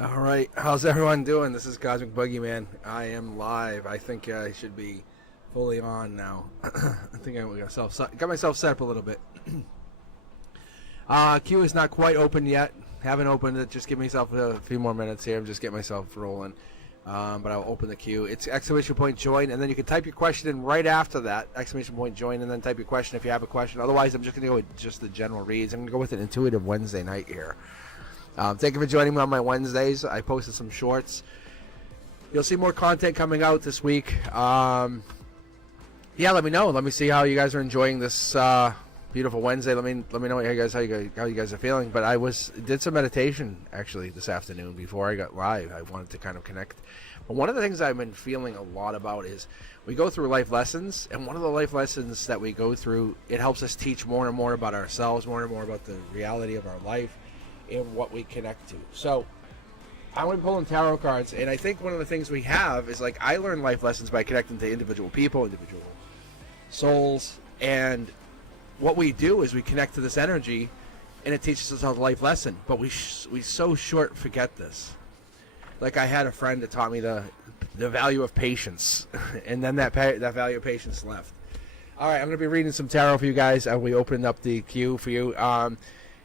All right, how's everyone doing? This is Cosmic Boogeyman. I am live. I think I should be fully on now. I think I got myself set up a little bit. Queue is not quite open yet. Haven't opened it. Just give myself a few more minutes here. I'm just getting myself rolling. But I'll open the queue. It's exclamation point join, and then you can type your question in right after that. Exclamation point join, and then type your question if you have a question. Otherwise, I'm just going to go with just the general reads. I'm going to go with an intuitive Wednesday night here. Thank you for joining me on my Wednesdays. I posted some shorts. You'll see more content coming out this week. Yeah, let me know. Let me see how you guys are enjoying this beautiful Wednesday. Let me know how you guys are feeling. But I did some meditation actually this afternoon before I got live. I wanted to kind of connect. But one of the things I've been feeling a lot about is we go through life lessons, and one of the life lessons that we go through, it helps us teach more and more about ourselves, more and more about the reality of our life and what we connect to. So I'm going to be pulling tarot cards, and I think one of the things we have is, like, I learn life lessons by connecting to individual people, individual souls, and what we do is we connect to this energy, and it teaches us a life lesson. But we so short forget this. Like, I had a friend that taught me the value of patience, and then that value of patience left. All right, I'm going to be reading some tarot for you guys. We opened up the queue for you.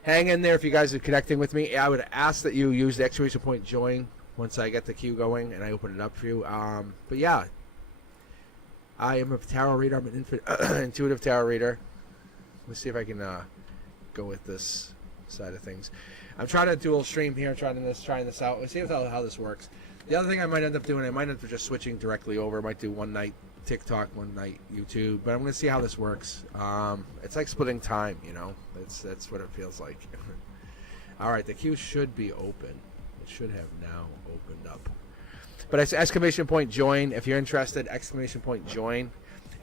Hang in there if you guys are connecting with me. I would ask that you use the exclamation point join once I get the queue going and I open it up for you. But yeah, I am a tarot reader. I'm an intuitive tarot reader. Let's see if I can go with this side of things. I'm trying to dual stream here. I'm trying this out. Let's see how this works. The other thing I might end up doing, I might end up just switching directly over. I might do one night TikTok, one night YouTube, but I'm going to see how this works. It's like splitting time, you know. That's what it feels like. All right, the queue should be open. It should have now opened up. But it's exclamation point join if you're interested. Exclamation point join,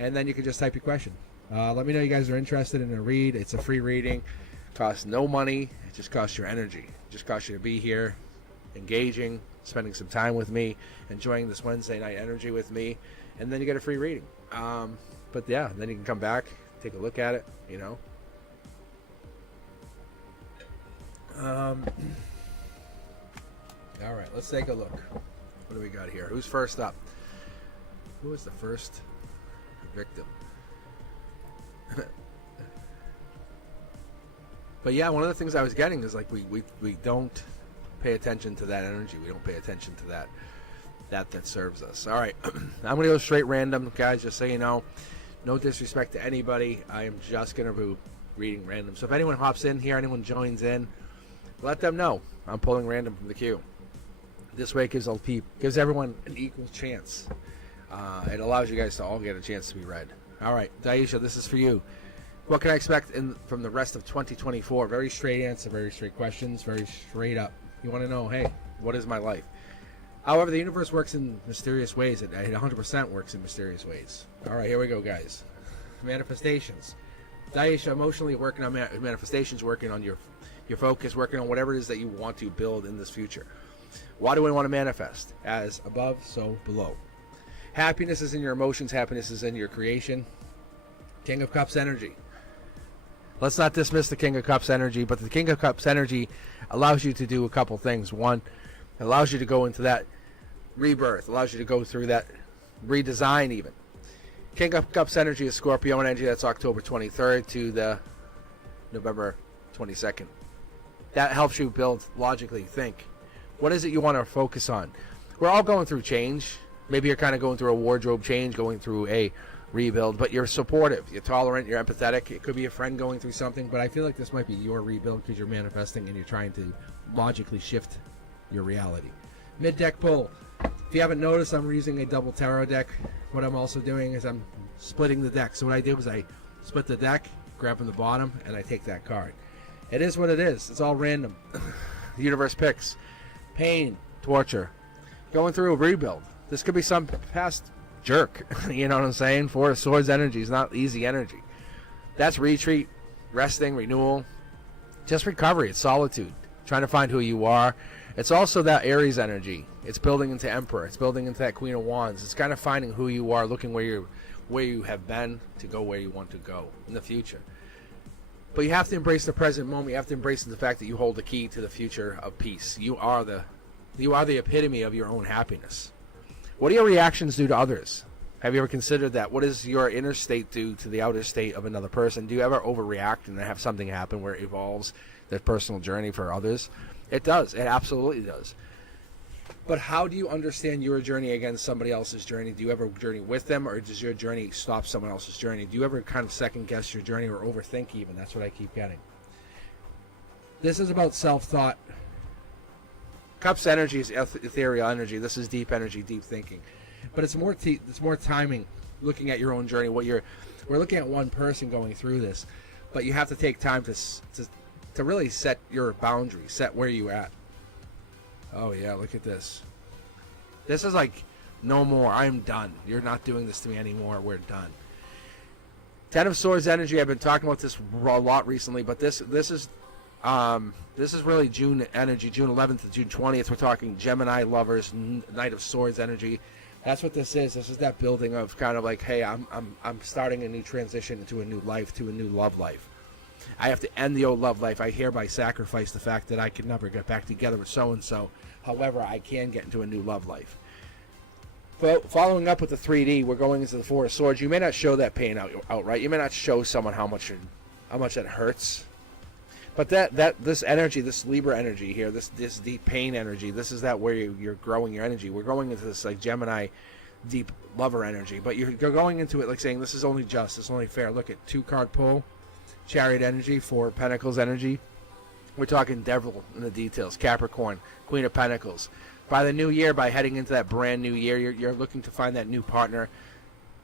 and then you can just type your question. Let me know you guys are interested in a read. It's a free reading. Costs no money. It just costs your energy. It just costs you to be here, engaging, spending some time with me, enjoying this Wednesday night energy with me. And then you get a free reading. But yeah, then you can come back, take a look at it, you know. All right, let's take a look. What do we got here? Who's first up? Who is the first victim? But yeah, one of the things I was getting is, like, we don't pay attention to that energy. We don't pay attention to that serves us. All right, I'm going to go straight random, guys, just so you know. No disrespect to anybody. I am just going to be reading random. So if anyone hops in here, anyone joins in, let them know I'm pulling random from the queue. This way it gives everyone an equal chance. It allows you guys to all get a chance to be read. All right, Daisha, this is for you. What can I expect from the rest of 2024? Very straight answer, very straight questions, very straight up. You want to know, hey, what is my life? However, the universe works in mysterious ways. It 100% works in mysterious ways. All right, here we go, guys. Manifestations. Daisha, emotionally working on manifestations, working on your focus, working on whatever it is that you want to build in this future. Why do we want to manifest? As above, so below. Happiness is in your emotions. Happiness is in your creation. King of Cups energy. Let's not dismiss the King of Cups energy, but the King of Cups energy allows you to do a couple things. One, it allows you to go into that rebirth, allows you to go through that redesign even. King of Cups energy is Scorpio energy. That's October 23rd to the November 22nd. That helps you build, logically think. What is it you want to focus on? We're all going through change. Maybe you're kind of going through a wardrobe change, going through a rebuild, but you're supportive, you're tolerant, you're empathetic. It could be a friend going through something, but I feel like this might be your rebuild because you're manifesting and you're trying to logically shift your reality. Mid-deck pull. If you haven't noticed, I'm using a double tarot deck. What I'm also doing is I'm splitting the deck. So what I do is I split the deck, grab from the bottom, and I take that card. It is what it is. It's all random. The universe picks. Pain, torture, going through a rebuild. This could be some past jerk. You know what I'm saying? Four of Swords energy is not easy energy. That's retreat, resting, renewal, just recovery. It's solitude, trying to find who you are. It's also that Aries energy. It's building into Emperor. It's building into that Queen of Wands. It's kind of finding who you are, looking where you have been to go where you want to go in the future. But you have to embrace the present moment. You have to embrace the fact that you hold the key to the future of peace. You are the You are the epitome of your own happiness. What do your reactions do to others? Have you ever considered that? What does your inner state do to the outer state of another person? Do you ever overreact and have something happen where it evolves their personal journey for others? It does. It absolutely does. But how do you understand your journey against somebody else's journey? Do you ever journey with them, or does your journey stop someone else's journey? Do you ever kind of second guess your journey or overthink even? That's what I keep getting. This is about self-thought. Cups energy is ethereal energy. This is deep energy, deep thinking. But it's more timing, looking at your own journey. We're looking at one person going through this, but you have to take time to really set your boundaries, set where you're at. Oh yeah, look at this. This is like, no more. I'm done. You're not doing this to me anymore. We're done. Ten of Swords energy. I've been talking about this a lot recently, but this is really June energy, June 11th to June 20th. We're talking Gemini lovers, Knight of Swords energy. That's what this is. This is that building of kind of like, hey, I'm starting a new transition into a new life, to a new love life. I have to end the old love life. I hereby sacrifice the fact that I could never get back together with so-and-so. However, I can get into a new love life. But following up with the 3D, we're going into the Four of Swords. You may not show that pain outright. You may not show someone how much that hurts. But this energy, this Libra energy here, this deep pain energy, this is that where you're growing your energy. We're going into this like Gemini deep lover energy, but you're going into it like saying this is only just, it's only fair. Look at 2-card pull, Chariot energy, 4 of Pentacles energy. We're talking devil in the details, Capricorn, Queen of Pentacles. By the new year, by heading into that brand new year, you're looking to find that new partner.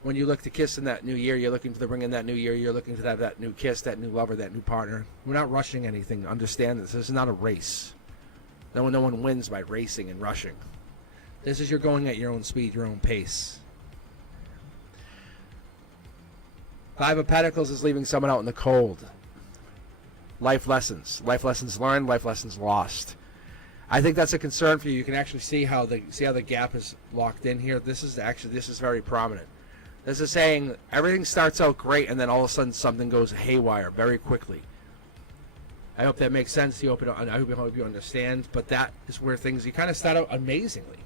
When you look to kiss in that new year, you're looking to bring in that new year, you're looking to have that new kiss, that new lover, that new partner. We're not rushing anything. Understand this. This is not a race. No one wins by racing and rushing. This is you're going at your own speed, your own pace. 5 of Pentacles is leaving someone out in the cold. Life lessons learned, life lessons lost. I think that's a concern for you. You can actually see how the gap is locked in here. This is very prominent. This is saying everything starts out great, and then all of a sudden something goes haywire very quickly. I hope that makes sense to you. I hope you understand. But that is where you kind of start out amazingly,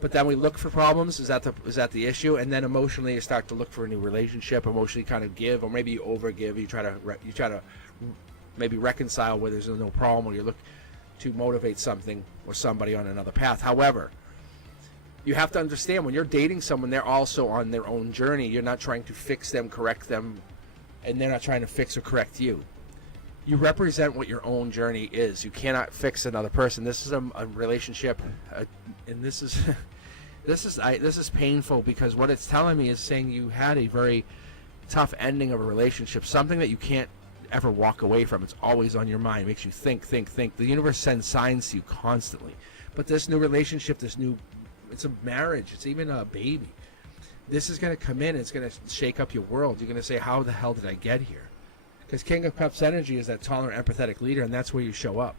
but then we look for problems. Is that the issue? And then emotionally, you start to look for a new relationship. Emotionally, kind of give, or maybe you overgive. You try to maybe reconcile where there's no problem, or you look to motivate something or somebody on another path. However, you have to understand when you're dating someone, they're also on their own journey. You're not trying to fix them, correct them, and they're not trying to fix or correct you. You represent what your own journey is. You cannot fix another person. This is a relationship, and this is painful, because what it's telling me is saying you had a very tough ending of a relationship, something that you can't ever walk away from. It's always on your mind. It makes you think. The universe sends signs to you constantly. But this new relationship, it's a marriage, it's even a baby. This is going to come in, it's going to shake up your world. You're going to say, how the hell did I get here? Because King of Cups energy is that tolerant, empathetic leader, and that's where you show up.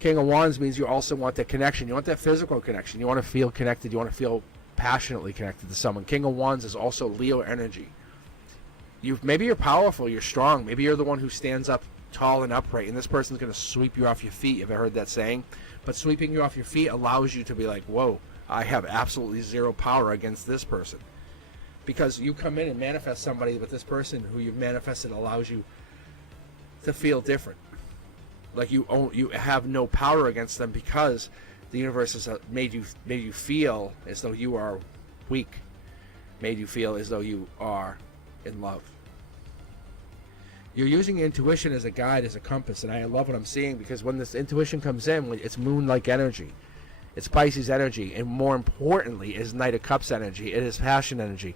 King of Wands means you also want that connection. You want that physical connection. You want to feel connected. You want to feel passionately connected to someone. King of Wands is also Leo energy. Maybe you're powerful, you're strong. Maybe you're the one who stands up tall and upright, and this person's going to sweep you off your feet. You've ever heard that saying? But sweeping you off your feet allows you to be like, whoa, I have absolutely zero power against this person. Because you come in and manifest somebody, but this person who you've manifested allows you to feel different. Like you have no power against them, because the universe has made you feel as though you are weak, made you feel as though you are in love. You're using intuition as a guide, as a compass, and I love what I'm seeing, because when this intuition comes in, it's moon-like energy. It's Pisces energy, and more importantly, is Knight of Cups energy. It is passion energy.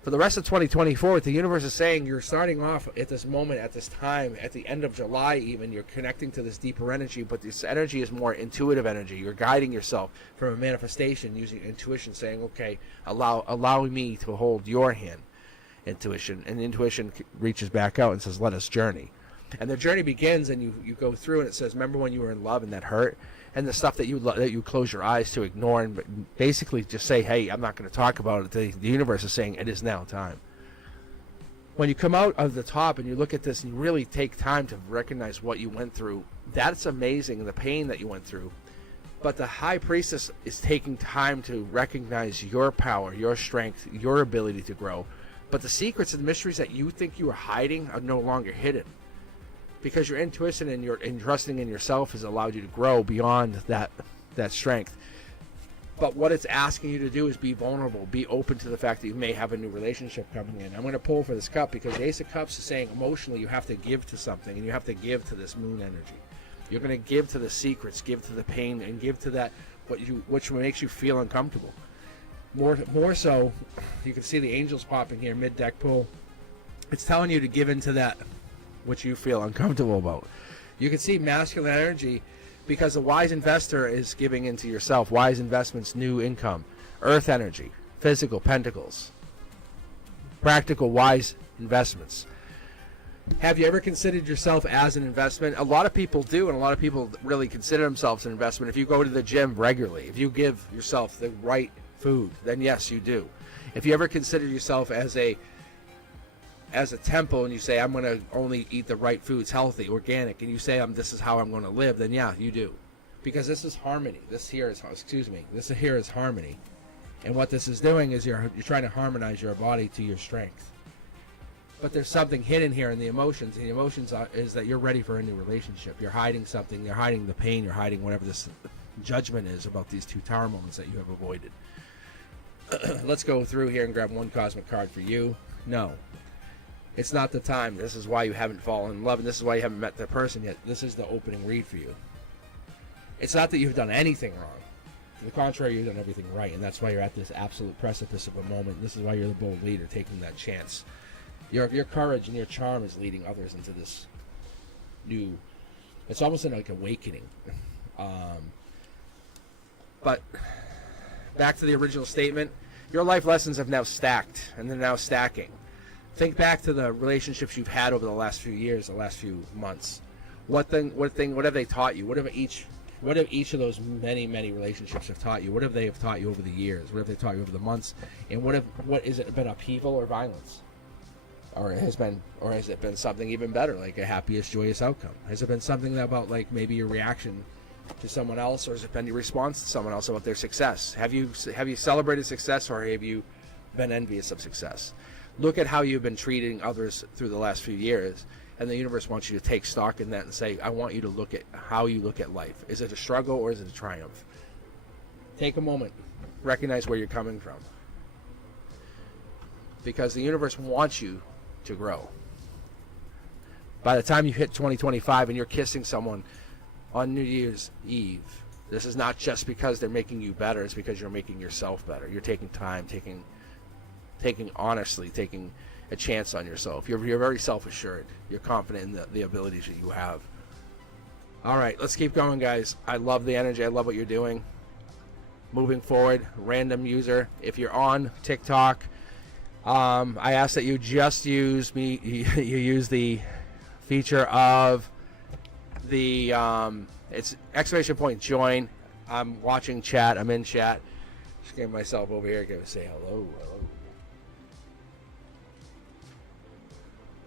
For the rest of 2024, what the universe is saying, you're starting off at this moment, at this time, at the end of July even, you're connecting to this deeper energy, but this energy is more intuitive energy. You're guiding yourself from a manifestation using intuition, saying, okay, allow me to hold your hand, intuition. And intuition reaches back out and says, let us journey. And the journey begins, and you go through, and it says, remember when you were in love and that hurt? And the stuff that you close your eyes to ignore, and basically just say, hey, I'm not going to talk about it. The universe is saying it is now time. When you come out of the top and you look at this and you really take time to recognize what you went through, that's amazing, the pain that you went through. But the high priestess is taking time to recognize your power, your strength, your ability to grow. But the secrets and mysteries that you think you are hiding are no longer hidden, because your intuition and your trusting in yourself has allowed you to grow beyond that strength. But what it's asking you to do is be vulnerable, be open to the fact that you may have a new relationship coming in. I'm going to pull for this cup because the Ace of Cups is saying emotionally you have to give to something, and you have to give to this moon energy. You're going to give to the secrets, give to the pain, and give to that which makes you feel uncomfortable. More so, you can see the angels popping here, mid-deck pull. It's telling you to give into that which you feel uncomfortable about. You can see masculine energy because a wise investor is giving into yourself. Wise investments, new income. Earth energy, physical, pentacles. Practical, wise investments. Have you ever considered yourself as an investment? A lot of people do, and a lot of people really consider themselves an investment. If you go to the gym regularly, if you give yourself the right food, then yes, you do. If you ever consider yourself as a temple and you say, I'm going to only eat the right foods, healthy, organic, and you say, this is how I'm going to live, then yeah, you do. Because this is harmony. This here is harmony. And what this is doing is you're trying to harmonize your body to your strength. But there's something hidden here in the emotions. And the emotions is that you're ready for a new relationship. You're hiding something. You're hiding the pain. You're hiding whatever this judgment is about these two tower moments that you have avoided. Let's go through here and grab one cosmic card for you. No. It's not the time. This is why you haven't fallen in love, and this is why you haven't met the person yet. This is the opening read for you. It's not that you've done anything wrong. To the contrary, you've done everything right, and that's why you're at this absolute precipice of a moment. This is why you're the bold leader, taking that chance. Your courage and your charm is leading others into this new... It's almost like awakening. But back to the original statement, your life lessons have now stacked, and they're now stacking. Think back to the relationships you've had over the last few years, the last few months. What have they taught you? What have each of those many relationships have taught you? What have they taught you over the years? What have they taught you over the months? And what is it been, upheaval or violence? Or has it been something even better, like a happiest, joyous outcome? Has it been something about like maybe your reaction to someone else, or has it been your response to someone else about their success? Have you celebrated success, or have you been envious of success? Look at how you've been treating others through the last few years, and the universe wants you to take stock in that and say, I want you to look at how you look at life. Is it a struggle or is it a triumph? Take a moment, recognize where you're coming from, because the universe wants you to grow. By the time you hit 2025 and you're kissing someone on New Year's Eve, this is not just because they're making you better, it's because you're making yourself better. You're taking time, taking a chance on yourself. You're very self-assured. You're confident in the abilities that you have. All right, let's keep going, guys. I love the energy. I love what you're doing. Moving forward, random user. If you're on TikTok, I ask that you just use you use the feature of the it's exclamation point join. I'm watching chat. I'm in chat. Just getting myself over here. Say hello.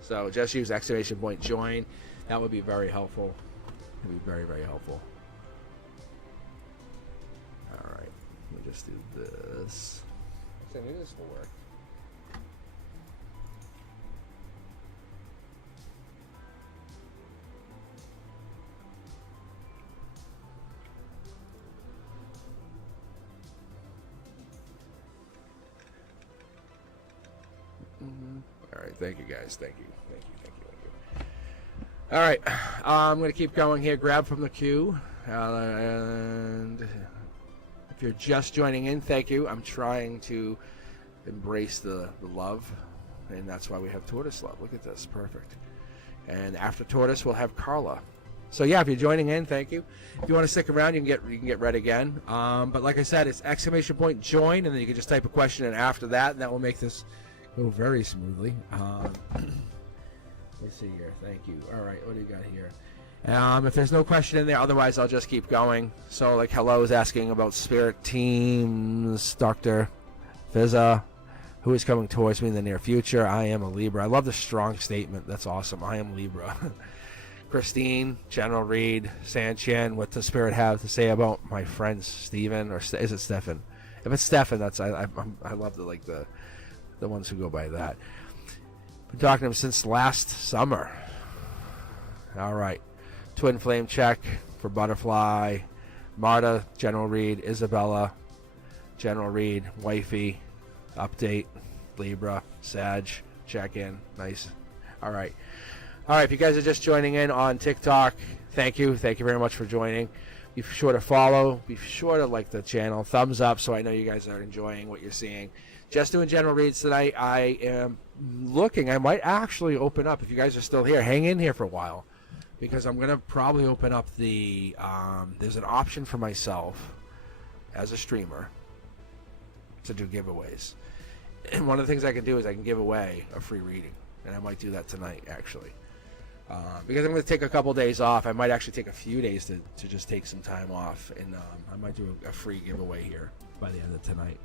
So just use exclamation point join. That would be very helpful. It would be very, very helpful. All right. Let me just do this. So maybe this will work. All right, thank you guys. Thank you. All right, I'm going to keep going here. Grab from the queue. And if you're just joining in, thank you. I'm trying to embrace the love, and that's why we have Tortoise Love. Look at this. Perfect. And after Tortoise, we'll have Carla. So, yeah, if you're joining in, thank you. If you want to stick around, you can get read again. But like I said, it's exclamation point join, and then you can just type a question in after that, and that will make this go very smoothly. Let's see here. Thank you. All right, what do you got here? If there's no question in there, otherwise I'll just keep going. So, like, hello is asking about spirit teams, Dr. Fizza, who is coming towards me in the near future. I am a Libra. I love the strong statement. That's awesome. I am Libra. Christine, General Reed, Sanchin, what does Spirit have to say about my friend Steven, or is it Stefan? If it's Stefan, that's I love the ones who go by that. Been talking to him since last summer. All right, Twin Flame check for Butterfly, Marta, General Reed, Isabella, General Reed, Wifey, update, Libra, Sag, check in, nice. All right. All right, if you guys are just joining in on TikTok, thank you. Thank you very much for joining. Be sure to follow. Be sure to like the channel. Thumbs up so I know you guys are enjoying what you're seeing. Just doing general reads tonight. I am looking. I might actually open up. If you guys are still here, hang in here for a while. Because I'm going to probably open up the... there's an option for myself as a streamer to do giveaways. And one of the things I can do is I can give away a free reading. And I might do that tonight, actually. Because I'm going to take a couple days off. I might actually take a few days to just take some time off. And I might do a free giveaway here by the end of tonight.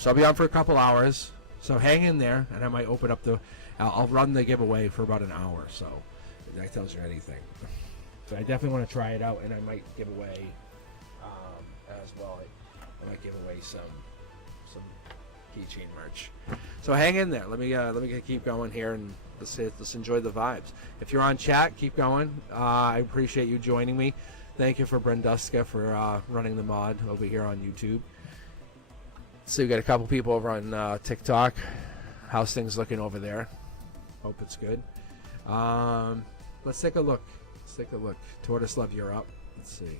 So I'll be on for a couple hours. So hang in there. And I might open up the... I'll run the giveaway for about an hour. So if that tells you anything. So I definitely want to try it out. And I might give away as well. I might give away some keychain merch. So hang in there. Let me keep going here and let's enjoy the vibes. If you're on chat, keep going. I appreciate you joining me. Thank you for Brenduska for running the mod over here on YouTube. So we got a couple people over on TikTok. How's things looking over there? Hope it's good. Let's take a look. Tortoise Love, you're up. Let's see. And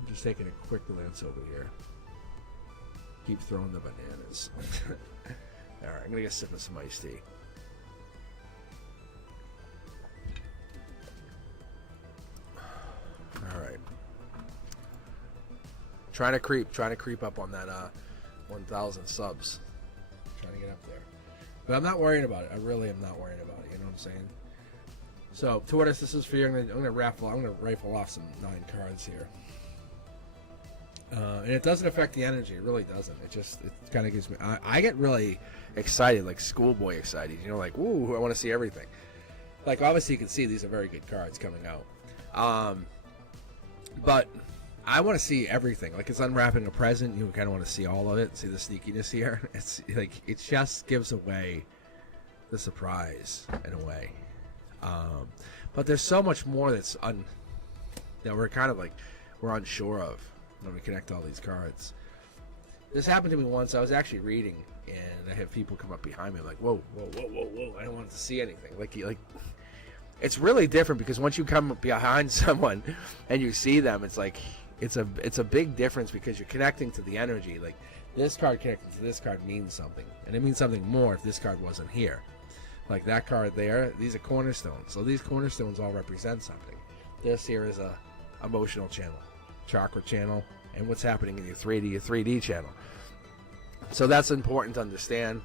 I'm just taking a quick glance over here. Keep throwing the bananas. All right, I'm gonna get a sip of some iced tea. All right. Trying to creep up on that 1,000 subs. Trying to get up there, but I'm not worrying about it. I really am not worrying about it. You know what I'm saying? So, Tortoise, this is for you. I'm gonna rifle off some 9 cards here. And it doesn't affect the energy. It really doesn't. It kind of gives me... I get really excited, like schoolboy excited. You know, like, woo, I want to see everything. Like, obviously you can see these are very good cards coming out. But I want to see everything. Like, it's unwrapping a present. You kind of want to see all of it. See the sneakiness here. It's like, it just gives away the surprise in a way. But there's so much more that we're kind of like, we're unsure of when we connect all these cards. This happened to me once. I was actually reading, and I had people come up behind me like, whoa, whoa, whoa, whoa, whoa. I don't want to see anything. Like, it's really different because once you come behind someone and you see them, it's like, it's a big difference because you're connecting to the energy. Like, this card connecting to this card means something, and it means something more if this card wasn't here. Like that card there, these are cornerstones. So these cornerstones all represent something. This here is a emotional channel, chakra channel, and what's happening in your 3D channel. So that's important to understand.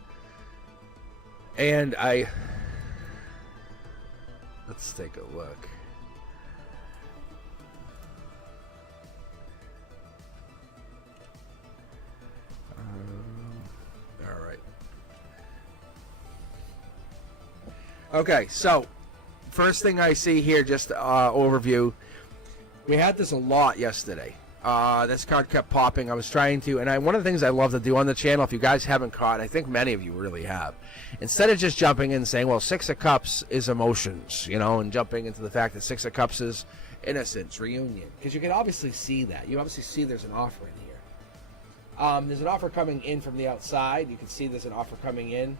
And let's take a look. All right. Okay, so first thing I see here, just overview. We had this a lot yesterday. This card kept popping. I was trying to, and one of the things I love to do on the channel, if you guys haven't caught, I think many of you really have, instead of just jumping in and saying, well, 6 of Cups is emotions, you know, and jumping into the fact that 6 of Cups is innocence, reunion, because you can obviously see that. You obviously see there's an offer in here. There's an offer coming in from the outside. You can see there's an offer coming in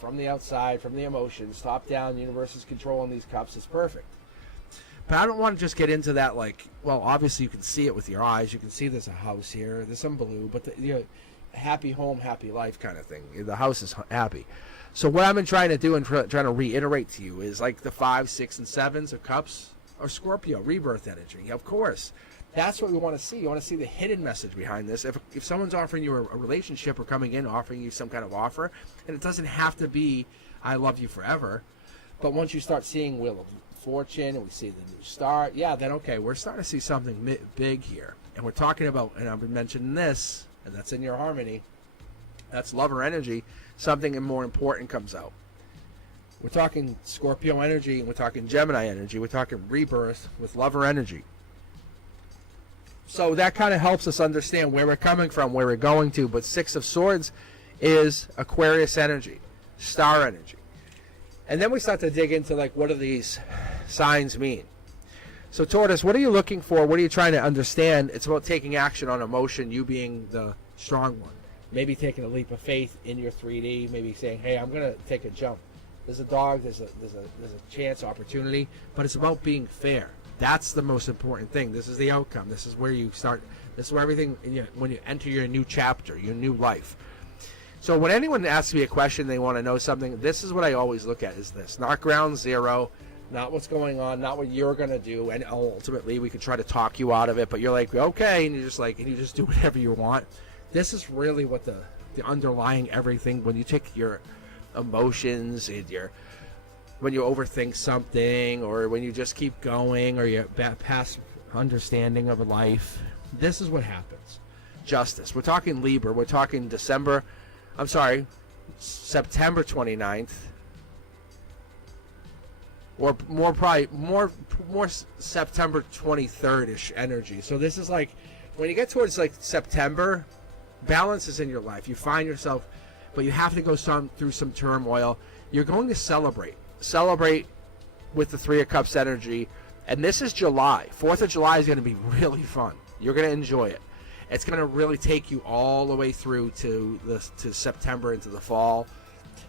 from the outside, from the emotions, top down. The universe is controlling these cups. It's perfect. But I don't want to just get into that, like, well, obviously you can see it with your eyes. You can see there's a house here. There's some blue, but happy home, happy life kind of thing. The house is happy. So what I've been trying to do and trying to reiterate to you is like the 5, 6, and 7s of cups are Scorpio, rebirth energy. Of course, that's what we want to see. You want to see the hidden message behind this. If someone's offering you a relationship or coming in offering you some kind of offer, and it doesn't have to be I love you forever, but once you start seeing Wheel of Fortune and we see the new start, yeah, then okay, we're starting to see something big here. And we're talking about, and I've been mentioning this, and that's in your harmony, that's lover energy, something more important comes out. We're talking Scorpio energy, and we're talking Gemini energy. We're talking rebirth with lover energy. So that kind of helps us understand where we're coming from, where we're going to. But Six of Swords is Aquarius energy, star energy. And then we start to dig into, like, what do these signs mean? So Taurus, what are you looking for? What are you trying to understand? It's about taking action on emotion, you being the strong one. Maybe taking a leap of faith in your 3D, maybe saying, hey, I'm going to take a jump. There's a dog, there's a chance, opportunity, but it's about being fair. That's the most important thing. This is the outcome. This is where you start. This is where everything, when you enter your new chapter, your new life. So when anyone asks me a question, they want to know something, this is what I always look at, is this. Not ground zero, not what's going on, not what you're going to do, and ultimately we could try to talk you out of it, but you're like, okay, and you're just like, and you just do whatever you want. This is really what the underlying everything, when you take your emotions and when you overthink something, or when you just keep going, or you're past understanding of life, this is what happens. Justice. We're talking Libra. We're talking September 29th, or more September 23rd-ish energy. So this is like, when you get towards like September, balance is in your life. You find yourself, but you have to go through some turmoil. You're going to celebrate with the Three of Cups energy, and this is July. 4th of July is going to be really fun. You're going to enjoy it. It's going to really take you all the way through to September, into the fall.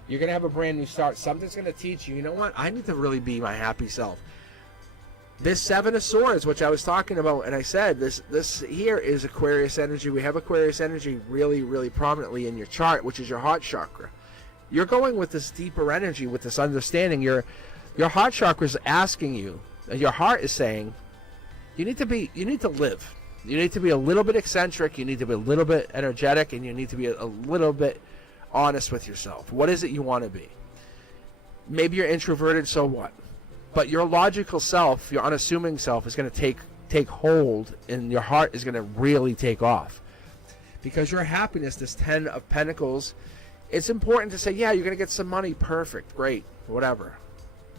You're going to have a brand new start. Something's going to teach you, you know what? I need to really be my happy self. This Seven of Swords, which I was talking about, and I said, this here is Aquarius energy. We have Aquarius energy really, really prominently in your chart, which is your heart chakra. You're going with this deeper energy, with this understanding. Your heart chakra is asking you, your heart is saying, you need to live. You need to be a little bit eccentric, you need to be a little bit energetic, and you need to be a little bit honest with yourself. What is it you want to be? Maybe you're introverted, so what? But your logical self, your unassuming self, is going to take hold, and your heart is going to really take off. Because your happiness, this 10 of Pentacles, it's important to say, yeah, you're going to get some money, perfect, great, whatever.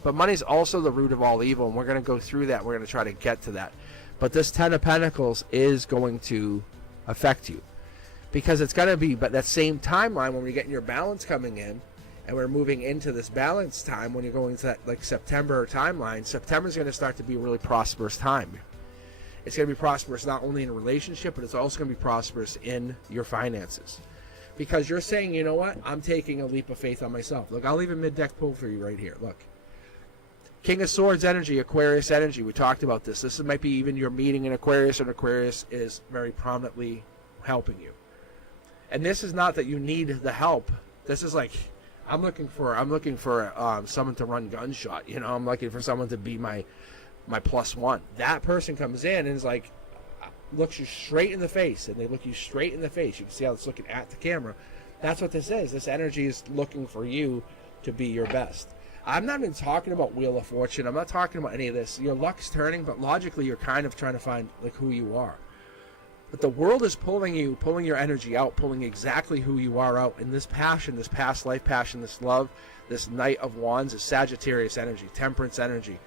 But money's also the root of all evil, and we're going to go through that. We're going to try to get to that. But this 10 of Pentacles is going to affect you. Because it's going to be, but that same timeline, when we're getting your balance coming in, and we're moving into this balance time, when you're going to that like September timeline, September's going to start to be a really prosperous time. It's going to be prosperous not only in a relationship, but it's also going to be prosperous in your finances. Because you're saying, you know what, I'm taking a leap of faith on myself. Look, I'll leave a mid-deck pull for you right here. Look. King of Swords energy, Aquarius energy. We talked about this. This might be even your meeting in Aquarius, and Aquarius is very prominently helping you. And this is not that you need the help. This is like, I'm looking for someone to run gunshot. I'm looking for someone to be my +1. That person comes in and is like, looks you straight in the face, and they look you straight in the face. You can see how it's looking at the camera. That's what this is. This energy is looking for you to be your best. I'm not even talking about Wheel of Fortune. I'm not talking about any of this. Your luck's turning, but logically you're kind of trying to find like who you are. But the world is pulling your energy out, pulling exactly who you are out. And this passion, this past life passion, this love, this Knight of Wands, is Sagittarius energy, Temperance energy.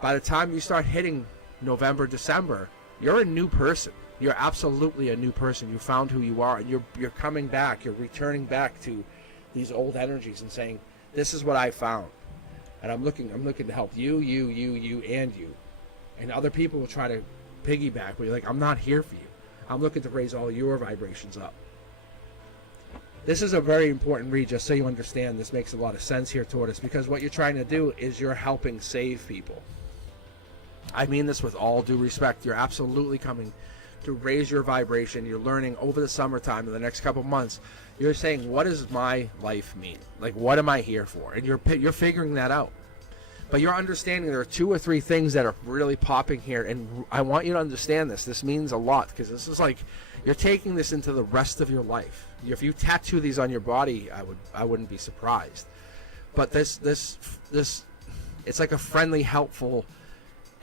By the time you start hitting November, December, you're a new person. You're absolutely a new person. You found who you are, and you're coming back. You're returning back to these old energies and saying, this is what I found. And I'm looking to help you, and you. And other people will try to piggyback, but you're like, I'm not here for you. I'm looking to raise all your vibrations up. This is a very important read, just so you understand. This makes a lot of sense here, Tortoise, because what you're trying to do is you're helping save people. I mean this with all due respect. You're absolutely coming to raise your vibration. You're learning over the summertime, in the next couple months. You're saying, what does my life mean? Like, what am I here for? And you're figuring that out. But you're understanding there are 2 or 3 things that are really popping here, and I want you to understand this. This means a lot, because this is like you're taking this into the rest of your life. If you tattoo these on your body, I wouldn't be surprised. But this it's like a friendly, helpful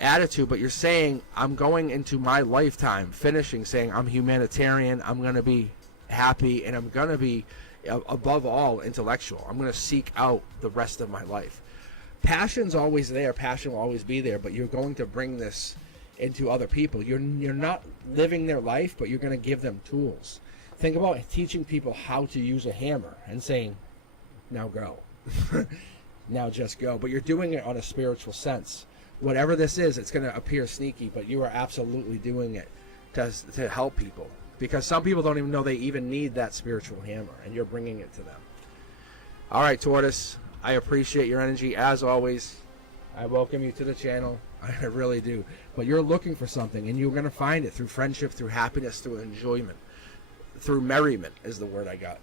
attitude. But you're saying, I'm going into my lifetime finishing saying I'm humanitarian. I'm going to be happy, and I'm going to be above all intellectual. I'm going to seek out the rest of my life. passion's always there. Passion will always be there, but you're going to bring this into other people. You're not living their life, but you're going to give them tools. Think about teaching people how to use a hammer and saying, now go. Now just go. But you're doing it on a spiritual sense. Whatever this is, it's going to appear sneaky, but you are absolutely doing it to help people. Because some people don't even know they even need that spiritual hammer, and you're bringing it to them. All right, Tortoise, I appreciate your energy as always. I welcome you to the channel. I really do. But you're looking for something, and you're going to find it through friendship, through happiness, through enjoyment, through merriment is the word I got.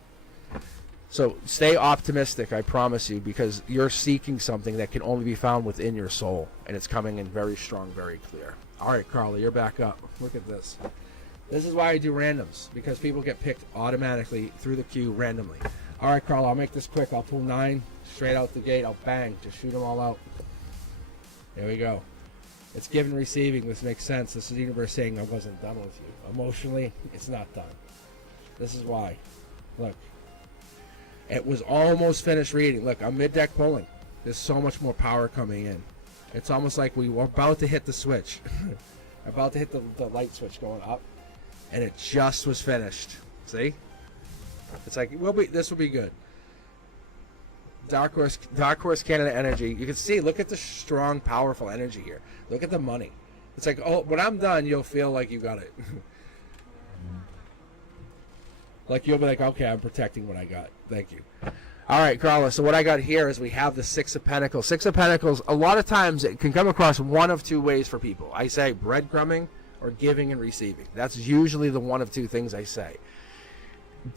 So stay optimistic, I promise you, because you're seeking something that can only be found within your soul, and it's coming in very strong, very clear. All right, Carla, you're back up. Look at this. This is why I do randoms, because people get picked automatically through the queue randomly. All right, Carla, I'll make this quick. I'll pull 9 straight out the gate. I'll bang, just shoot them all out. There we go. It's giving, receiving. This makes sense. This is the universe saying I wasn't done with you. Emotionally, it's not done. This is why. Look. It was almost finished reading. Look, I'm mid-deck pulling. There's so much more power coming in. It's almost like we were about to hit the switch. About to hit the light switch going up. And it just was finished. See? It's like, this will be good. Dark Horse Canada energy. You can see, look at the strong, powerful energy here. Look at the money. It's like, oh, when I'm done, you'll feel like you got it. Like, you'll be like, okay, I'm protecting what I got. Thank you. All right, Carla, so what I got here is we have the Six of Pentacles. Six of Pentacles, a lot of times it can come across one of two ways for people. I say breadcrumbing or giving and receiving. That's usually the one of two things I say.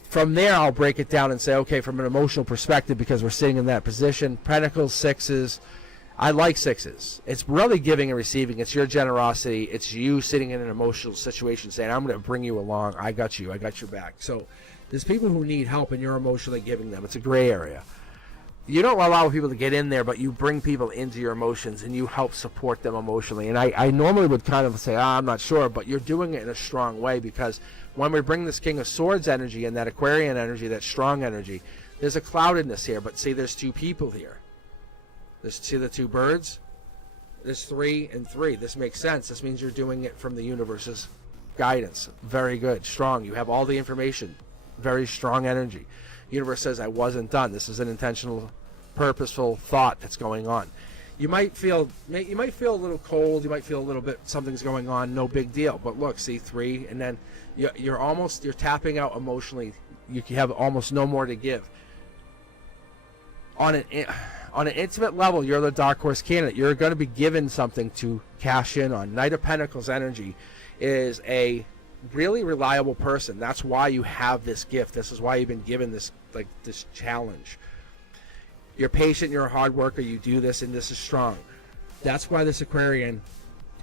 From there, I'll break it down and say, okay, from an emotional perspective, because we're sitting in that position, Pentacles, Sixes, I like Sixes. It's really giving and receiving. It's your generosity. It's you sitting in an emotional situation saying, I'm going to bring you along. I got you. I got your back. So there's people who need help, and you're emotionally giving them. It's a gray area. You don't allow people to get in there, but you bring people into your emotions, and you help support them emotionally. And I normally would kind of say, I'm not sure, but you're doing it in a strong way, because when we bring this King of Swords energy and that Aquarian energy, that strong energy, there's a cloudedness here. But see, there's two people here. See the two birds? There's 3 and 3. This makes sense. This means you're doing it from the universe's guidance. Very good. Strong. You have all the information. Very strong energy. Universe says, I wasn't done. This is an intentional, purposeful thought that's going on. You might feel a little cold. You might feel a little bit something's going on. No big deal. But look, see 3, and then you're tapping out emotionally. You have almost no more to give. On an intimate level, you're the Dark Horse candidate. You're going to be given something to cash in on. Knight of Pentacles energy is a really reliable person. That's why you have this gift. This is why you've been given this challenge. You're patient, you're a hard worker, you do this, and this is strong. That's why this Aquarian,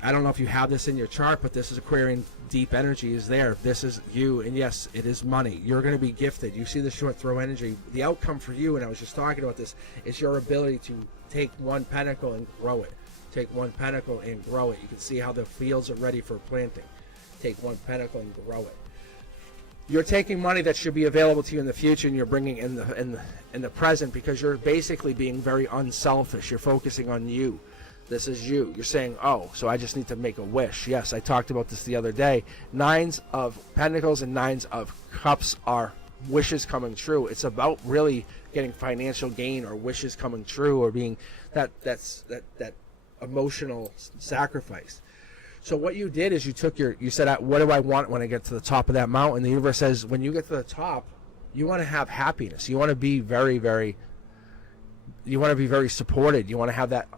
I don't know if you have this in your chart, but this is Aquarian deep energy is there. This is you, and yes, it is money. You're going to be gifted. You see the short throw energy. The outcome for you, and I was just talking about this, is your ability to take one pentacle and grow it. Take one pentacle and grow it. You can see how the fields are ready for planting. Take one pentacle and grow it. You're taking money that should be available to you in the future, and you're bringing in the present, because you're basically being very unselfish. You're focusing on you. This is you. You're saying, oh, so I just need to make a wish. Yes, I talked about this the other day. 9s of Pentacles and 9s of Cups are wishes coming true. It's about really getting financial gain or wishes coming true, or being that emotional sacrifice. So what you did is you said, what do I want when I get to the top of that mountain? The universe says, when you get to the top, you want to have happiness. You want to be very supported. You want to have that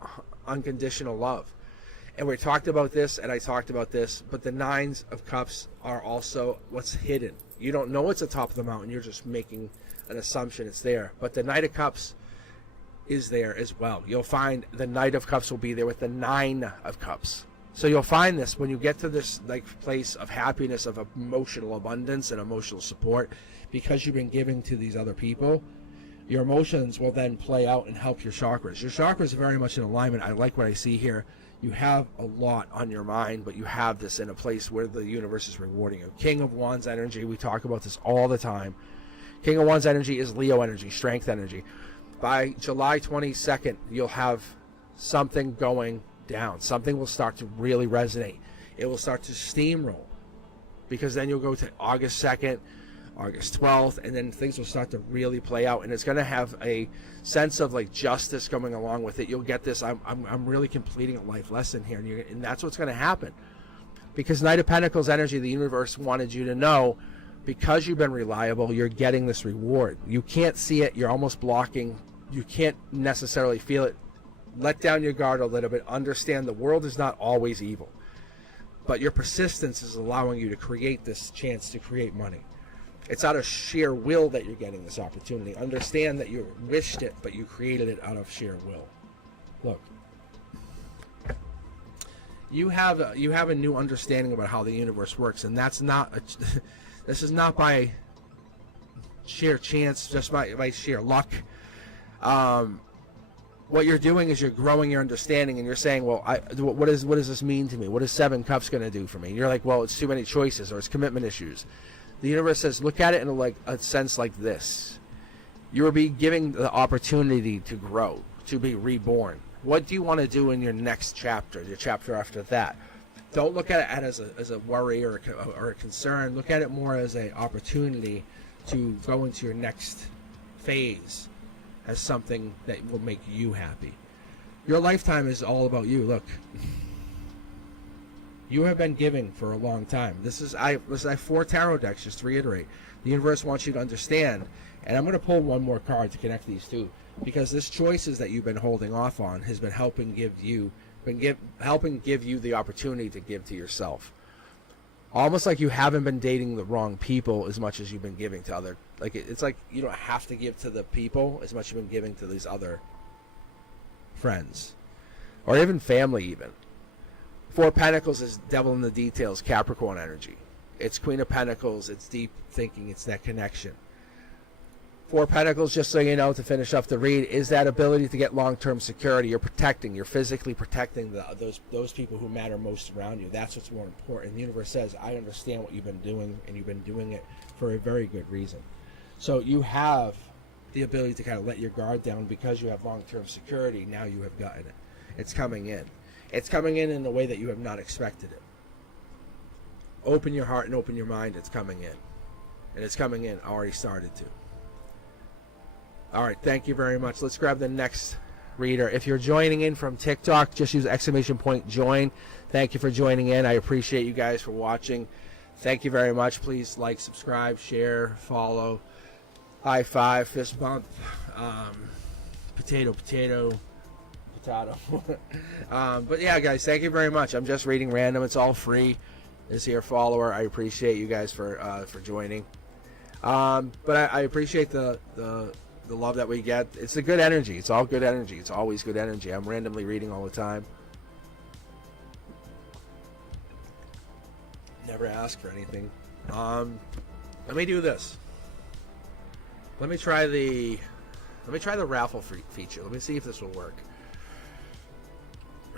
unconditional love. And we talked about this, and I talked about this, but the 9s of Cups are also what's hidden. You don't know it's the top of the mountain. You're just making an assumption it's there. But the Knight of Cups is there as well. You'll find the Knight of Cups will be there with the 9 of Cups. So you'll find this when you get to this place of happiness, of emotional abundance and emotional support, because you've been giving to these other people, your emotions will then play out and help your chakras. Your chakras are very much in alignment. I like what I see here. You have a lot on your mind, but you have this in a place where the universe is rewarding you. King of Wands energy, we talk about this all the time. King of Wands energy is Leo energy, strength energy. By July 22nd, you'll have something going down. Something will start to really resonate. It will start to steamroll, because then you'll go to August 2nd, August 12th, and then things will start to really play out, and it's going to have a sense of like justice coming along with it. You'll get this, I'm really completing a life lesson here, and that's what's going to happen. Because Knight of Pentacles energy, the universe wanted you to know, because you've been reliable, you're getting this reward. You can't see it, you're almost blocking, you can't necessarily feel it. Let down your guard a little bit. Understand the world is not always evil, but your persistence is allowing you to create this chance to create money. It's out of sheer will that you're getting this opportunity. Understand that you wished it, but you created it out of sheer will. Look, you have a new understanding about how the universe works, and that's not this is not by sheer chance, just by sheer luck. What you're doing is you're growing your understanding, and you're saying, well, what does this mean to me? What is 7 Cups going to do for me? And you're like, well, it's too many choices, or it's commitment issues. The universe says, look at it in a sense like this. You will be given the opportunity to grow, to be reborn. What do you want to do in your next chapter, your chapter after that? Don't look at it as a worry or a concern. Look at it more as an opportunity to go into your next phase as something that will make you happy. Your lifetime is all about you. Look, you have been giving for a long time. I have 4 tarot decks, just to reiterate. The universe wants you to understand, and I'm going to pull one more card to connect these two, because this choices that you've been holding off on has been helping give you the opportunity to give to yourself. Almost like you haven't been dating the wrong people as much as you've been giving to other. It's like you don't have to give to the people as much as you've been giving to these other friends, or even family. Even 4 Pentacles is devil in the details, Capricorn energy. It's Queen of Pentacles. It's deep thinking. It's that connection. 4 Pentacles, just so you know, to finish off the read, is that ability to get long-term security. You're physically protecting those people who matter most around you. That's what's more important. The universe says, I understand what you've been doing, and you've been doing it for a very good reason. So you have the ability to kind of let your guard down because you have long-term security. Now you have gotten it. It's coming in. It's coming in a way that you have not expected it. Open your heart and open your mind. It's coming in. And it's coming in. Already started to. All right, thank you very much. Let's grab the next reader. If you're joining in from TikTok, just use !join. Thank you for joining in. I appreciate you guys for watching. Thank you very much. Please like, subscribe, share, follow, high five, fist bump, potato. But yeah, guys, thank you very much. I'm just reading random. It's all free. This here follower, I appreciate you guys for joining. But I appreciate the love that we get. It's a good energy. It's all good energy. It's always good energy. I'm randomly reading all the time. Never ask for anything. Let me do this. Let me try the raffle feature. Let me see if this will work.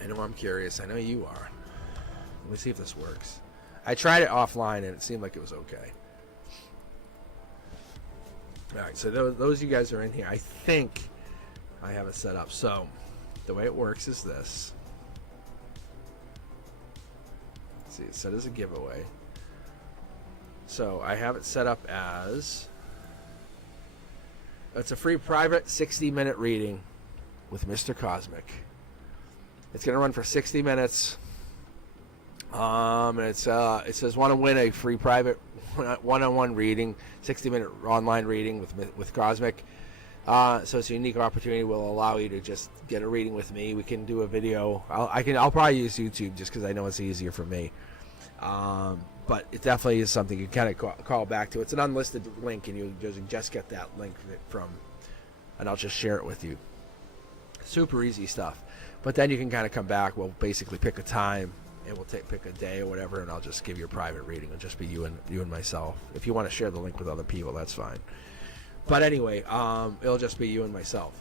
I know I'm curious. I know you are. Let me see if this works. I tried it offline and it seemed like it was okay. Alright, so those you guys are in here. I think I have it set up. So the way it works is this. Let's see, it's set as a giveaway. So I have it set up as, it's a free private 60-minute reading with Mr. Cosmic. It's going to run for 60 minutes. And it says, want to win a free private one-on-one reading, 60-minute online reading with Cosmic. So it's a unique opportunity. Will allow you to just get a reading with me. We can do a video. I'll probably use YouTube just because I know it's easier for me. But it definitely is something you kind of call back to. It's an unlisted link, and you just get that link from, and I'll just share it with you. Super easy stuff. But then you can kind of come back. We'll basically pick a time, and we'll pick a day or whatever, and I'll just give you a private reading. It'll just be you and myself. If you want to share the link with other people, that's fine. But anyway, it'll just be you and myself.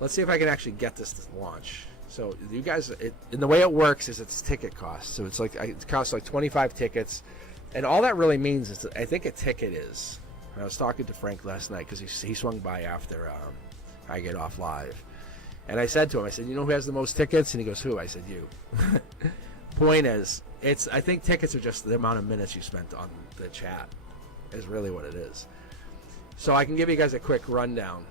Let's see if I can actually get this to launch. So you guys, and the way it works is it's ticket cost. So it's like it costs like 25 tickets, and all that really means is I think a ticket is. I was talking to Frank last night because he swung by after I get off live, And I said to him, I said, you know who has the most tickets? And he goes, who? I said, you. Point is, I think tickets are just the amount of minutes you spent on the chat is really what it is. So I can give you guys a quick rundown.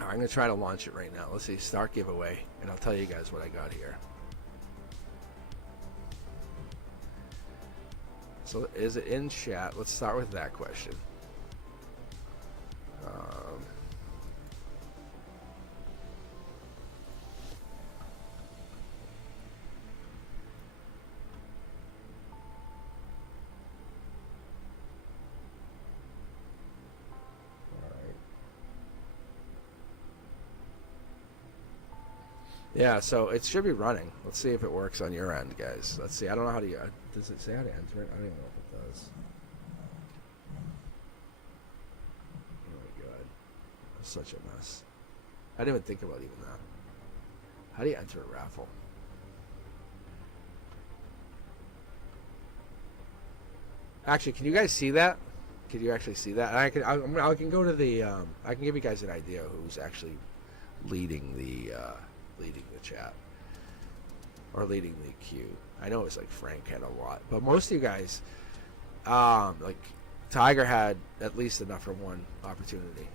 All right, I'm going to try to launch it right now. Let's see, start giveaway, and I'll tell you guys what I got here. So is it in chat? Let's start with that question. Yeah, so it should be running. Let's see if it works on your end, guys. Let's see. I don't know how to... does it say how to enter it? I don't even know if it does. Oh my god. That's such a mess. I didn't even think about even that. How do you enter a raffle? Actually, can you guys see that? Can you actually see that? I can go to the... I can give you guys an idea who's actually leading the chat or leading the queue. I know it's like Frank had a lot, but most of you guys, like Tiger had at least enough for one opportunity.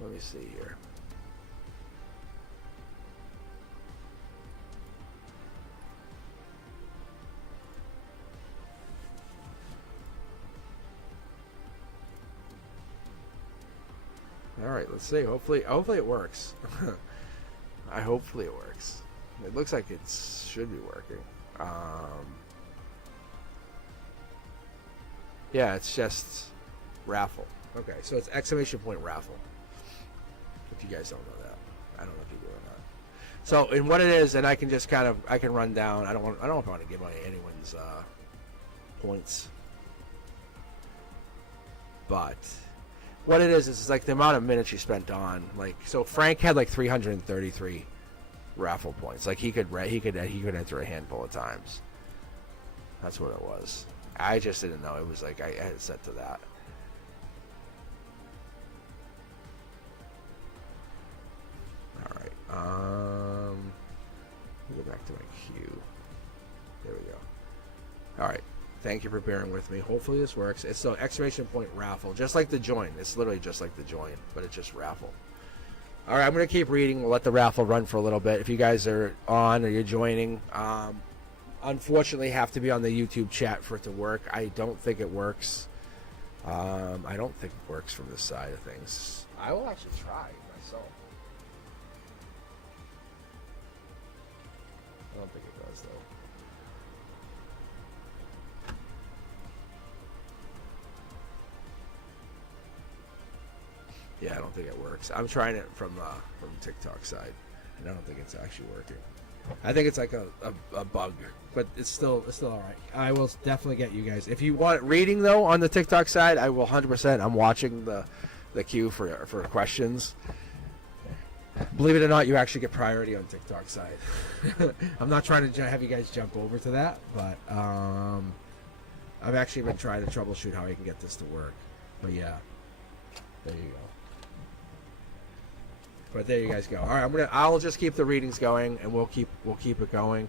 Let me see here. All right, let's see. Hopefully it works. Hopefully it works. It looks like it should be working. Yeah, it's just raffle. Okay, so it's exclamation point raffle. If you guys don't know that, I don't know if you do or not. So, and what it is, and I can just I can run down. I don't know if I want to give away anyone's points, but. What it is like the amount of minutes you spent on, like, so Frank had like 333 raffle points. Like he could enter a handful of times. That's what it was. I just didn't know. It was like I had it set to that. All right. Let me go back to my queue. There we go. All right. Thank you for bearing with me. Hopefully this works. It's the exclamation point raffle, just like the join. It's literally just like the join, but it's just raffle. All right, I'm going to keep reading. We'll let the raffle run for a little bit. If you guys are on or you're joining, unfortunately have to be on the YouTube chat for it to work. I don't think it works. I don't think it works from this side of things. I will actually try myself. I don't think it does, though. Yeah, I don't think it works. I'm trying it from TikTok side, and I don't think it's actually working. I think it's like a bug, but it's still all right. I will definitely get you guys. If you want reading though on the TikTok side, I will 100%. I'm watching the queue for questions. Believe it or not, you actually get priority on TikTok side. I'm not trying to have you guys jump over to that, but I've actually been trying to troubleshoot how I can get this to work. But yeah, there you go. But there you guys go. All right, I'll just keep the readings going, and we'll keep it going.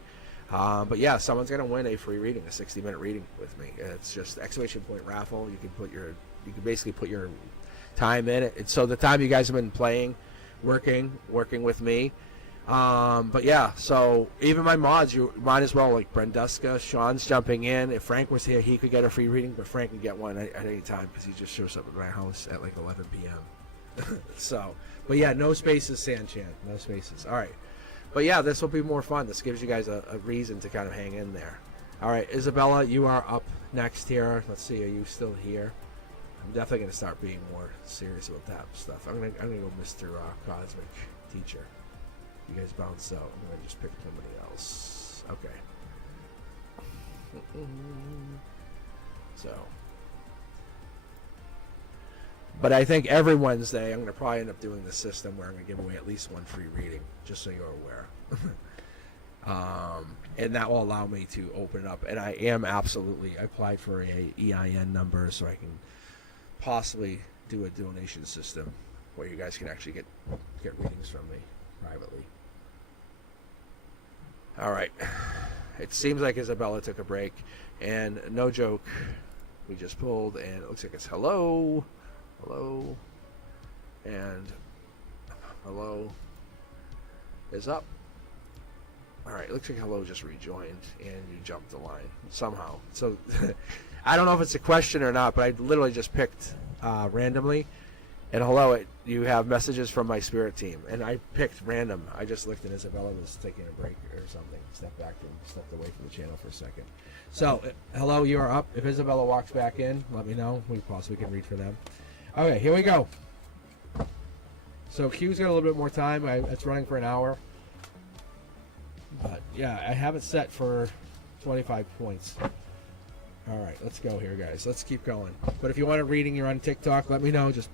But yeah, someone's gonna win a free reading, a 60-minute reading with me. It's just exclamation point raffle. You can basically put your time in it. And so the time you guys have been playing, working with me. But yeah, so even my mods, you might as well, like Brenduska, Sean's jumping in. If Frank was here, he could get a free reading, but Frank can get one at any time because he just shows up at my house at like 11 p.m. So, but yeah, no spaces, Sanchan, no spaces. All right, but yeah, this will be more fun. This gives you guys a reason to kind of hang in there. All right, Isabella, you are up next here. Let's see, are you still here? I'm definitely gonna start being more serious about that stuff. I'm gonna go Mr. Cosmic Teacher. You guys bounce out. I'm gonna just pick somebody else. Okay. So. But I think every Wednesday I'm going to probably end up doing the system where I'm going to give away at least one free reading, just so you're aware. And that will allow me to open it up. And I applied for a EIN number so I can possibly do a donation system where you guys can actually get readings from me privately. All right. It seems like Isabella took a break, and no joke, we just pulled, and it looks like it's hello, and hello is up. All right, it looks like hello just rejoined, and you jumped the line somehow. So I don't know if it's a question or not, but I literally just picked randomly. And hello, you have messages from my spirit team. And I picked random. I just looked and Isabella was taking a break or something. Stepped away from the channel for a second. So, hello, you are up. If Isabella walks back in, let me know. We possibly can read for them. Okay, here we go. So Q's got a little bit more time. It's running for an hour. But, yeah, I have it set for 25 points. All right, let's go here, guys. Let's keep going. But if you want a reading, you're on TikTok, let me know. Just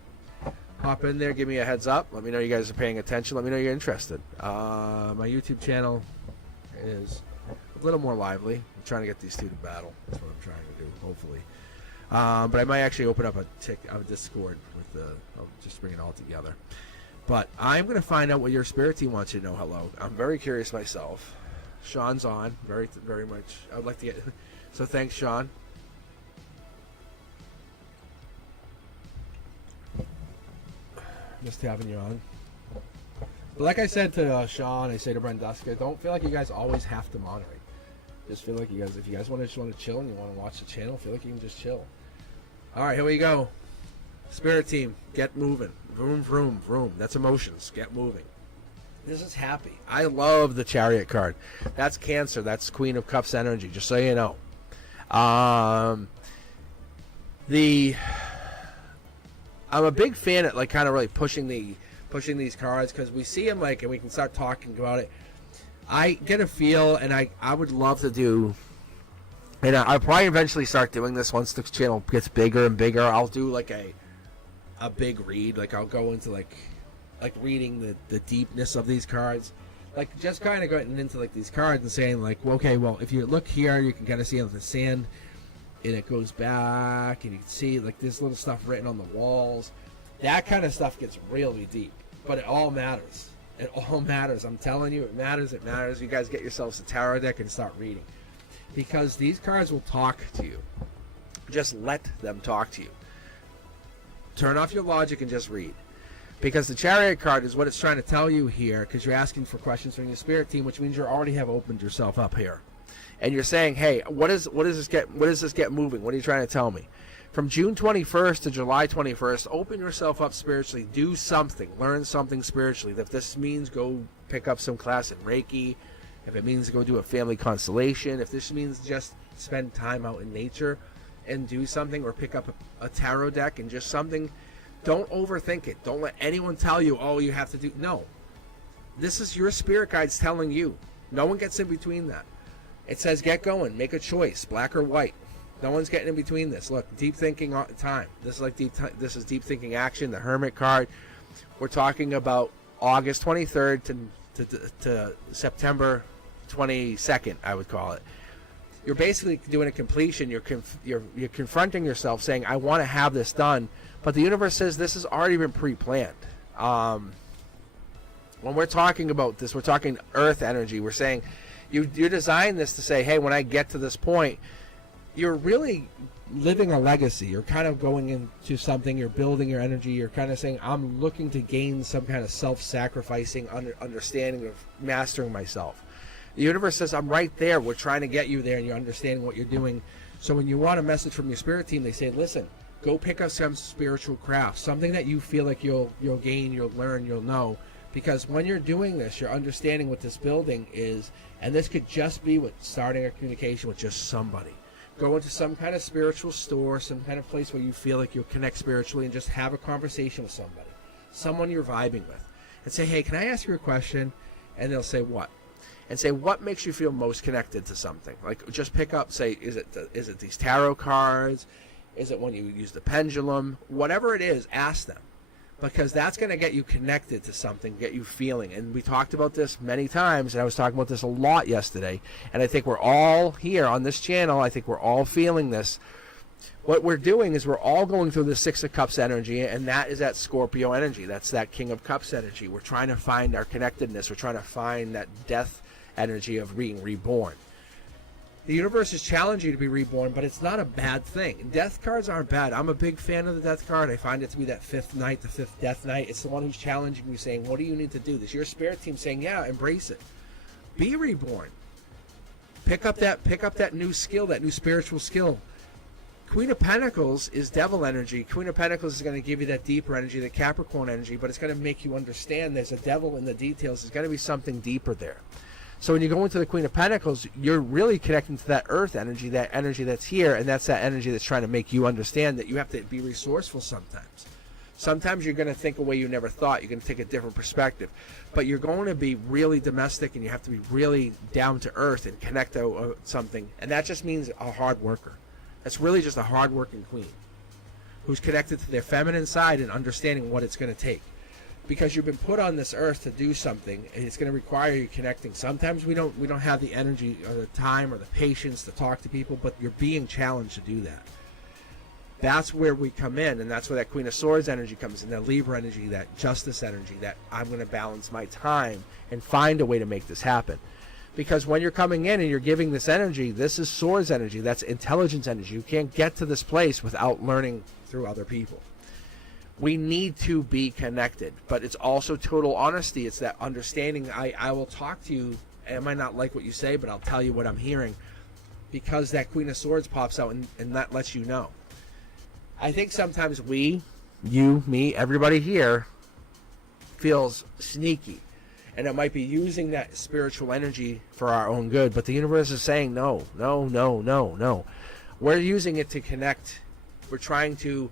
hop in there, give me a heads up. Let me know you guys are paying attention. Let me know you're interested. My YouTube channel is a little more lively. I'm trying to get these two to battle. That's what I'm trying to do, hopefully. But I might actually open up a Discord I'll just bring it all together. But I'm going to find out what your spirit team wants you to know. Hello. I'm very curious myself. Sean's on, very, very much. I would like to get... So thanks, Sean. Just having you on. But like I said to Sean, I say to Brenduska, don't feel like you guys always have to moderate. Just feel like you guys, if you guys want to chill and you want to watch the channel, feel like you can just chill. All right, here we go. Spirit team, get moving. Vroom, vroom, vroom. That's emotions. Get moving. This is happy. I love the Chariot card. That's Cancer. That's Queen of Cups energy, just so you know. I'm a big fan of kind of really pushing these cards because we see them and we can start talking about it. I get a feel, and I would love to do, and I'll probably eventually start doing this once the channel gets bigger and bigger. I'll do a big read, I'll go into reading the deepness of these cards, just kind of going into these cards and saying okay, well, if you look here, you can kind of see the sand. And it goes back, and you can see this little stuff written on the walls. That kind of stuff gets really deep, but it all matters. It all matters. I'm telling you, it matters. It matters. You guys get yourselves a tarot deck and start reading, because these cards will talk to you. Just let them talk to you. Turn off your logic and just read, because the Chariot card is what it's trying to tell you here. Because you're asking for questions from your spirit team, which means you already have opened yourself up here. And you're saying, hey, what does this get moving? What are you trying to tell me? From June 21st to July 21st, open yourself up spiritually. Do something. Learn something spiritually. If this means go pick up some class in Reiki, if it means go do a family constellation, if this means just spend time out in nature and do something, or pick up a tarot deck and just something, don't overthink it. Don't let anyone tell you, oh, you have to do. No. This is your spirit guides telling you. No one gets in between that. It says get going, make a choice, black or white. No one's getting in between this. Look, deep thinking time. This is this is deep thinking action. The Hermit card. We're talking about August 23rd to September 22nd. I would call it. You're basically doing a completion. You're confronting yourself, saying, "I want to have this done," but the universe says this has already been pre-planned. When we're talking about this, we're talking Earth energy. We're saying. You design this to say, hey, when I get to this point, you're really living a legacy. You're kind of going into something. You're building your energy. You're kind of saying, I'm looking to gain some kind of self-sacrificing understanding of mastering myself. The universe says, I'm right there. We're trying to get you there, and you're understanding what you're doing. So when you want a message from your spirit team, they say, listen, go pick up some spiritual craft, something that you feel like you'll gain, you'll learn, you'll know. Because when you're doing this, you're understanding what this building is, and this could just be with starting a communication with just somebody. Go into some kind of spiritual store, some kind of place where you feel like you'll connect spiritually and just have a conversation with somebody, someone you're vibing with, and say, hey, can I ask you a question? And they'll say, what? And say, what makes you feel most connected to something? Just pick up, say, is it these tarot cards? Is it when you use the pendulum? Whatever it is, ask them. because that's going to get you connected to something, get you feeling. And we talked about this many times, and I was talking about this a lot yesterday, and I think we're all here on this channel, I think we're all feeling this. What we're doing is we're all going through the Six of Cups energy, and that is that Scorpio energy. That's that King of Cups energy. We're trying to find our connectedness. We're trying to find that death energy of being reborn. The universe is challenging you to be reborn, but it's not a bad thing. Death cards aren't bad. I'm a big fan of the death card. I find it to be that fifth night, the fifth death night. It's the one who's challenging you, saying, what do you need to do? This is your spirit team saying, yeah, embrace it. Be reborn. Pick up that new skill, that new spiritual skill. Queen of Pentacles is devil energy. Queen of Pentacles is going to give you that deeper energy, the Capricorn energy, but it's going to make you understand there's a devil in the details. There's going to be something deeper there. So when you go into the Queen of Pentacles, you're really connecting to that earth energy that's here, and that's that energy that's trying to make you understand that you have to be resourceful sometimes. Sometimes you're going to think a way you never thought. You're going to take a different perspective. But you're going to be really domestic, and you have to be really down to earth and connect to something. And that just means a hard worker. That's really just a hard-working queen who's connected to their feminine side and understanding what it's going to take. Because you've been put on this earth to do something, and it's going to require you connecting. Sometimes we don't have the energy or the time or the patience to talk to people, but you're being challenged to do that. That's where we come in, and that's where that Queen of Swords energy comes in, that Libra energy, that justice energy, that I'm going to balance my time and find a way to make this happen. Because when you're coming in and you're giving this energy, this is Swords energy, that's intelligence energy. You can't get to this place without learning through other people. We need to be connected, but it's also total honesty. It's that understanding. I will talk to you, and I might not like what you say, but I'll tell you what I'm hearing, because that Queen of Swords pops out and that lets you know. I think sometimes we, you, me, everybody here feels sneaky. And it might be using that spiritual energy for our own good. But the universe is saying, no, no, no, no, no. We're using it to connect. We're trying to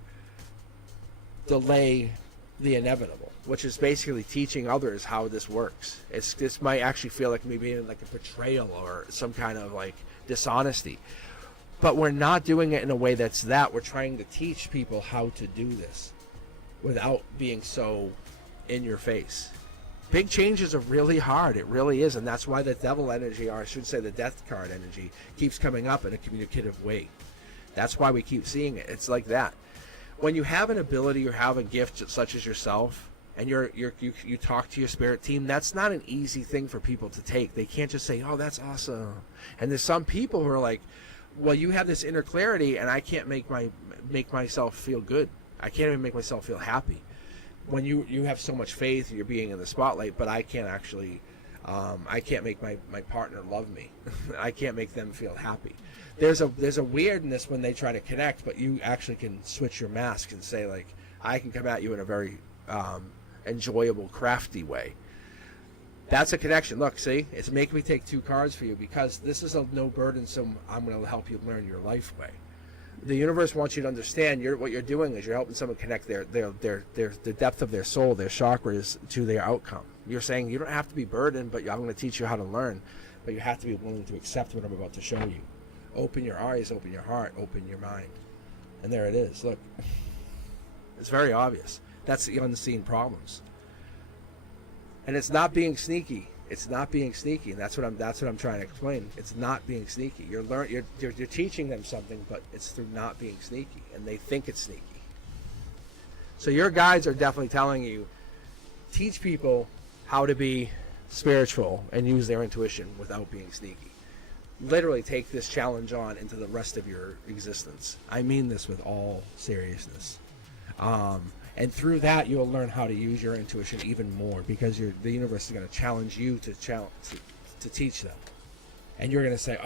delay the inevitable, which is basically teaching others how this works. This might actually feel like maybe like a betrayal or some kind of like dishonesty. But we're not doing it in a way that's that. We're trying to teach people how to do this without being so in your face. Big changes are really hard. It really is. And that's why the devil energy, or I should say the death card energy, keeps coming up in a communicative way. That's why we keep seeing it. It's like that. When you have an ability or have a gift such as yourself, and you talk to your spirit team, that's not an easy thing for people to take. They can't just say, oh, that's awesome. And there's some people who are like, well, you have this inner clarity, and I can't make myself feel good. I can't even make myself feel happy. When you have so much faith, you're being in the spotlight, but I can't actually, I can't make my partner love me. I can't make them feel happy. There's a weirdness when they try to connect, but you actually can switch your mask and say, like, I can come at you in a very enjoyable, crafty way. That's a connection. Look, see, it's making me take 2 cards for you because this is a no burdensome, I'm going to help you learn your life way. The universe wants you to understand what you're doing is you're helping someone connect the depth of their soul, their chakras, to their outcome. You're saying you don't have to be burdened, but I'm going to teach you how to learn. But you have to be willing to accept what I'm about to show you. Open your eyes, open your heart, open your mind. And there it is. Look. It's very obvious. That's the unseen problems. And it's not being sneaky. It's not being sneaky, and that's what I'm trying to explain. It's not being sneaky. You're teaching them something, but it's through not being sneaky, and they think it's sneaky. So your guides are definitely telling you, teach people how to be spiritual and use their intuition without being sneaky. Literally take this challenge on into the rest of your existence. I mean this with all seriousness. And through that, you'll learn how to use your intuition even more because the universe is going to challenge you to teach them. And you're going to say,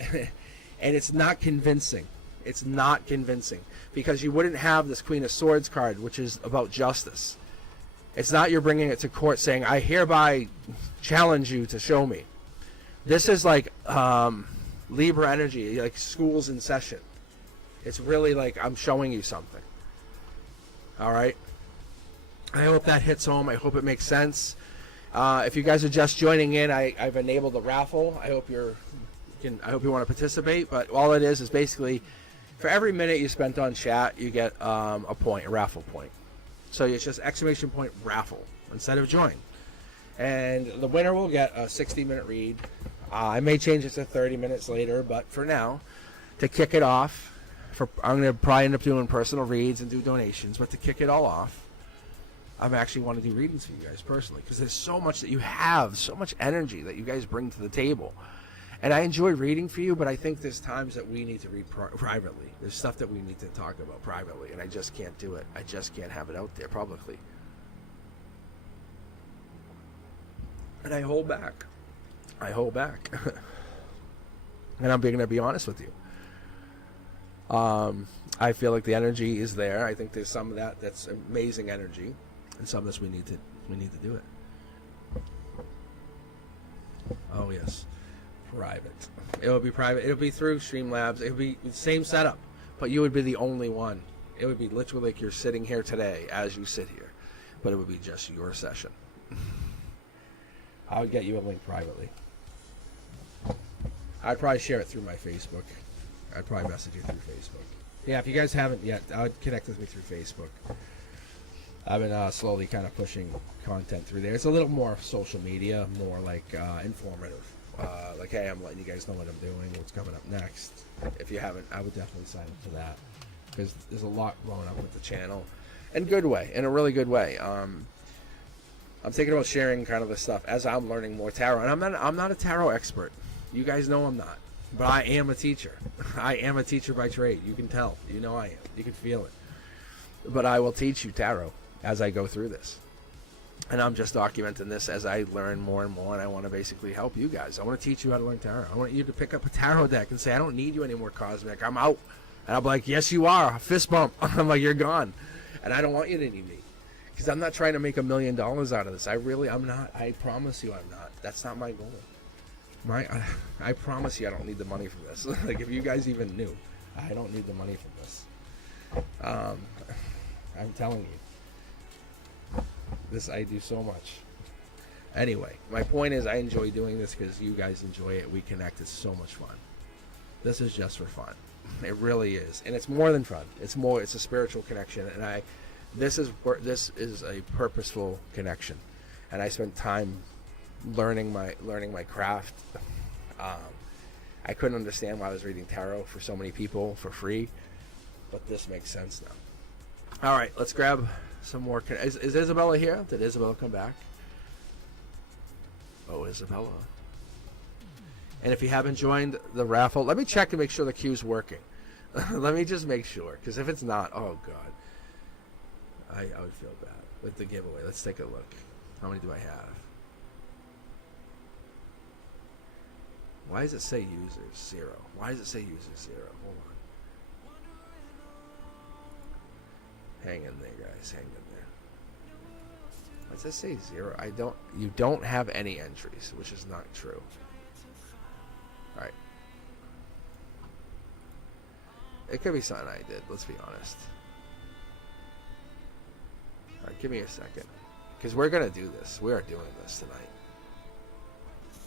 and it's not convincing. It's not convincing because you wouldn't have this Queen of Swords card, which is about justice. It's not you're bringing it to court saying, I hereby challenge you to show me. This is like Libra energy, like school's in session. It's really like I'm showing you something. All right. I hope that hits home. I hope it makes sense. If you guys are just joining in, I've enabled the raffle. I hope you want to participate. But all it is basically for every minute you spent on chat, you get a point, a raffle point. So it's just exclamation point raffle instead of join. And the winner will get a 60-minute read. I may change it to 30 minutes later, but for now, to kick it off, I'm going to probably end up doing personal reads and do donations, but to kick it all off, I actually want to do readings for you guys personally, because there's so much that you have, so much energy that you guys bring to the table. And I enjoy reading for you, but I think there's times that we need to read privately. There's stuff that we need to talk about privately, and I just can't do it. I just can't have it out there publicly. And I hold back. And I'm going to be honest with you. I feel like the energy is there. I think there's some of that's amazing energy, and some of this we need to do it. Oh yes, private. It will be private. It'll be through Streamlabs. It'll be the same setup, but you would be the only one. It would be literally like you're sitting here today as you sit here, but it would be just your session. I would get you a link privately. I'd probably share it through my Facebook. I'd probably message you through Facebook. Yeah, if you guys haven't yet, I would connect with me through Facebook. I've been slowly kind of pushing content through there. It's a little more social media, more like informative. Like, hey, I'm letting you guys know what I'm doing, what's coming up next. If you haven't, I would definitely sign up for that, because there's a lot growing up with the channel, in a good way, in a really good way. I'm thinking about sharing kind of the stuff as I'm learning more tarot, and I'm not a tarot expert. You guys know I'm not, but I am a teacher. I am a teacher by trade. You can tell. You know I am. You can feel it. But I will teach you tarot as I go through this. And I'm just documenting this as I learn more and more, and I want to basically help you guys. I want to teach you how to learn tarot. I want you to pick up a tarot deck and say, I don't need you anymore, Cosmic. I'm out. And I'll be like, yes, you are. Fist bump. I'm like, you're gone. And I don't want you to need me, because I'm not trying to make $1 million out of this. I'm not. I promise you I'm not. That's not my goal. I promise you I don't need the money from this. Like, if you guys even knew, I don't need the money from this. I'm telling you. This I do so much. Anyway, my point is I enjoy doing this because you guys enjoy it. We connect. It's so much fun. This is just for fun. It really is. And it's more than fun. It's a spiritual connection. And this is a purposeful connection. And I spent time learning my craft. I couldn't understand why I was reading tarot for so many people for free, but this makes sense now. All right, let's grab some more. Is Isabella here? Did Isabella come back? Oh, Isabella. And if you haven't joined the raffle, let me check to make sure the queue's working. Let me just make sure, because if it's not, oh god, I would feel bad with the giveaway. Let's take a look. How many do I have? Why does it say users 0? Why does it say users 0? Hold on. Hang in there, guys. Hang in there. Why does it say 0? You don't have any entries, which is not true. Alright. It could be something I did, let's be honest. Alright, give me a second. Because we're going to do this. We are doing this tonight.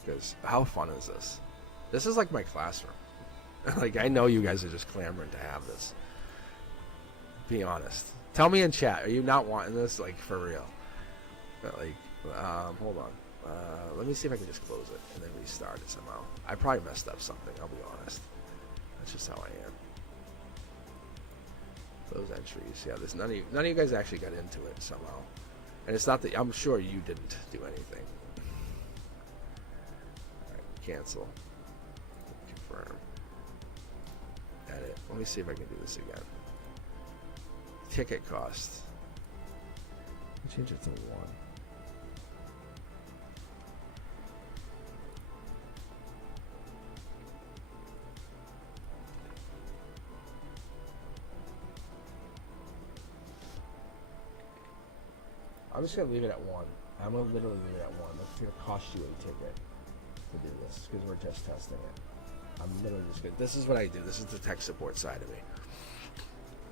Because how fun is this? This is like my classroom. Like, I know you guys are just clamoring to have this. Be honest. Tell me in chat, are you not wanting this? Like, for real. But like, hold on. Let me see if I can just close it and then restart it somehow. I probably messed up something, I'll be honest. That's just how I am. Close entries. Yeah, there's none of you guys actually got into it somehow. And it's not that, I'm sure you didn't do anything. Alright, cancel. Confirm. Edit. Let me see if I can do this again. Ticket cost. Change it to 1. I'm just going to leave it at 1. I'm going to literally leave it at 1. That's going to cost you a ticket to do this, because we're just testing it. I'm literally just going to... This is what I do. This is the tech support side of me.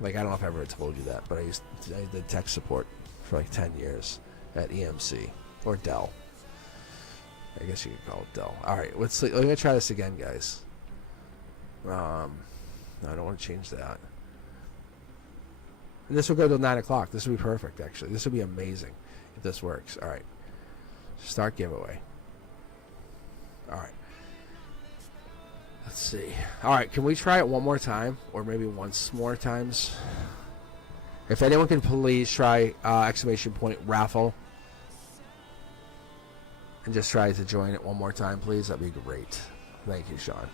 Like, I don't know if I ever told you that, but I did tech support for like 10 years at EMC, or Dell. I guess you could call it Dell. Alright, let's see. Let me try this again, guys. No, I don't want to change that. And this will go till 9 o'clock. This will be perfect, actually. This will be amazing if this works. All right. Start giveaway. All right. Let's see. All right, can we try it one more time? Or maybe once more times? If anyone can please try exclamation point raffle. And just try to join it one more time, please. That'd be great. Thank you, Sean.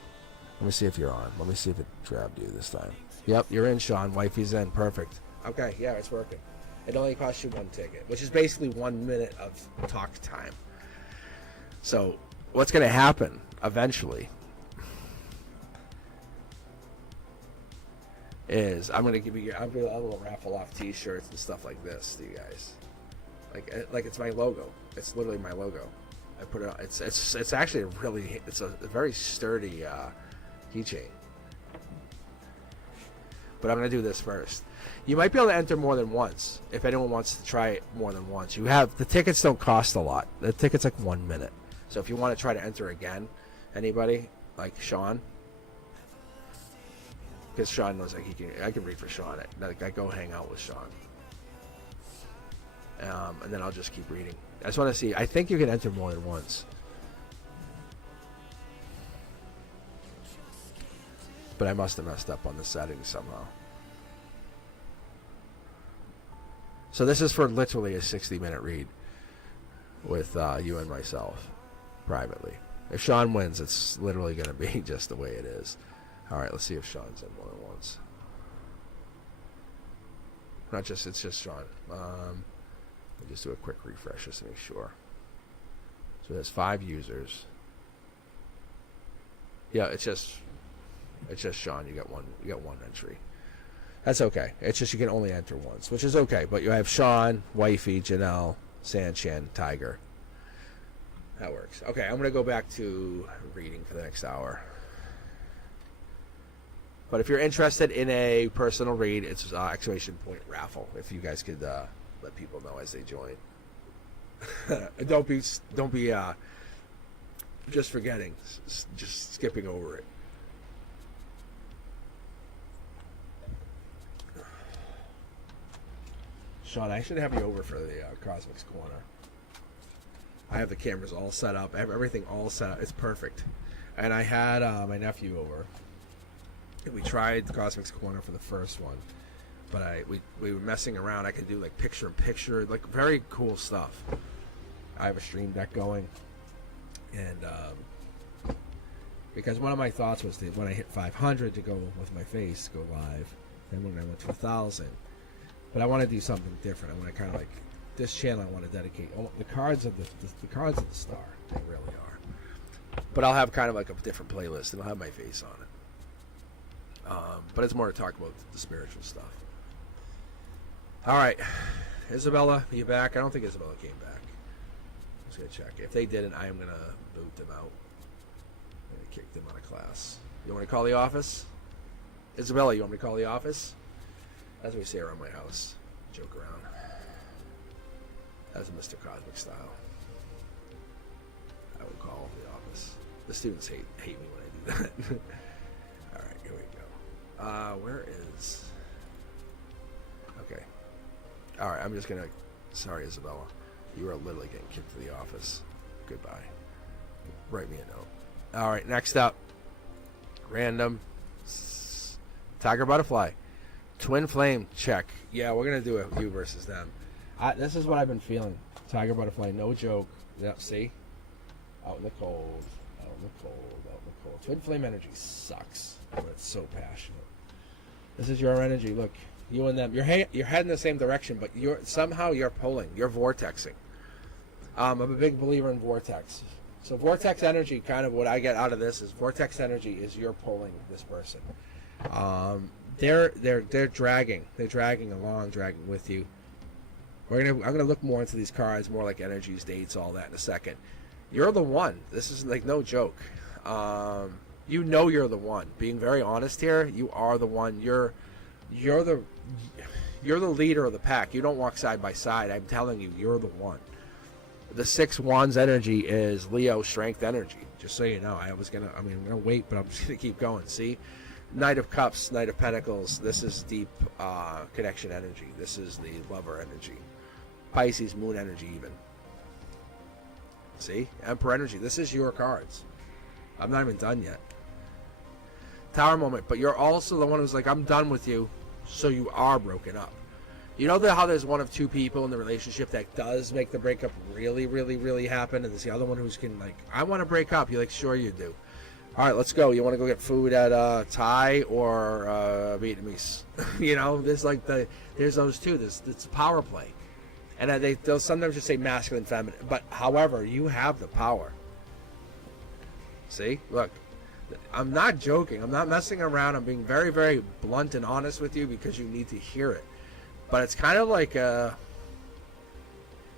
Let me see if you're on. Let me see if it grabbed you this time. Yep, you're in, Sean. Wifey's in. Perfect. Okay, yeah, it's working. It only costs you 1 ticket, which is basically 1 minute of talk time. So what's going to happen eventually is I'm going to raffle off T-shirts and stuff like this to you guys. Like it's my logo. It's literally my logo. I put it on. It's actually a very sturdy keychain. But I'm going to do this first. You might be able to enter more than once if anyone wants to try it more than once. The tickets don't cost a lot. The ticket's like 1 minute. So if you want to try to enter again, anybody like Sean, because Sean knows I can read for Sean. I go hang out with Sean, and then I'll just keep reading. I just want to see. I think you can enter more than once, but I must have messed up on the settings somehow. So this is for literally a 60-minute read with you and myself privately. If Sean wins, it's literally going to be just the way it is. All right, let's see if Sean's in more than once. It's just Sean. We'll just do a quick refresh just to make sure. So there's 5 users. Yeah, it's just Sean. You got one entry. That's okay. It's just you can only enter once, which is okay. But you have Sean, Wifey, Janelle, Sanchan, Tiger. That works. Okay, I'm going to go back to reading for the next hour. But if you're interested in a personal read, it's exclamation point raffle. If you guys could let people know as they join. Don't be just forgetting, just skipping over it. Sean, I should have you over for the Cosmics Corner. I have the cameras all set up. I have everything all set up. It's perfect. And I had my nephew over. We tried the Cosmics Corner for the first one. But we were messing around. I could do like picture-in-picture, like very cool stuff. I have a stream deck going. And because one of my thoughts was that when I hit 500 to go with my face, go live. Then when I went to 1,000. But I want to do something different. I want to kind of like this channel. I want to dedicate the cards of the cards of the star. They really are. But I'll have kind of like a different playlist. It'll have my face on it. But it's more to talk about the spiritual stuff. All right, Isabella, are you back? I don't think Isabella came back. I'm just gonna check. If they didn't, I am gonna boot them out. I'm gonna kick them out of class. You want me to call the office? Isabella, you want me to call the office? That's what we say around my house. Joke around. That's Mr. Cosmic style. I would call the office. The students hate me when I do that. All right, here we go. Where is? Okay. All right, I'm just gonna. Sorry, Isabella. You are literally getting kicked to the office. Goodbye. Write me a note. All right, next up. Random. Tiger Butterfly. Twin Flame, check. Yeah, we're going to do a you versus them. This is what I've been feeling. Tiger Butterfly, no joke. Yep, see? Out in the cold. Out in the cold. Out in the cold. Twin Flame energy sucks, but it's so passionate. This is your energy. Look, you and them. You're heading the same direction, but somehow you're pulling. You're vortexing. I'm a big believer in vortex. So vortex energy, kind of what I get out of this is vortex energy is you're pulling this person. They're dragging. They're dragging along, dragging with you. I'm gonna look more into these cards, more like energies, dates, all that in a second. You're the one. This is like no joke. You know you're the one. Being very honest here, you are the one. You're the leader of the pack. You don't walk side by side. I'm telling you, you're the one. The 6 Wands energy is Leo strength energy. Just so you know, I'm gonna wait, but I'm just gonna keep going. See, Knight of Cups, Knight of Pentacles. This is deep connection energy. This is the lover energy. Pisces, moon energy even. See? Emperor energy. This is your cards. I'm not even done yet. Tower moment. But you're also the one who's like, I'm done with you, so you are broken up. You know how there's one of two people in the relationship that does make the breakup really, really, really happen, and there's the other one who's can like, I want to break up. You're like, sure you do. All right, let's go. You want to go get food at Thai or Vietnamese? You know, there's those two. It's power play, and they'll sometimes just say masculine, feminine. But however, you have the power. See, look, I'm not joking. I'm not messing around. I'm being very, very blunt and honest with you because you need to hear it. But it's kind of like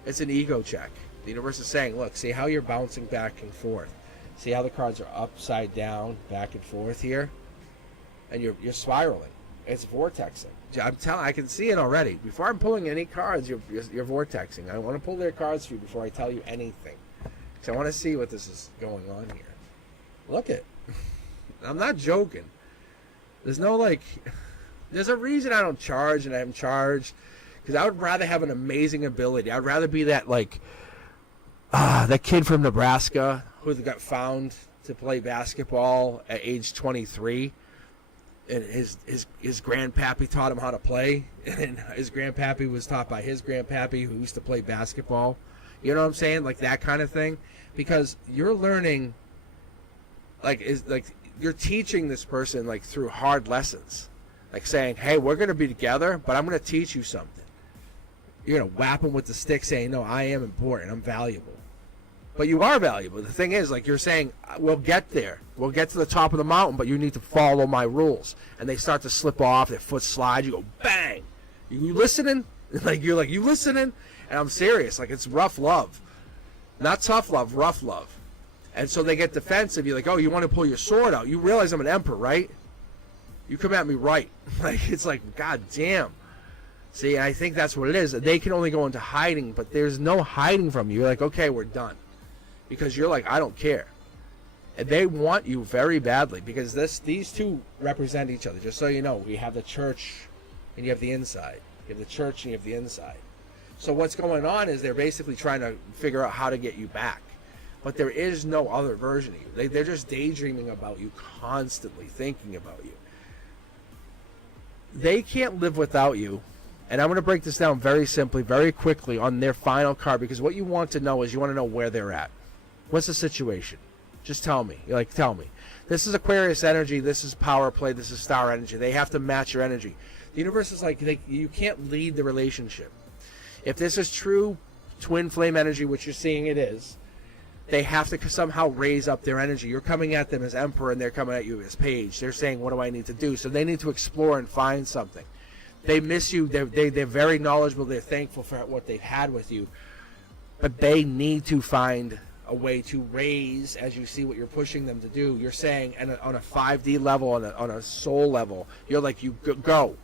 it's an ego check. The universe is saying, look, see how you're bouncing back and forth. See how the cards are upside down, back and forth here? And you're spiraling. It's vortexing. I'm telling, I can see it already. Before I'm pulling any cards, you're vortexing. I want to pull their cards for you before I tell you anything. Because I want to see what this is going on here. Look it. I'm not joking. There's no there's a reason I don't charge and I haven't charged. Because I would rather have an amazing ability. I'd rather be that that kid from Nebraska who got found to play basketball at age 23, and his grandpappy taught him how to play, and his grandpappy was taught by his grandpappy who used to play basketball. You know what I'm saying? Like that kind of thing. Because you're learning, you're teaching this person through hard lessons, saying, hey, we're going to be together, but I'm going to teach you something. You're going to whap him with the stick saying, no, I am important, I'm valuable. But you are valuable. The thing is, you're saying, we'll get there. We'll get to the top of the mountain, but you need to follow my rules. And they start to slip off, their foot slides, you go, bang! You listening? You're like, you listening? And I'm serious. It's rough love. Not tough love, rough love. And so they get defensive. You're like, oh, you want to pull your sword out. You realize I'm an emperor, right? You come at me right. It's like, God damn. See, I think that's what it is. They can only go into hiding, but there's no hiding from you. You're like, okay, we're done. Because you're like, I don't care. And they want you very badly because these two represent each other. Just so you know, we have the church and you have the inside. You have the church and you have the inside. So what's going on is they're basically trying to figure out how to get you back. But there is no other version of you. They're just daydreaming about you, constantly thinking about you. They can't live without you. And I'm going to break this down very simply, very quickly on their final card, because what you want to know is you want to know where they're at. What's the situation? Just tell me. Tell me. This is Aquarius energy. This is power play. This is star energy. They have to match your energy. The universe is you can't lead the relationship. If this is true twin flame energy, which you're seeing it is, they have to somehow raise up their energy. You're coming at them as emperor, and they're coming at you as page. They're saying, what do I need to do? So they need to explore and find something. They miss you. They're very knowledgeable. They're thankful for what they've had with you. But they need to find a way to raise, as you see what you're pushing them to do. You're saying, and on a 5D level, on a soul level, you're like, you go.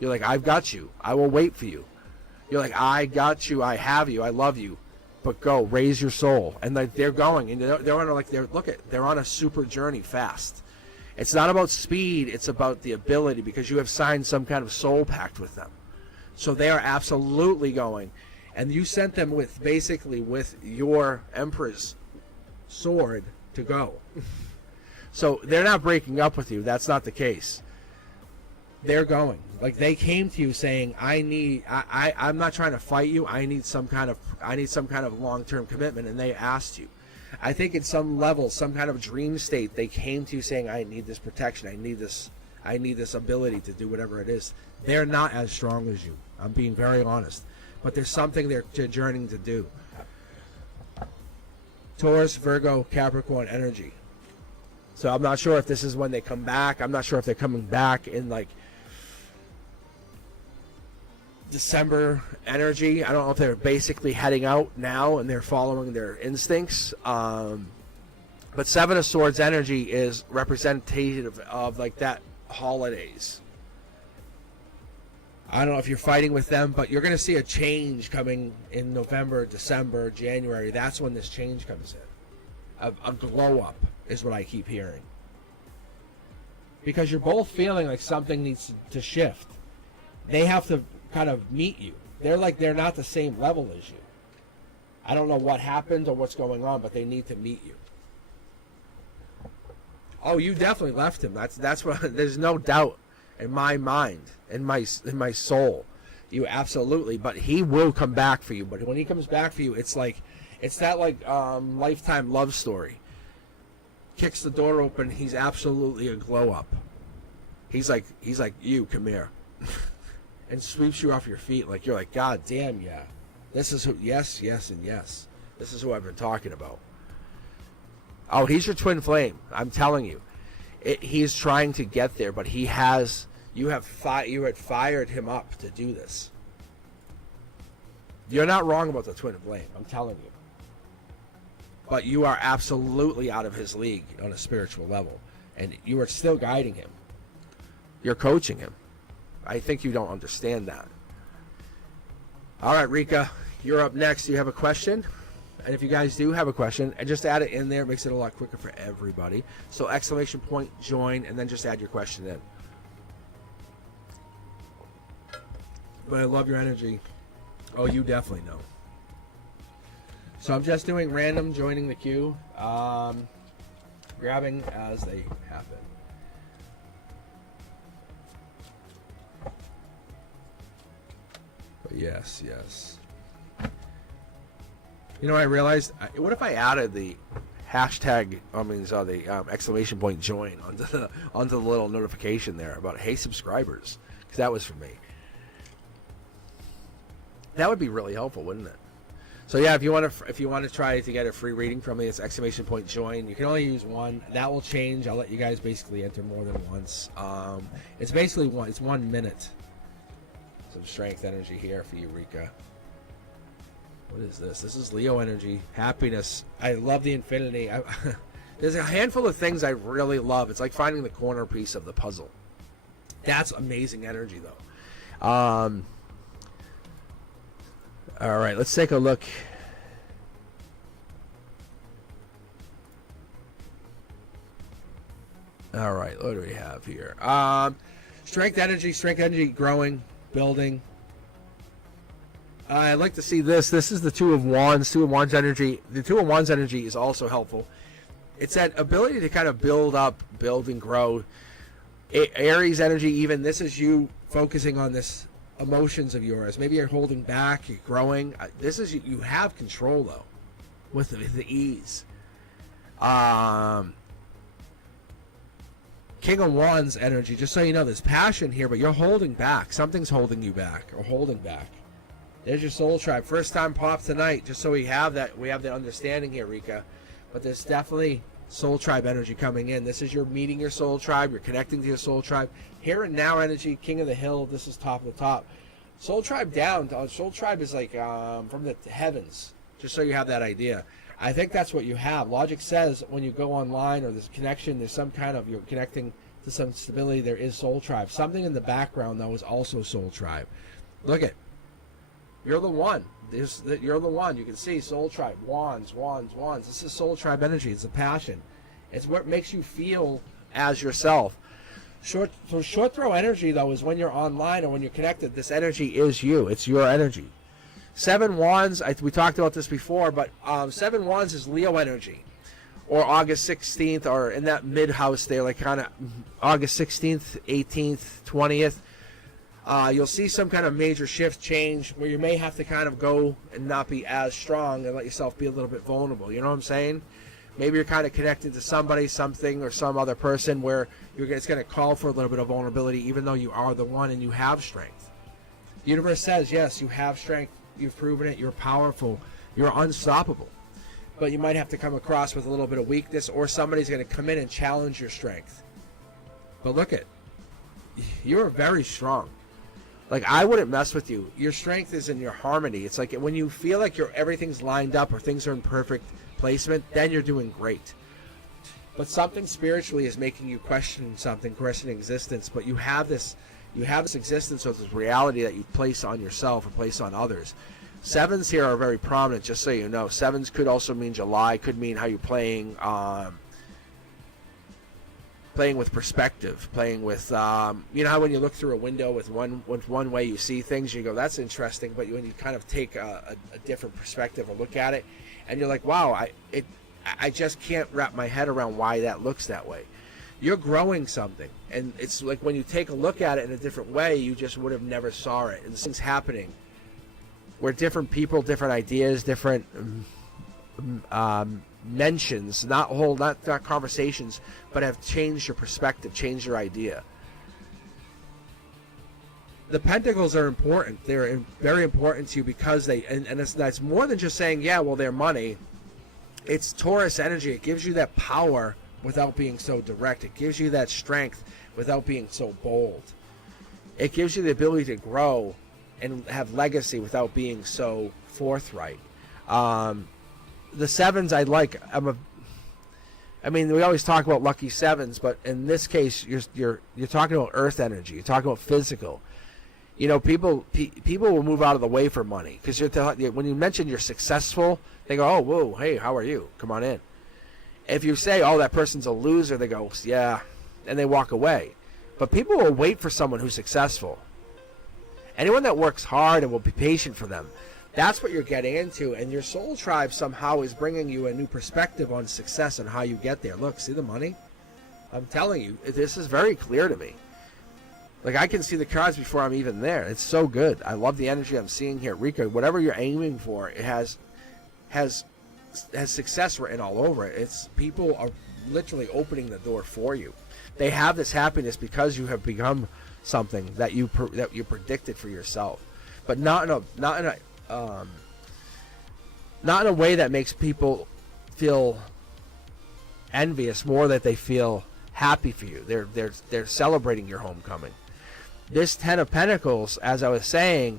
You're like, I've got you. I will wait for you. You're like, I got you. I have you. I love you. But go, raise your soul. And they're going, and they're on a super journey fast. It's not about speed. It's about the ability, because you have signed some kind of soul pact with them. So they are absolutely going. And you sent them with your emperor's sword to go. So they're not breaking up with you. That's not the case. They're going. They came to you saying, I'm not trying to fight you. I need some kind of long-term commitment. And they asked you. I think at some level, some kind of dream state, they came to you saying, I need this protection. I need this ability to do whatever it is. They're not as strong as you. I'm being very honest. But there's something they're journeying to do. Taurus, Virgo, Capricorn energy. So I'm not sure if this is when they come back. I'm not sure if they're coming back in December energy. I don't know if they're basically heading out now and they're following their instincts. But Seven of Swords energy is representative of that holidays. I don't know if you're fighting with them, but you're going to see a change coming in November, December, January. That's when this change comes in. A glow up is what I keep hearing. because you're both feeling like something needs to shift. They have to kind of meet you. They're not the same level as you. I don't know what happened or what's going on, but they need to meet you. Oh, you definitely left him. That's what. There's no doubt in my mind, in my soul. You absolutely. But he will come back for you. But when he comes back for you, it's that lifetime love story. Kicks the door open. He's absolutely a glow up. He's like you. Come here, and sweeps you off your feet. Like you're like, God damn, yeah. This is who. Yes, yes, and yes. This is who I've been talking about. Oh, he's your twin flame. I'm telling you, he's trying to get there, but you had fired him up to do this. You're not wrong about the twin flame. I'm telling you, but you are absolutely out of his league on a spiritual level, and you are still guiding him. You're coaching him. I think you don't understand that. All right, Rika, you're up next. Do you have a question? And if you guys do have a question, and just add it in there, it makes it a lot quicker for everybody. So exclamation point, join, and then just add your question in. But I love your energy. Oh, you definitely know. So I'm just doing random, joining the queue, grabbing as they happen. But yes, yes. You know, I realized, what if I added the hashtag, the exclamation point join onto the little notification there about, hey, subscribers, because that was for me. That would be really helpful, wouldn't it? So yeah, if you want to try to get a free reading from me, it's exclamation point join. You can only use one. That will change. I'll let you guys basically enter more than once. It's basically it's 1 minute. Some strength energy here for you, Rika. What is this? This is Leo energy. Happiness. I love the infinity. There's a handful of things I really love. It's like finding the corner piece of the puzzle. That's amazing energy, though. All right, let's take a look. All right, what do we have here? Strength energy growing, building. I'd like to see this. This is the Two of Wands. Two of Wands energy. The Two of Wands energy is also helpful. It's that ability to kind of build and grow. Aries energy, even. This is you focusing on this emotions of yours. Maybe you're holding back. You're growing. This is you have control though, with the ease. King of Wands energy. Just so you know, there's passion here, but you're holding back. Something's holding you back or holding back. There's your soul tribe. First time pop tonight, just so we have that understanding here, Rika. But there's definitely soul tribe energy coming in. This is your meeting your soul tribe. You're connecting to your soul tribe. Here and now energy, king of the hill. This is top of the top. Soul tribe down. Soul tribe is like from the heavens. Just so you have that idea. I think that's what you have. Logic says when you go online or there's a connection, there's some kind of, you're connecting to some stability, there is soul tribe. Something in the background, though, is also soul tribe. Look at. You're the one. You're the one. You can see soul tribe. Wands. This is soul tribe energy. It's a passion. It's what makes you feel as yourself. Short throw energy, though, is when you're online or when you're connected. This energy is you. It's your energy. 7 Wands. We talked about this before, but 7 Wands is Leo energy. Or August 16th, or in that mid-house there, like kind of August 16th, 18th, 20th. You'll see some kind of major shift change where you may have to kind of go and not be as strong and let yourself be a little bit vulnerable. You know what I'm saying? Maybe you're kind of connected to somebody, something, or some other person where it's going to call for a little bit of vulnerability, even though you are the one and you have strength. The universe says, yes, you have strength. You've proven it. You're powerful. You're unstoppable. But you might have to come across with a little bit of weakness, or somebody's going to come in and challenge your strength. But look at, you're very strong. Like, I wouldn't mess with you. Your strength is in your harmony. It's like when you feel like everything's lined up or things are in perfect placement, then you're doing great. But something spiritually is making you question something, question existence. But you have this existence or this reality that you place on yourself or place on others. 7s here are very prominent, just so you know. 7s could also mean July, could mean how you're playing playing with perspective, playing with, you know how when you look through a window with one way you see things, you go, that's interesting, but when you kind of take a different perspective or look at it, and you're like, wow, I just can't wrap my head around why that looks that way. You're growing something, and it's like when you take a look at it in a different way, you just would have never saw it, and things happening where different people, different ideas, different mentions, not conversations, but have changed your perspective, changed your idea. The pentacles are important. They're very important to you because that's more than just saying, yeah, well, they're money. It's Taurus energy. It gives you that power without being so direct. It gives you that strength without being so bold. It gives you the ability to grow and have legacy without being so forthright. The sevens I like. I mean, we always talk about lucky sevens, but in this case, you're talking about earth energy. You're talking about physical. You know, people will move out of the way for money because when you mention you're successful, they go, "Oh, whoa, hey, how are you? Come on in." If you say, "Oh, that person's a loser," they go, "Yeah," and they walk away. But people will wait for someone who's successful. Anyone that works hard and will be patient for them. That's what you're getting into, and your soul tribe somehow is bringing you a new perspective on success and how you get there. Look, see the money? I'm telling you, this is very clear to me. Like, I can see the cards before I'm even there. It's so good. I love the energy I'm seeing here. Rika, whatever you're aiming for, it has success written all over it. It's people are literally opening the door for you. They have this happiness because you have become something that you predicted for yourself, but not in a way that makes people feel envious. More that they feel happy for you. They're celebrating your homecoming. This Ten of Pentacles, as I was saying,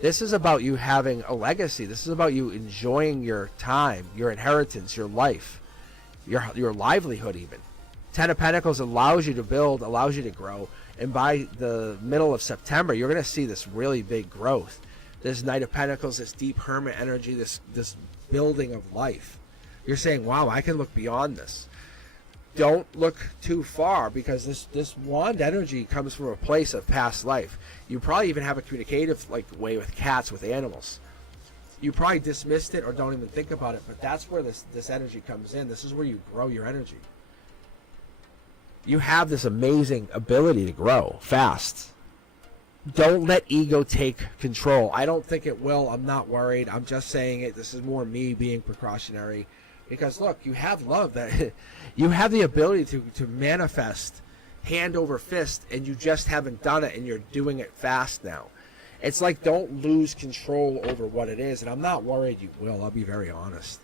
this is about you having a legacy. This is about you enjoying your time, your inheritance, your life, your livelihood even. Ten of Pentacles allows you to build, allows you to grow, and by the middle of September, you're going to see this really big growth. This Knight of Pentacles, this deep hermit energy, this building of life. You're saying, wow, I can look beyond this. Don't look too far, because this wand energy comes from a place of past life. You probably even have a communicative way with cats, with animals. You probably dismissed it or don't even think about it, but that's where this energy comes in. This is where you grow your energy. You have this amazing ability to grow fast. Don't let ego take control. I don't think it will. I'm not worried. I'm just saying it. This is more me being precautionary. Because look, you have love, that you have the ability to manifest hand over fist, and you just haven't done it, and you're doing it fast now. It's like, don't lose control over what it is, and I'm not worried you will. I'll be very honest.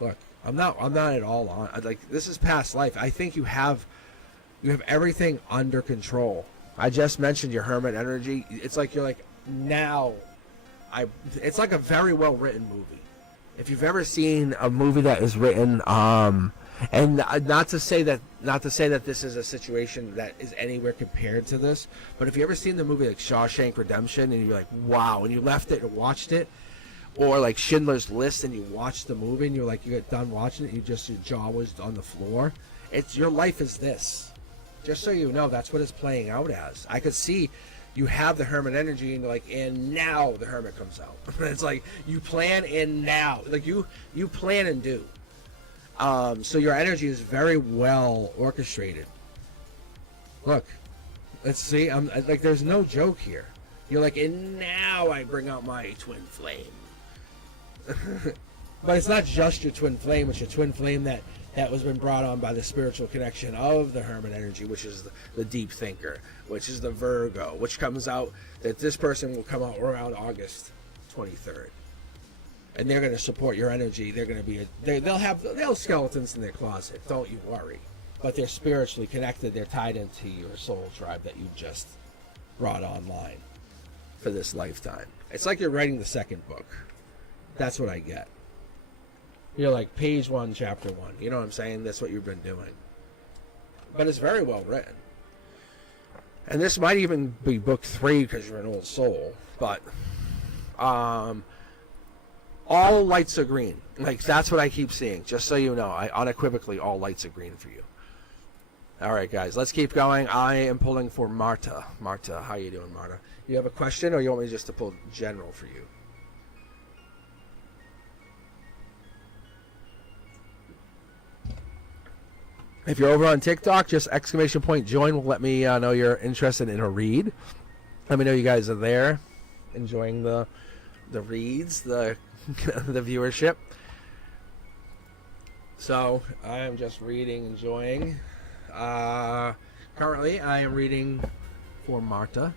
Look, I'm not at all on. Like, this is past life. I think you have everything under control. I just mentioned your hermit energy. It's like you're like, now it's like a very well written movie. If you've ever seen a movie that is written, and not to say that this is a situation that is anywhere compared to this, but if you ever seen the movie like Shawshank Redemption, and you're like, wow, and you left it and watched it, or like Schindler's List, and you watched the movie and you're like, you get done watching it, your jaw was on the floor. It's your life is this. Just so you know, that's what it's playing out as. I could see you have the hermit energy, and you're like, and now the hermit comes out. It's like you plan and now, like you plan and do. So your energy is very well orchestrated. Look, let's see. I'm like, there's no joke here. You're like, and now I bring out my twin flame. But it's not just your twin flame. It's your twin flame that was been brought on by the spiritual connection of the hermit energy, which is the deep thinker, which is the Virgo, which comes out, that this person will come out around August 23rd. And they're going to support your energy. They're going to be, they'll have skeletons in their closet. Don't you worry. But they're spiritually connected. They're tied into your soul tribe that you just brought online for this lifetime. It's like you're writing the second book. That's what I get. You're like page 1, chapter 1. You know what I'm saying? That's what you've been doing. But it's very well written. And this might even be book 3 because you're an old soul. But all lights are green. Like, that's what I keep seeing. Just so you know, I unequivocally, all lights are green for you. All right, guys, let's keep going. I am pulling for Marta. Marta, how you doing, Marta? You have a question, or you want me just to pull general for you? If you're over on TikTok, just exclamation point join will let me know you're interested in a read. Let me know you guys are there, enjoying the reads, the the viewership. So I am just reading, enjoying. Currently, I am reading for Marta.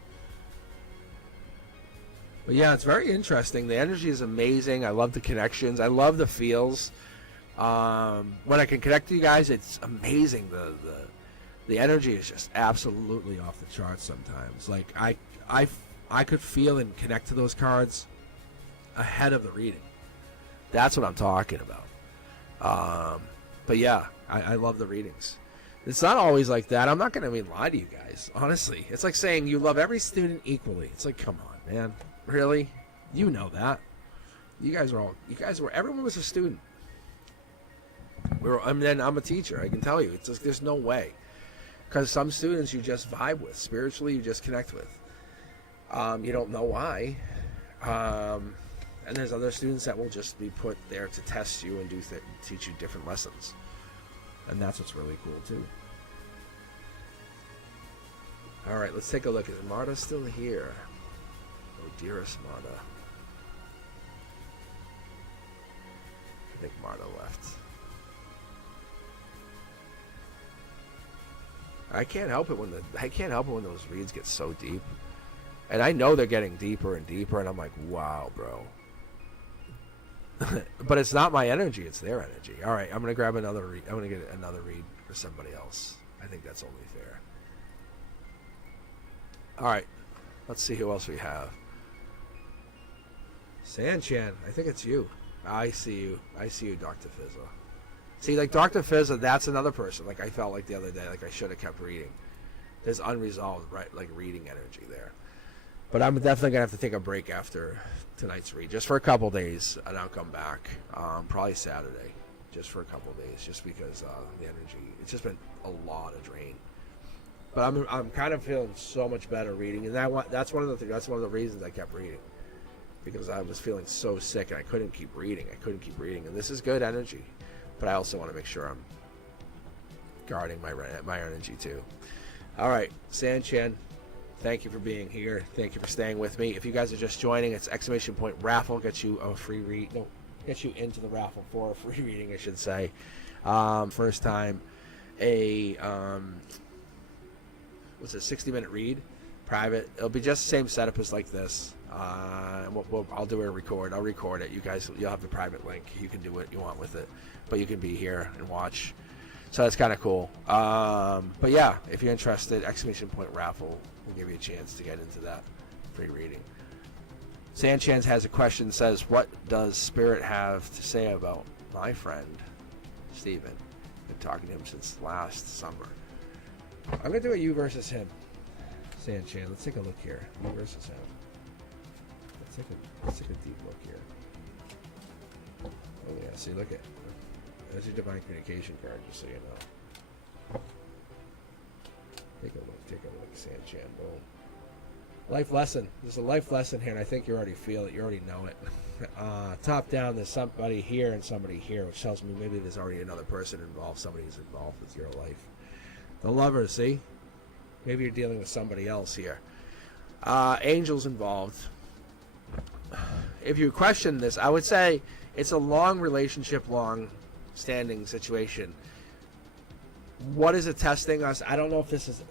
But yeah, it's very interesting. The energy is amazing. I love the connections. I love the feels. When I can connect to you guys, it's amazing. The energy is just absolutely off the charts sometimes. Like I could feel and connect to those cards ahead of the reading. That's what I'm talking about. But yeah, I love the readings. It's not always like that. I'm not going to lie to you guys. Honestly, it's like saying you love every student equally. It's like, come on, man. Really? You know that. Everyone was a student. I'm a teacher. I can tell you, it's just, there's no way, because some students you just vibe with spiritually, you just connect with. You don't know why, and there's other students that will just be put there to test you and teach you different lessons, and that's what's really cool too. All right, let's take a look. Is Marta still here? Oh, dearest Marta. I think Marta left. I can't help it when those reads get so deep, and I know they're getting deeper and deeper, and I'm like, wow, bro. But it's not my energy; it's their energy. All right, I'm gonna grab another read. I'm gonna get another read for somebody else. I think that's only fair. All right, let's see who else we have. Sanchan, I think it's you. I see you. I see you, Dr. Fizza. See, like Dr. Fizza, that's another person. Like I felt like the other day, like I should have kept reading. There's unresolved, right, like reading energy there. But I'm definitely gonna have to take a break after tonight's read, just for a couple days, and I'll come back. Probably Saturday, just for a couple days, just because the energy. It's just been a lot of drain. But I'm kind of feeling so much better reading, and that's one of the reasons I kept reading, because I was feeling so sick and I couldn't keep reading. And this is good energy. But I also want to make sure I'm guarding my energy too. All right, Sanchan, thank you for being here. Thank you for staying with me. If you guys are just joining, it's exclamation point raffle gets you a free read. No, gets you into the raffle for a free reading, I should say. First time, what's a 60-minute read, private. It'll be just the same setup as like this. I'll do a record. I'll record it. You'll have the private link. You can do what you want with it, but you can be here and watch. So that's kind of cool. But yeah, if you're interested, exclamation point raffle will give you a chance to get into that free reading. Sanchez has a question. Says, what does Spirit have to say about my friend Steven? Been talking to him since last summer. I'm gonna do a you versus him. Sanchez, let's take a look here. You versus him. Let's take a deep look here. Oh yeah, see, look at that's your divine communication card, just so you know. Take a look, Sanchan. Boom. Life lesson. There's a life lesson here, and I think you already feel it. You already know it. Top down, there's somebody here and somebody here, which tells me maybe there's already another person involved. Somebody's involved with your life. The Lovers, see? Maybe you're dealing with somebody else here. Angels involved. If you question this, I would say it's a long relationship, long-standing situation. What is it testing us? I don't know if this is...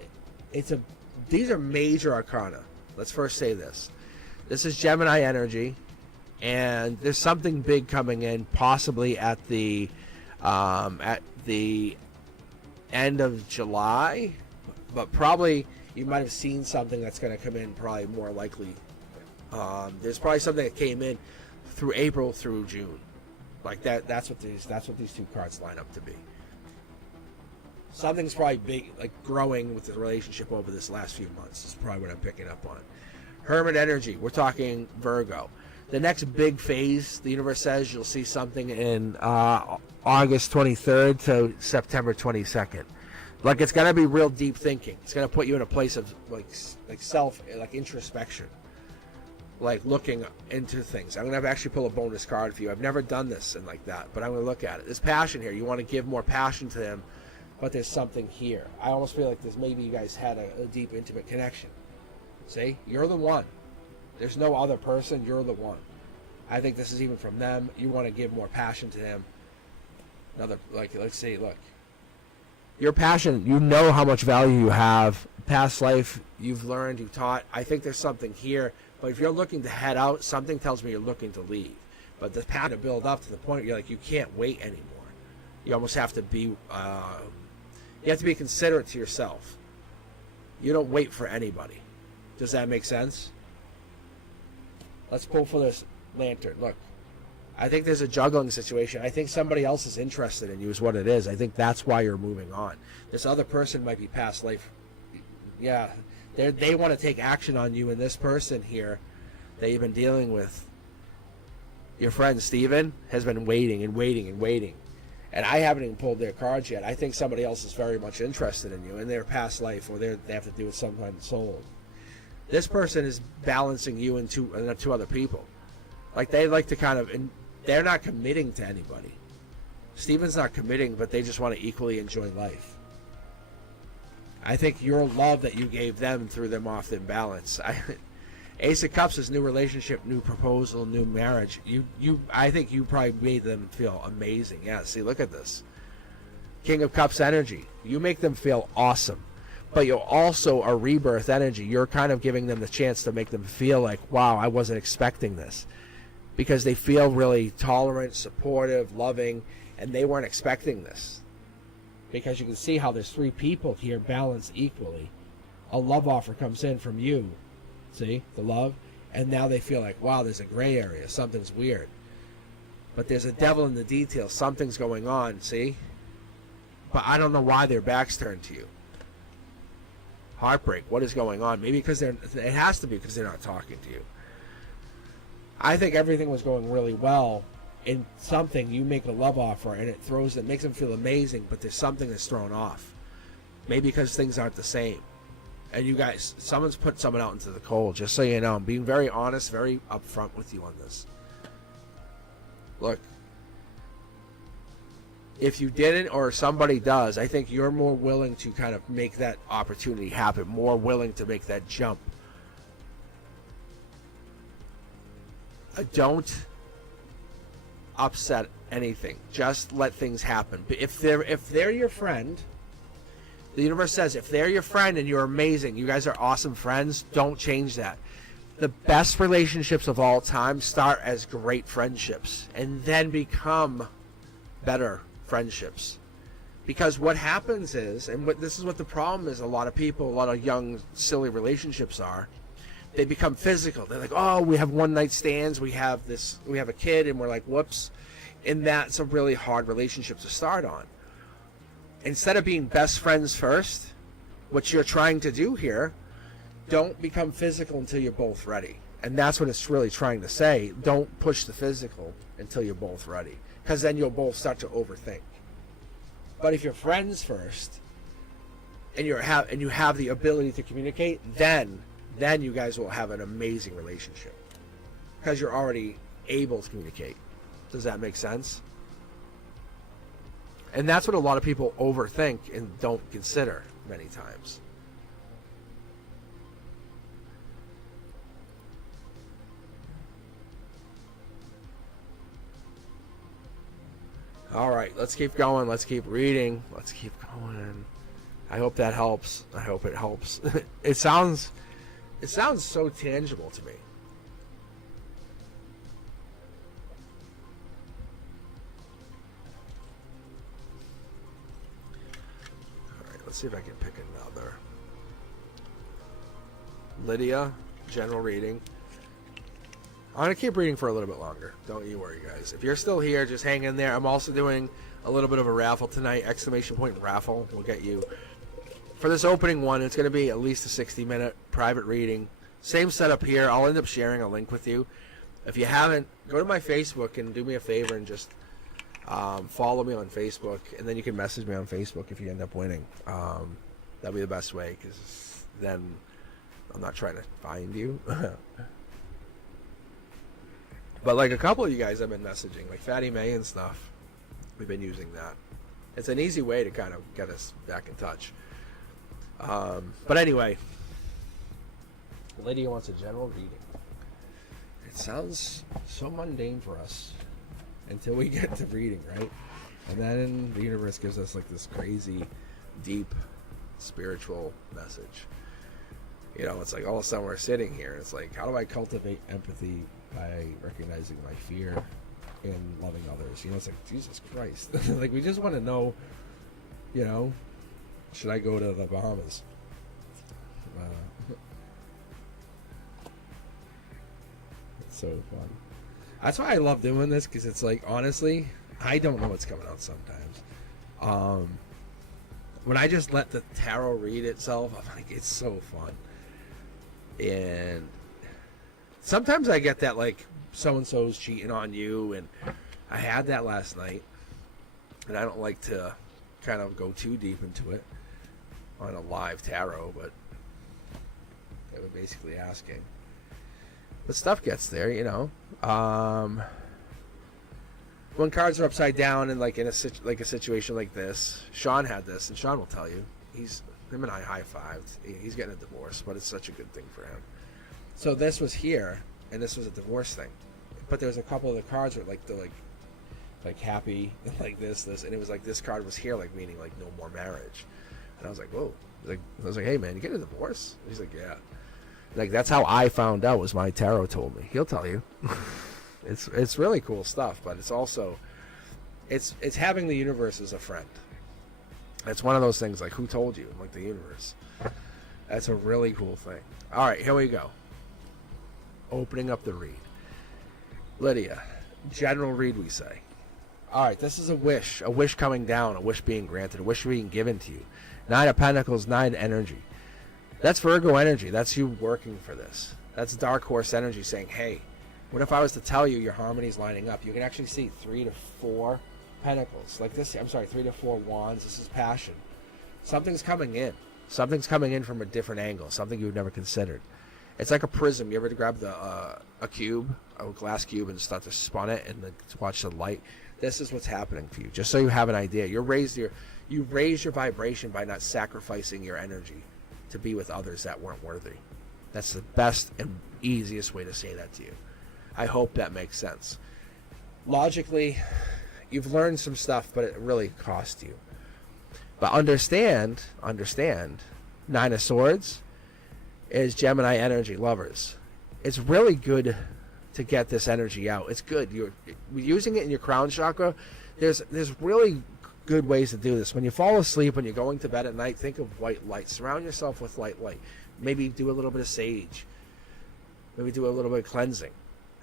These are major arcana. Let's first say this. This is Gemini energy, and there's something big coming in, possibly at the end of July, but probably you might have seen something that's going to come in, probably more likely. There's probably something that came in through April through June, like that. That's what these two cards line up to be. Something's probably big, like growing with the relationship over this last few months. Is probably what I'm picking up on. Hermit energy. We're talking Virgo. The next big phase, the universe says, you'll see something in August 23rd to September 22nd. Like, it's going to be real deep thinking. It's going to put you in a place of like self, like introspection, like looking into things. I'm going to actually pull a bonus card for you. I've never done this and like that, but I'm going to look at it. There's passion here. You want to give more passion to him, but there's something here. I almost feel like there's maybe you guys had a deep, intimate connection. See, you're the one. There's no other person. You're the one. I think this is even from them. You want to give more passion to him. Another, like, let's see, look. Your passion, you know how much value you have. Past life, you've learned, you've taught. I think there's something here. But if you're looking to head out, something tells me you're looking to leave. But the passion to build up to the point where you're like, you can't wait anymore. You almost have to be, you have to be considerate to yourself. You don't wait for anybody. Does that make sense? Let's pull for this lantern. Look, I think there's a juggling situation. I think somebody else is interested in you is what it is. I think that's why you're moving on. This other person might be past life. Yeah, they want to take action on you, and this person here that you've been dealing with, your friend Steven, has been waiting and waiting and waiting. And I haven't even pulled their cards yet. I think somebody else is very much interested in you in their past life, or they have to do with some kind of soul. This person is balancing you and two other people. Like, they like to kind of, and they're not committing to anybody. Steven's not committing, but they just want to equally enjoy life. I think your love that you gave them threw them off in balance. Ace of Cups is new relationship, new proposal, new marriage. I think you probably made them feel amazing. Yeah, see, look at this. King of Cups energy. You make them feel awesome. But you're also a rebirth energy. You're kind of giving them the chance to make them feel like, wow, I wasn't expecting this. Because they feel really tolerant, supportive, loving, and they weren't expecting this. Because you can see how there's three people here balanced equally. A love offer comes in from you. See, the love. And now they feel like, wow, there's a gray area. Something's weird. But there's a devil in the details. Something's going on, see? But I don't know why their back's turned to you. Heartbreak. What is going on? Maybe because it has to be because they're not talking to you. I think everything was going really well. In something, you make a love offer and it makes them feel amazing, but there's something that's thrown off. Maybe because things aren't the same. And you guys, someone's put someone out into the cold, just so you know. I'm being very honest, very upfront with you on this. Look, if you didn't or somebody does, I think you're more willing to kind of make that opportunity happen, more willing to make that jump. Don't upset anything. Just let things happen. If they're your friend, the universe says if they're your friend and you're amazing, you guys are awesome friends, don't change that. The best relationships of all time start as great friendships and then become better friendships. Because what happens is, and this is what the problem is, a lot of young, silly relationships are, they become physical. They're like, oh, we have one night stands, we have a kid, and we're like, whoops. And that's a really hard relationship to start on. Instead of being best friends first, what you're trying to do here, don't become physical until you're both ready. And that's what it's really trying to say. Don't push the physical until you're both ready. Because then you'll both start to overthink. But if you're friends first, and you have the ability to communicate, then you guys will have an amazing relationship. Because you're already able to communicate. Does that make sense? And that's what a lot of people overthink and don't consider many times. All right, let's keep going. Let's keep reading. Let's keep going. I hope that helps. I hope it helps. It sounds so tangible to me. All right, let's see if I can pick another. Lydia, general reading. I'm going to keep reading for a little bit longer. Don't you worry, guys. If you're still here, just hang in there. I'm also doing a little bit of a raffle tonight. Exclamation point raffle will get you. For this opening one, it's going to be at least a 60-minute private reading. Same setup here. I'll end up sharing a link with you. If you haven't, go to my Facebook and do me a favor and just Follow me on Facebook, and then you can message me on Facebook if you end up winning. That'd be the best way, because then I'm not trying to find you. But like a couple of you guys have been messaging, like Fatty May and stuff. We've been using that. It's an easy way to kind of get us back in touch. But anyway, Lydia wants a general reading. It sounds so mundane for us until we get to reading, right? And then the universe gives us like this crazy, deep, spiritual message. You know, it's like all of a sudden we're sitting here, and it's like, how do I cultivate empathy by recognizing my fear and loving others? You know, it's like, Jesus Christ. Like, we just want to know, you know, should I go to the Bahamas? It's so fun. That's why I love doing this, because it's like, honestly, I don't know what's coming out sometimes. When I just let the tarot read itself, I'm like, it's so fun. And sometimes I get that, like, so-and-so's cheating on you, and I had that last night, and I don't like to kind of go too deep into it on a live tarot, but they were basically asking. But stuff gets there, you know. When cards are upside down and like in a situation like this, Sean had this, and Sean will tell you, him and I high-fived. He's getting a divorce, but it's such a good thing for him. So this was here, and this was a divorce thing. But there was a couple of the cards were like they're like happy, like this, and it was like this card was here, like meaning like no more marriage. And I was like, whoa. I was like, hey man, you get a divorce? And he's like, yeah. Like, that's how I found out, was my tarot told me. He'll tell you. It's really cool stuff, but it's also it's having the universe as a friend. It's one of those things, like, who told you? Like, the universe. That's a really cool thing. All right, here we go. Opening up the read. Lydia, general read, we say. All right, this is a wish coming down, a wish being granted, a wish being given to you. 9 of Pentacles, 9 energy. That's Virgo energy. That's you working for this. That's Dark Horse energy saying, hey, what if I was to tell you your harmony's lining up? You can actually see 3 to 4 Pentacles. Like this, 3 to 4 Wands. This is passion. Something's coming in. Something's coming in from a different angle. Something you've never considered. It's like a prism. You ever grab a cube, a glass cube, and start to spin it and watch the light? This is what's happening for you. Just so you have an idea. You raise your vibration by not sacrificing your energy to be with others that weren't worthy. That's the best and easiest way to say that to you. I hope that makes sense. Logically, you've learned some stuff, but it really cost you. But understand, 9 of Swords is Gemini energy, lovers. It's really good to get this energy out. It's good. You're using it in your crown chakra. There's really good ways to do this. When you fall asleep, when you're going to bed at night, think of white light. Surround yourself with light. Maybe do a little bit of sage. Maybe do a little bit of cleansing.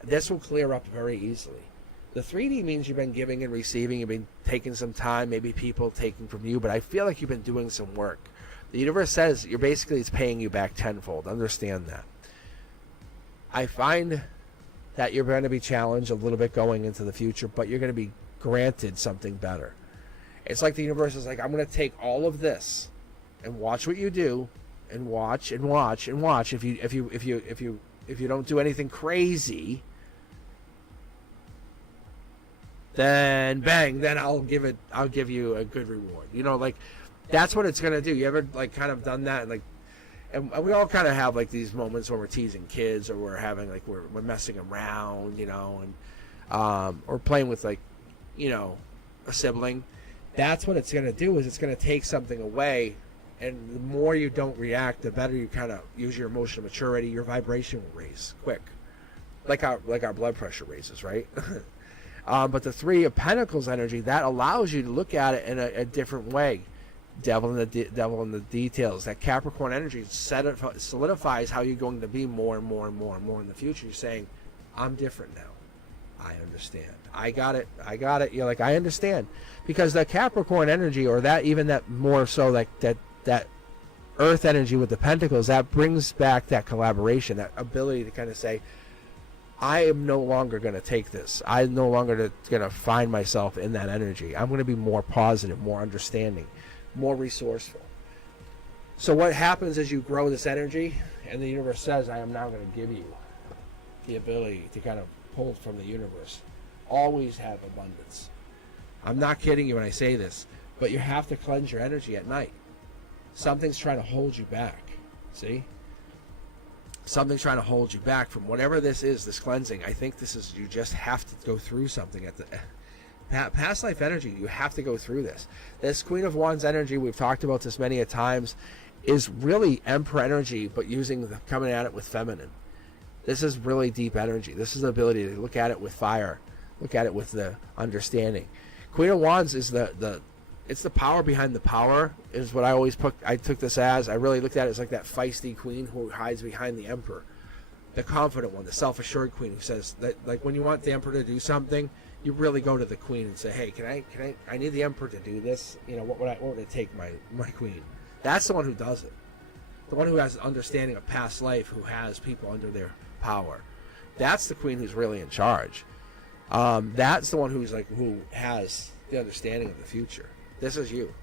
This will clear up very easily. The 3D means you've been giving and receiving. You've been taking some time. Maybe people taking from you. But I feel like you've been doing some work. The universe says it's paying you back tenfold. Understand that. I find that you're going to be challenged a little bit going into the future, but you're going to be granted something better. It's like the universe is like, I'm going to take all of this and watch what you do, and watch and watch and watch. If you don't do anything crazy, then bang, then I'll give you a good reward. You know, like, that's what it's going to do. You ever like kind of done that, and we all kind of have like these moments when we're teasing kids, or we're having like we're messing around, you know, and or playing with, like, you know, a sibling. That's what it's going to do, is it's going to take something away, and the more you don't react, the better you kind of use your emotional maturity. Your vibration will raise quick, like our blood pressure raises, right? But the 3 of Pentacles energy, that allows you to look at it in a different way. Devil in the details. That Capricorn energy solidifies how you're going to be more and more and more and more in the future. You're saying, I'm different now. I understand. I got it. You're like, I understand. Because the Capricorn energy, or that more so like that Earth energy with the Pentacles, that brings back that collaboration, that ability to kind of say, I am no longer going to take this. I'm no longer going to find myself in that energy. I'm going to be more positive, more understanding, more resourceful. So what happens as you grow this energy, and the universe says, I am now going to give you the ability to kind of pull from the universe. Always have abundance. I'm not kidding you when I say this, but you have to cleanse your energy at night. Something's trying to hold you back. See? Something's trying to hold you back from whatever this is, this cleansing. I think this is, you just have to go through something at the past life energy. You have to go through this. This Queen of Wands energy, we've talked about this many a times, is really Emperor energy, but coming at it with feminine. This is really deep energy. This is the ability to look at it with fire, look at it with the understanding. Queen of Wands is it's the power behind the power, is what I took this as. I really looked at it as like that feisty queen who hides behind the emperor. The confident one, the self-assured queen who says that, like, when you want the emperor to do something, you really go to the queen and say, hey, I need the emperor to do this. You know, what would it take my queen? That's the one who does it. The one who has an understanding of past life, who has people under their power. That's the queen who's really in charge. That's the one who has the understanding of the future. This is you.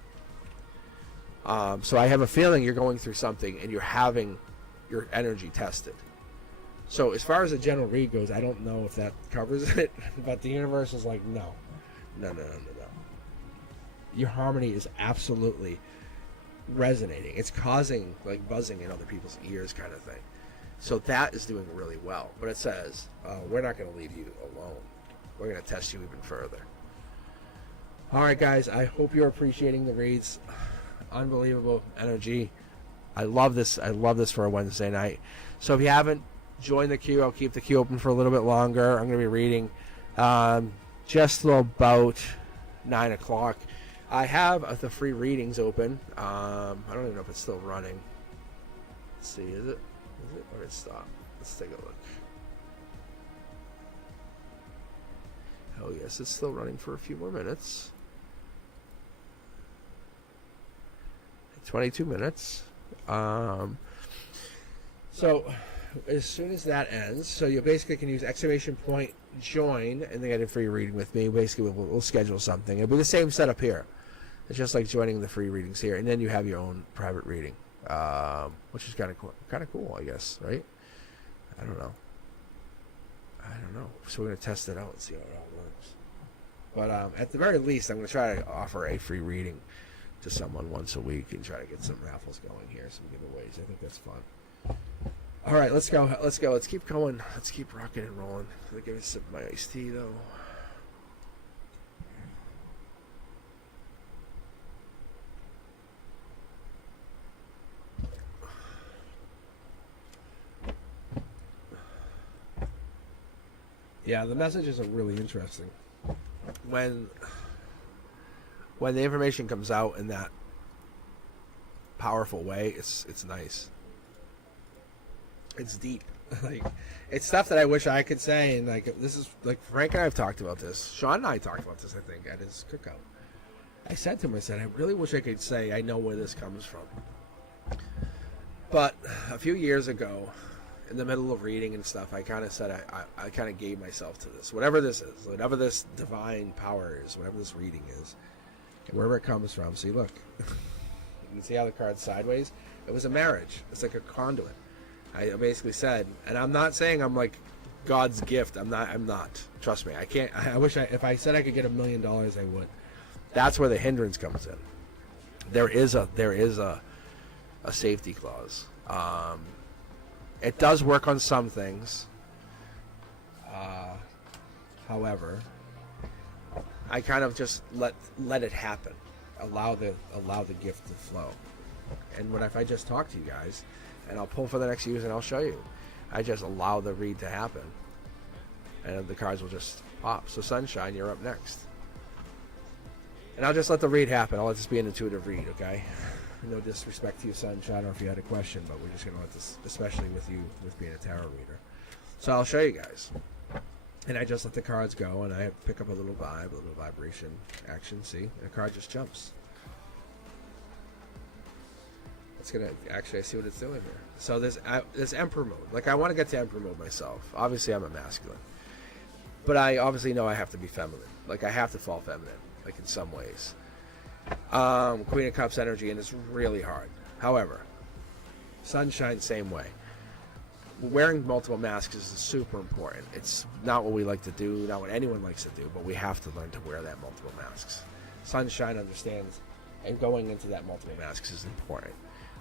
So I have a feeling you're going through something and you're having your energy tested. So as far as the general read goes, I don't know if that covers it, but the universe is like, no. Your harmony is absolutely resonating. It's causing like buzzing in other people's ears kind of thing. So that is doing really well. But it says, we're not going to leave you alone. We're going to test you even further. All right, guys, I hope you're appreciating the reads. Unbelievable energy. I love this. I love this for a Wednesday night. So if you haven't joined the queue, I'll keep the queue open for a little bit longer. I'm going to be reading just about 9 o'clock. I have the free readings open. I don't even know if it's still running. Let's see, is it? Or did it stop? Let's take a look. Oh, yes, it's still running for a few more minutes. 22 minutes. So as soon as that ends, so you basically can use exclamation point join and then get a free reading with me. Basically, we'll schedule something. It'll be the same setup here. It's just like joining the free readings here, and then you have your own private reading, which is kind of cool, I guess, right? I don't know. So we're going to test it out and see how it all works. But at the very least, I'm going to try to offer a free reading to someone once a week and try to get some raffles going here, some giveaways. I think that's fun. All right, let's go. Let's keep going. Let's keep rocking and rolling. Let me give me some of my iced tea, though. Yeah, the messages are really interesting. When the information comes out in that powerful way, it's nice. It's deep. Like, it's stuff that I wish I could say, and like, this is like, Frank and I have talked about this. Sean and I talked about this, I think, at his cookout. I said to him, I really wish I could say I know where this comes from. But a few years ago, in the middle of reading and stuff, I kind of said I kind of gave myself to this. Whatever this is, whatever this divine power is, whatever this reading is, and wherever it comes from. See, look. You can see how the card's sideways? It was a marriage. It's like a conduit. I basically said, and I'm not saying I'm like God's gift. I'm not. Trust me. I can't. I wish if I said I could get $1 million, I would. That's where the hindrance comes in. There is a safety clause. It does work on some things. However, I kind of just let it happen. Allow the gift to flow. And what if I just talk to you guys, and I'll pull for the next use and I'll show you. I just allow the read to happen, and the cards will just pop. So Sunshine, you're up next. And I'll just let the read happen. I'll let this be an intuitive read, okay? No disrespect to you, Sunshine, or if you had a question, but we're just going to let this, especially with you, with being a tarot reader. So I'll show you guys. And I just let the cards go, and I pick up a little vibe, a little vibration action, see? And the card just jumps. It's gonna actually. I see what it's doing here. So this Emperor mode. Like I want to get to Emperor mode myself. Obviously, I'm a masculine, but I obviously know I have to be feminine. Like I have to fall feminine. Like in some ways. Queen of Cups energy, and it's really hard. However, Sunshine same way. Wearing multiple masks is super important. It's not what we like to do, not what anyone likes to do, but we have to learn to wear that multiple masks. Sunshine understands, and going into that multiple masks is important.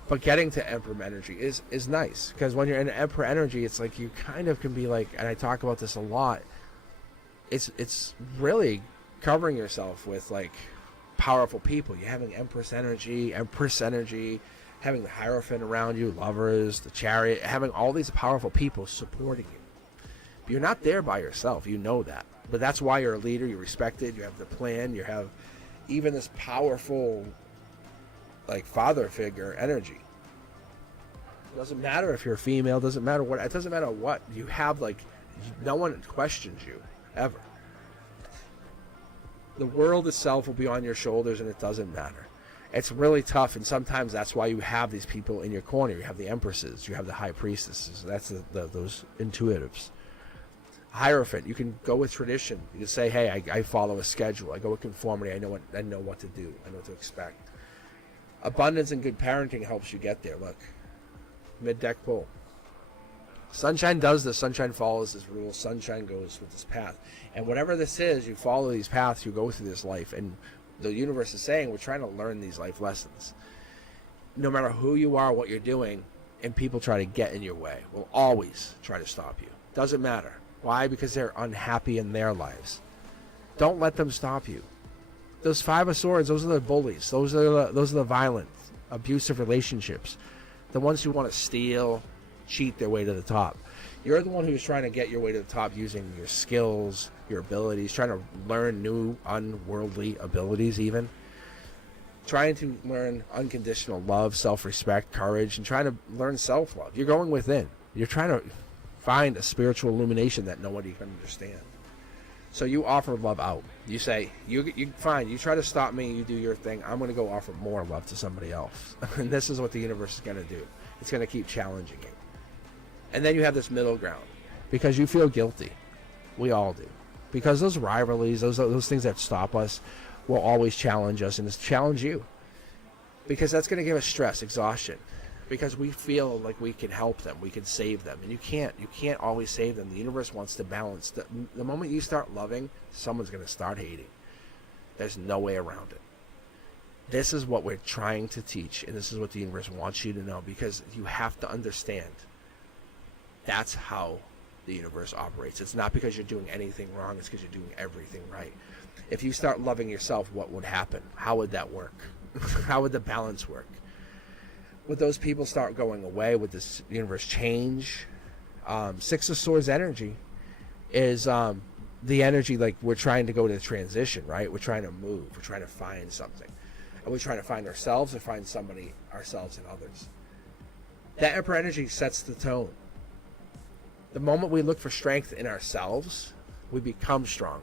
But getting to Emperor energy is nice, because when you're in Emperor energy, it's like you kind of can be like, and I talk about this a lot, it's really covering yourself with like powerful people. You're having Empress energy, having the Hierophant around you, lovers, the Chariot, having all these powerful people supporting you. But you're not there by yourself, you know that. But that's why you're a leader, you're respected, you have the plan, you have even this powerful like father figure energy. Doesn't matter if you're a female, doesn't matter what, it doesn't matter what. You have like, no one questions you, ever. The world itself will be on your shoulders and it doesn't matter. It's really tough, and sometimes that's why you have these people in your corner. You have the Empresses, you have the High Priestesses, that's those intuitives. Hierophant, you can go with tradition. You can say, hey, I follow a schedule. I go with conformity. I know what to do. I know what to expect. Abundance and good parenting helps you get there. Look, mid-deck pull. Sunshine does this. Sunshine follows this rule. Sunshine goes with this path. And whatever this is, you follow these paths, you go through this life. And the universe is saying, we're trying to learn these life lessons. No matter who you are, what you're doing, and people try to get in your way, will always try to stop you. Doesn't matter. Why? Because they're unhappy in their lives. Don't let them stop you. Those Five of Swords, those are the bullies. Those are the violent, abusive relationships. The ones who want to steal, cheat their way to the top. You're the one who's trying to get your way to the top using your skills, your abilities, trying to learn new unworldly abilities even. Trying to learn unconditional love, self-respect, courage, and trying to learn self-love. You're going within. You're trying to find a spiritual illumination that nobody can understand. So you offer love out. You say, you fine, you try to stop me, you do your thing, I'm going to go offer more love to somebody else. And this is what the universe is going to do. It's going to keep challenging you. And then you have this middle ground, because you feel guilty. We all do. Because those rivalries, those things that stop us, will always challenge us, and it's challenge you. Because that's going to give us stress, exhaustion. Because we feel like we can help them, we can save them, and you can't always save them. The universe wants to balance. The moment you start loving, someone's going to start hating. There's no way around it. This is what we're trying to teach, and this is what the universe wants you to know, because you have to understand that's how the universe operates. It's not because you're doing anything wrong, it's because you're doing everything right. If you start loving yourself, what would happen? How would that work? How would the balance work? Would those people start going away? Would this universe change? Six of Swords energy is the energy, like we're trying to go to the transition, right? We're trying to move. We're trying to find something. And we're trying to find ourselves or find somebody, ourselves and others. That Emperor energy sets the tone. The moment we look for strength in ourselves, we become strong.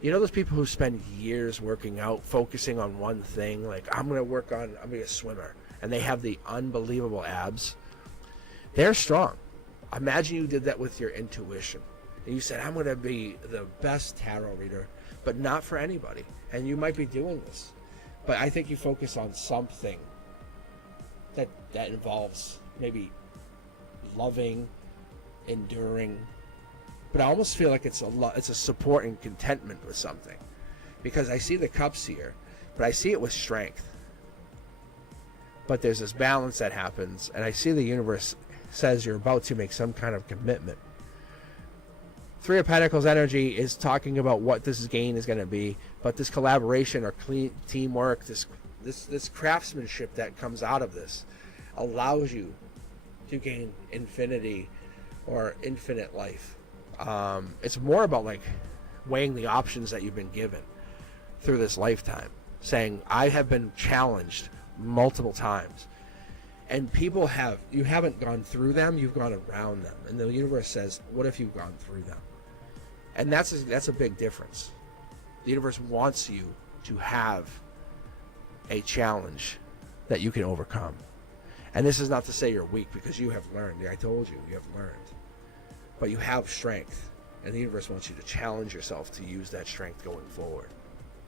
You know those people who spend years working out, focusing on one thing, like I'm going to be a swimmer, and they have the unbelievable abs? They're strong. Imagine you did that with your intuition. And you said, I'm going to be the best tarot reader, but not for anybody. And you might be doing this. But I think you focus on something that involves maybe loving, enduring, but I almost feel like it's a support and contentment with something, because I see the cups here, but I see it with strength. But there's this balance that happens, and I see the universe says you're about to make some kind of commitment. Three of Pentacles energy is talking about what this gain is going to be, but this collaboration or teamwork, this craftsmanship that comes out of this allows you to gain infinity or infinite life. It's more about like weighing the options that you've been given through this lifetime, saying I have been challenged multiple times, and you haven't gone through them, you've gone around them, and the universe says, what if you've gone through them? And that's a big difference. The universe wants you to have a challenge that you can overcome. And this is not to say you're weak, because you have learned. I told you, you have learned. But you have strength, and the universe wants you to challenge yourself to use that strength going forward.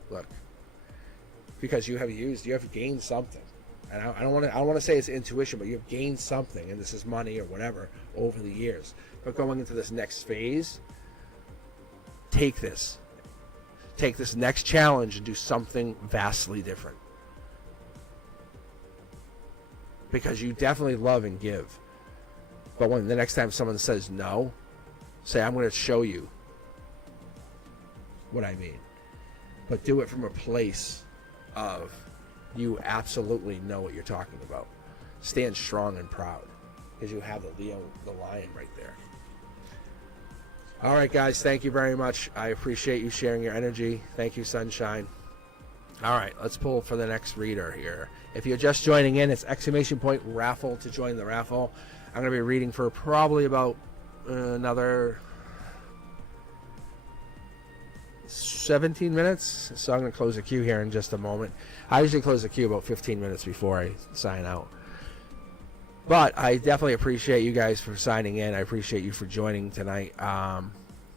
Look, because you have gained something. And I don't want to say it's intuition, but you have gained something, and this is money or whatever over the years. But going into this next phase, take this next challenge and do something vastly different. Because you definitely love and give. But when the next time someone says no, say, I'm going to show you what I mean. But do it from a place of you absolutely know what you're talking about. Stand strong and proud, because you have the lion right there. All right, guys, thank you very much. I appreciate you sharing your energy. Thank you, Sunshine. All right, let's pull for the next reader here. If you're just joining in, it's ! raffle to join the raffle. I'm going to be reading for probably about another 17 minutes. So I'm going to close the queue here in just a moment. I usually close the queue about 15 minutes before I sign out. But I definitely appreciate you guys for signing in. I appreciate you for joining tonight. I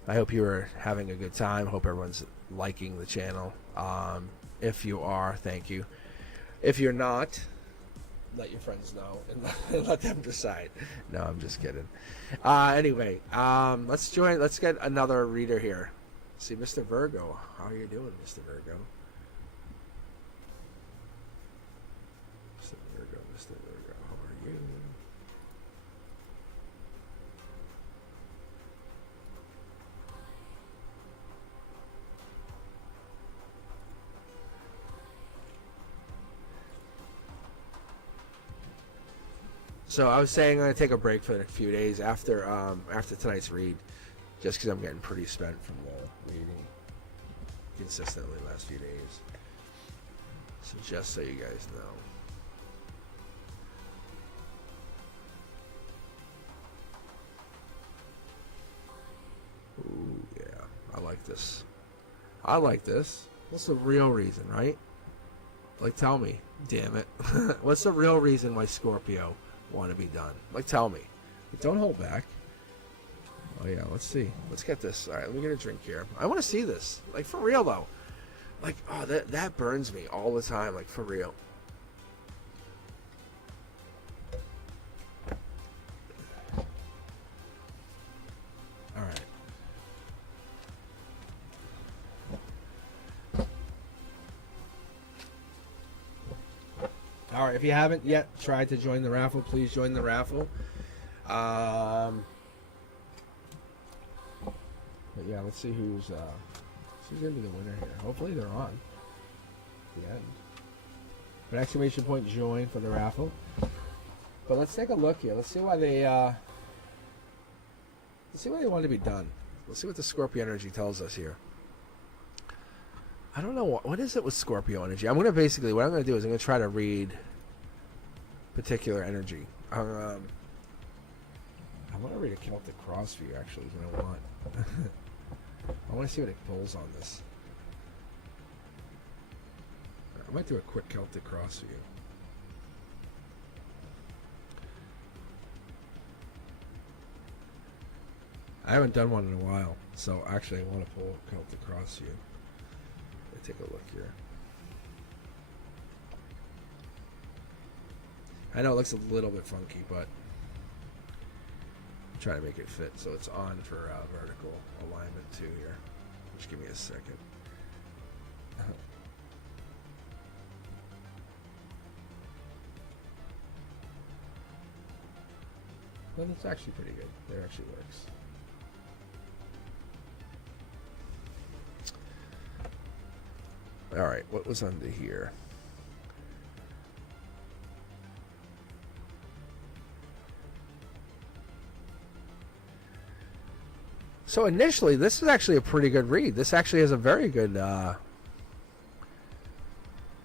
hope you are having a good time. Hope everyone's liking the channel. If you are, thank you. If you're not, let your friends know and let them decide. No, I'm just kidding. Anyway, let's get another reader here. See, Mr. Virgo. How are you doing, Mr. Virgo? Mr. Virgo, how are you? So I was saying I'm going to take a break for a few days after tonight's read, just because I'm getting pretty spent from the reading consistently the last few days. So just so you guys know. Ooh, yeah. I like this. What's the real reason, right? Like, tell me. Damn it. What's the real reason why Scorpio want to be done? Like, tell me. Don't hold back. Oh yeah, let's see. Let's get this. All right, let me get a drink here. I want to see this. Like, for real though. Like, oh, that burns me all the time. Like, for real. All right. All right. If you haven't yet tried to join the raffle, please join the raffle. But yeah, let's see who's gonna be the winner here. Hopefully they're on the end. But exclamation point join for the raffle. But let's take a look here. Let's see why they want to be done. Let's see what the Scorpio energy tells us here. I don't know what is it with Scorpio energy. What I'm gonna do is I'm gonna try to read particular energy. I want to read a Celtic cross for you, actually, is what I want. I want to see what it pulls on this. I might do a quick Celtic cross for you. I haven't done one in a while, so actually I want to pull a Celtic cross for you. Let me take a look here. I know it looks a little bit funky, but try to make it fit so it's on for vertical alignment too here. Just give me a second. Well, it's actually pretty good. It actually works. All right, what was under here? So initially, this is actually a pretty good read. This actually has a very good, a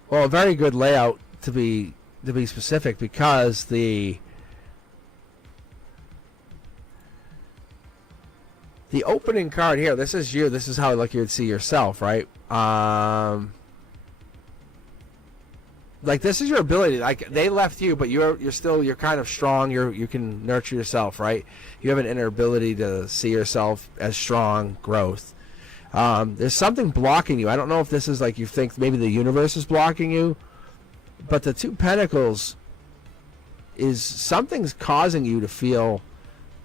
very good layout to be specific, because the opening card here. This is you. This is how like you would see yourself, right? Like, this is your ability. Like, they left you, but you're kind of strong. You can nurture yourself, right? You have an inner ability to see yourself as strong, growth. There's something blocking you. I don't know if this is like you think maybe the universe is blocking you, but the 2 Pentacles is something's causing you to feel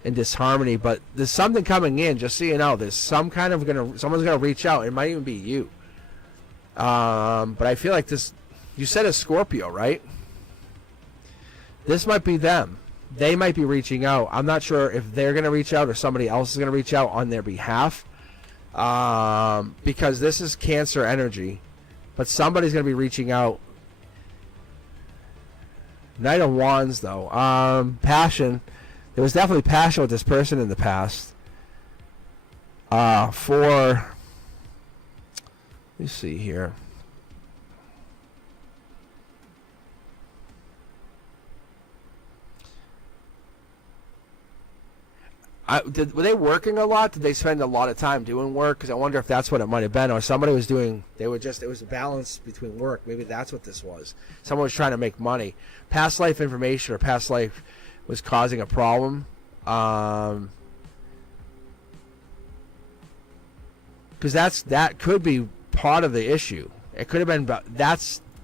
in disharmony, but there's something coming in, just so you know. There's someone's gonna reach out. It might even be you. But I feel like this, you said a Scorpio, right? This might be them. They might be reaching out. I'm not sure if they're gonna reach out or somebody else is gonna reach out on their behalf. Because this is Cancer energy, but somebody's gonna be reaching out. Knight of Wands, though. Passion. There was definitely passion with this person in the past. Let me see here. Were they working a lot? Did they spend a lot of time doing work? Because I wonder if that's what it might have been, or somebody was doing. It was a balance between work. Maybe that's what this was. Someone was trying to make money. Past life information or past life was causing a problem. Because that could be part of the issue. It could have been.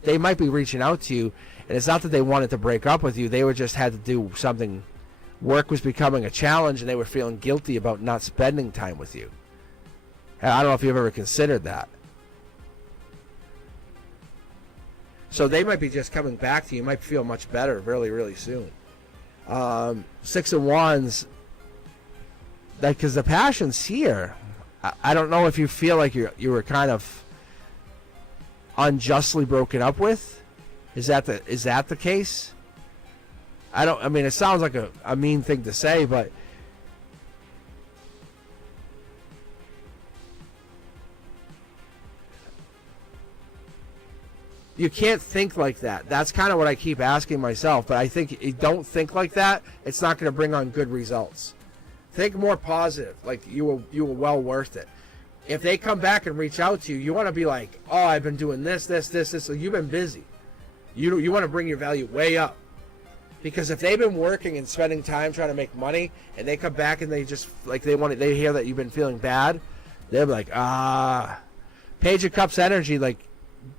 They might be reaching out to you, and it's not that they wanted to break up with you. They were just had to do something. Work was becoming a challenge, and they were feeling guilty about not spending time with you. I don't know if you've ever considered that. So they might be just coming back to you. You might feel much better really, really soon. 6 of Wands, because the passion's here. I don't know if you feel like you were kind of unjustly broken up with. Is that the case? I mean, it sounds like a mean thing to say, but you can't think like that. That's kind of what I keep asking myself, but I think you don't think like that, it's not going to bring on good results. Think more positive, like you were well worth it. If they come back and reach out to you, you want to be like, oh, I've been doing this. So you've been busy. You want to bring your value way up. Because if they've been working and spending time trying to make money, and they come back and they just like they hear that you've been feeling bad, they're like, Page of Cups energy. Like,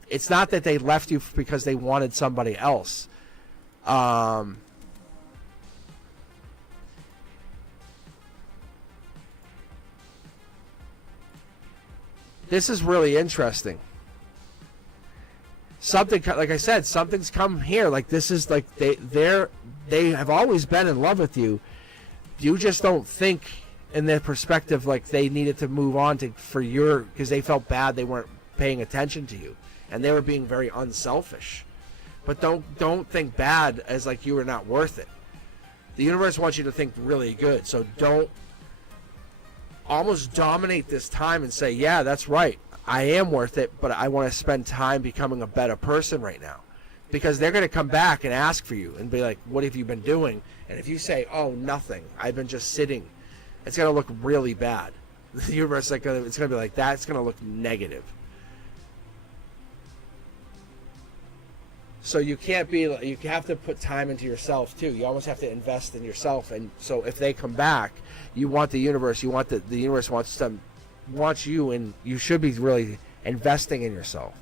it's not that they left you because they wanted somebody else. This is really interesting. Something, like I said, something's come here. Like, this is like they have always been in love with you. You just don't think in their perspective like they needed to move on because they felt bad they weren't paying attention to you, and they were being very unselfish. But don't think bad as like you were not worth it. The universe wants you to think really good. So don't almost dominate this time and say, yeah, that's right. I am worth it, but I want to spend time becoming a better person right now. Because they're going to come back and ask for you and be like, what have you been doing? And if you say, oh, nothing, I've been just sitting, it's going to look really bad. The universe, it's going to be like that. It's going to look negative. So you have to put time into yourself too. You almost have to invest in yourself. And so if they come back, you want the universe, the universe wants you, and you should be really investing in yourself,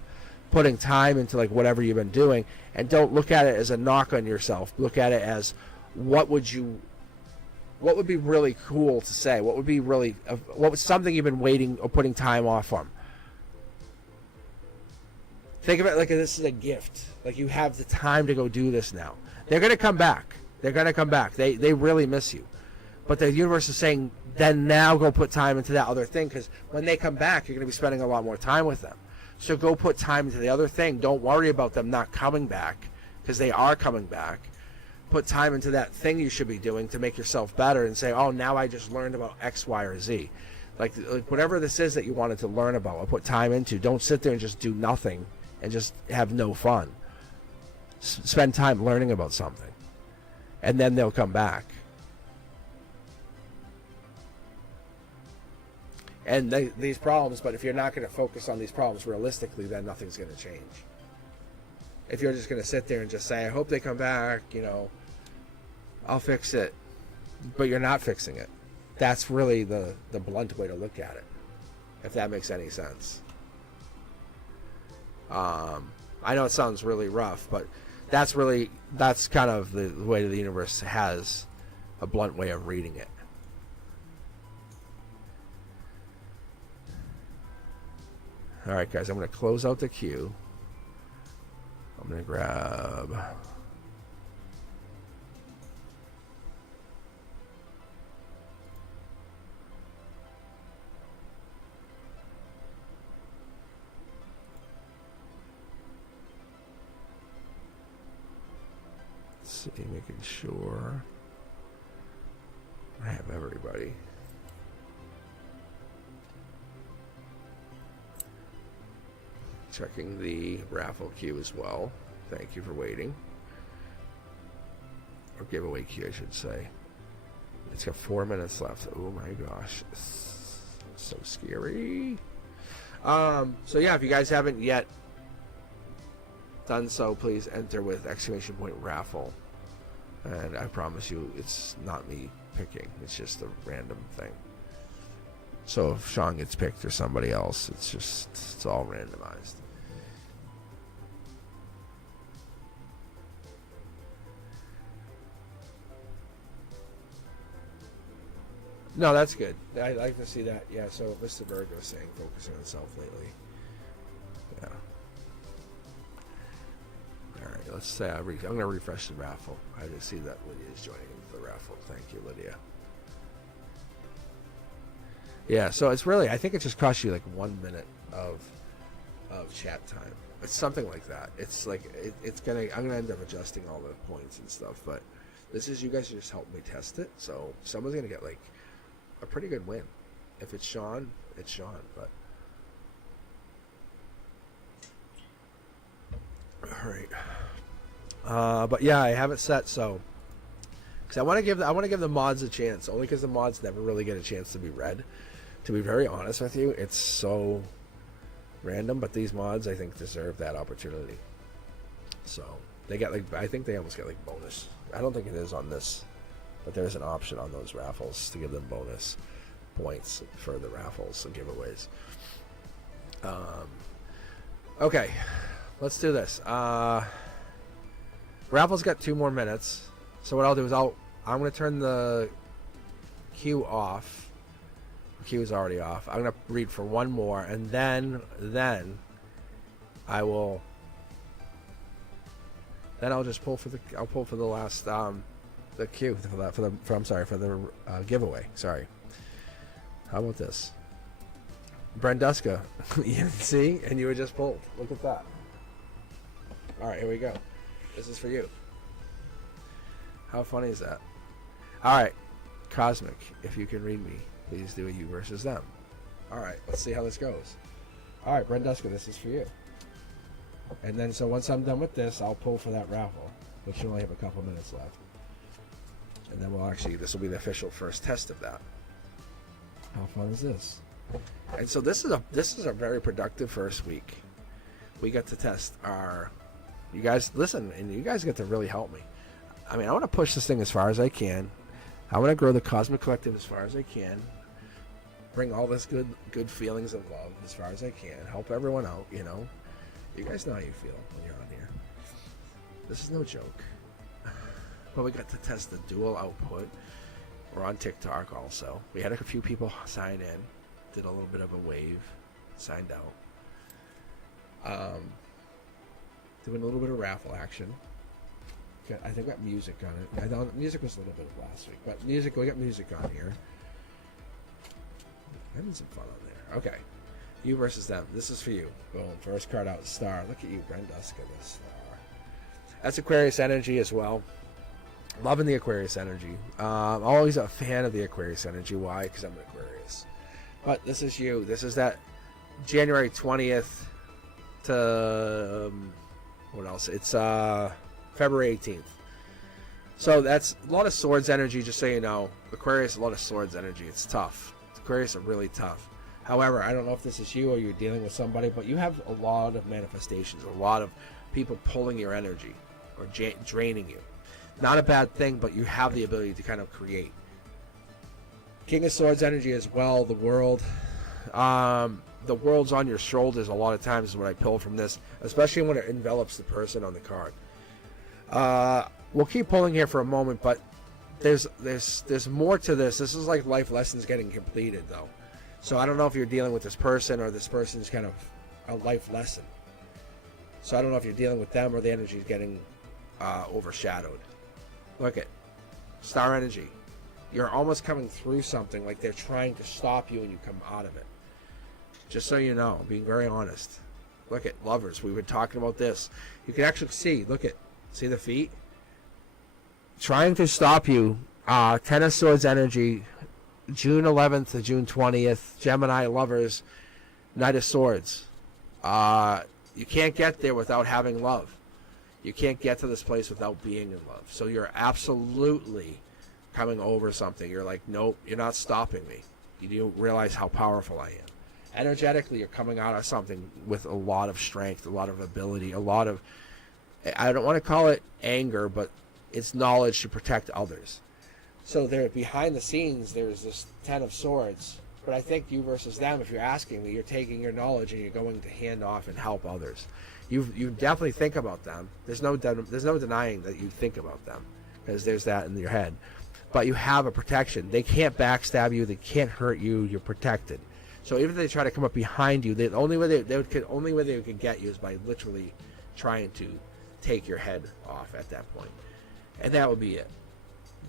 putting time into like whatever you've been doing, and don't look at it as a knock on yourself. Look at it as what would be really cool to say? What was something you've been waiting or putting time off on? Think of it like this is a gift. Like, you have the time to go do this now. They're going to come back. They really miss you. But the universe is saying, then now go put time into that other thing, because when they come back, you're going to be spending a lot more time with them. So go put time into the other thing. Don't worry about them not coming back, because they are coming back. Put time into that thing you should be doing to make yourself better, and say, oh, now I just learned about X, Y, or Z. Like whatever this is that you wanted to learn about or put time into, don't sit there and just do nothing and just have no fun. Spend time learning about something, and then they'll come back. And these problems, but if you're not going to focus on these problems realistically, then nothing's going to change. if you're just going to sit there and just say, I hope they come back, I'll fix it, but you're not fixing it. That's really the blunt way to look at it, if that makes any sense. I know it sounds really rough, but that's kind of the way the universe has a blunt way of reading it. All right, guys, I'm going to close out the queue. I'm going to grab... see, making sure I have everybody. Checking the raffle queue as well. Thank you for waiting. Or giveaway queue, I should say. It's got 4 minutes left. Oh my gosh. So scary. So yeah, if you guys haven't yet done so, please enter with ! raffle. And I promise you, it's not me picking. It's just a random thing. So if Sean gets picked or somebody else, it's all randomized. No, that's good. I like to see that. Yeah, so Mr. Berg was saying focusing on self lately. Yeah. Alright, let's say I'm going to refresh the raffle. I just see that Lydia is joining the raffle. Thank you, Lydia. Yeah, so it's really, I think it just costs you like 1 minute of chat time. It's something like that. It's like, I'm going to end up adjusting all the points and stuff, but this is, you guys just helped me test it, so someone's going to get like a pretty good win. If it's Sean, it's Sean, but all right. But yeah, I have it set so because I want to give the mods a chance, only because the mods never really get a chance to be read. To be very honest with you, it's so random, but these mods I think deserve that opportunity. So they get like, I think they almost get like bonus. I don't think it is on this, but there's an option on those raffles to give them bonus points for the raffles and giveaways. Okay, let's do this. Raffles got 2 more minutes, so what I'll do is I'm going to turn the queue off. The queue is already off. I'm going to read for 1 more, and then I will. Then I'll just pull for the last the queue for the giveaway. Sorry. How about this? Brenduska. You see? And you were just pulled. Look at that. Alright, here we go. This is for you. How funny is that? Alright. Cosmic, if you can read me, please do a you versus them. Alright, let's see how this goes. Alright, Brenduska, this is for you. And then, so once I'm done with this, I'll pull for that raffle, which should only have a couple minutes left. And then this will be the official first test of that. How fun is this? And so this is a very productive first week. We get to test you guys listen, and you guys get to really help me. I mean, I want to push this thing as far as I can. I want to grow the Cosmic Collective as far as I can. Bring all this good feelings of love as far as I can. Help everyone out, You guys know how you feel when you're on here. This is no joke. But we got to test the dual output. We're on TikTok also. We had a few people sign in. Did a little bit of a wave. Signed out. Doing a little bit of raffle action. I think we got music on it. Music was a little bit of last week. But we got music on here. Having some fun on there. Okay. You versus them. This is for you. Boom. First card out. Star. Look at you, Brenduska. The star. That's Aquarius energy as well. Loving the Aquarius energy. I'm always a fan of the Aquarius energy. Why? Because I'm an Aquarius. But this is you. This is that January 20th to what else? It's February 18th. So that's a lot of swords energy, just so you know. Aquarius, a lot of swords energy. It's tough. Aquarius are really tough. However, I don't know if this is you or you're dealing with somebody, but you have a lot of manifestations, a lot of people pulling your energy or draining you. Not a bad thing, but you have the ability to kind of create. King of Swords energy as well, the world. The world's on your shoulders a lot of times is what I pull from this, especially when it envelops the person on the card. We'll keep pulling here for a moment, but there's more to this. This is like life lessons getting completed, though. So I don't know if you're dealing with this person or this person's kind of a life lesson. So I don't know if you're dealing with them or the energy is getting overshadowed. Look at star energy. You're almost coming through something like they're trying to stop you and you come out of it. Just so you know, being very honest. Look at lovers. We were talking about this. You can actually see, see the feet? Trying to stop you. Ten of Swords energy, June 11th to June 20th. Gemini lovers, Knight of Swords. You can't get there without having love. You can't get to this place without being in love. So you're absolutely coming over something. You're like, nope, you're not stopping me. You don't realize how powerful I am. Energetically, you're coming out of something with a lot of strength, a lot of ability, a lot of, I don't want to call it anger, but it's knowledge to protect others. So there, behind the scenes, there's this Ten of Swords. But I think you versus them, if you're asking me, you're taking your knowledge and you're going to hand off and help others. You definitely think about them. There's no denying that you think about them, because there's that in your head. But you have a protection. They can't backstab you. They can't hurt you. You're protected. So even if they try to come up behind you, the only way they could get you is by literally trying to take your head off at that point, and that would be it.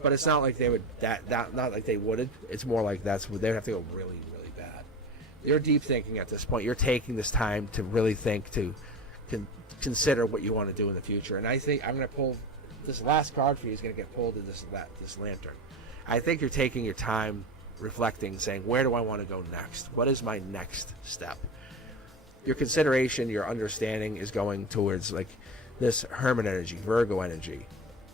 But it's not like they would not like they would. It's more like they'd have to go really, really bad. You're deep thinking at this point. You're taking this time to really think, to consider what you want to do in the future. And I think I'm going to pull this last card for you. Is going to get pulled in this lantern. I think you're taking your time, reflecting, saying, where do I want to go next? What is my next step? Your consideration, your understanding is going towards like this Hermit energy, Virgo energy.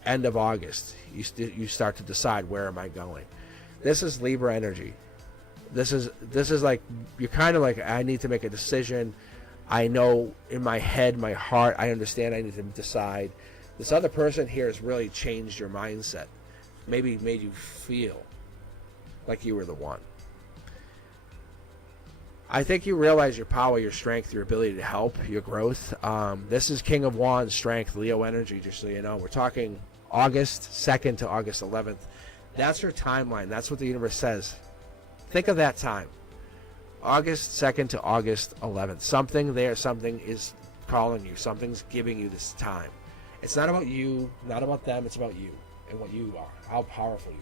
End of August, you start to decide, where am I going? This is Libra energy. This is like, you're kind of like, I need to make a decision. I know in my head, my heart, I understand I need to decide. This other person here has really changed your mindset. Maybe made you feel like you were the one. I think you realize your power, your strength, your ability to help, your growth. This is King of Wands, strength, Leo energy, just so you know. We're talking August 2nd to August 11th. That's your timeline. That's what the universe says. Think of that time. August 2nd to August 11th. Something is calling you. Something's giving you this time. It's not about you, not about them. It's about you and what you are, how powerful you are.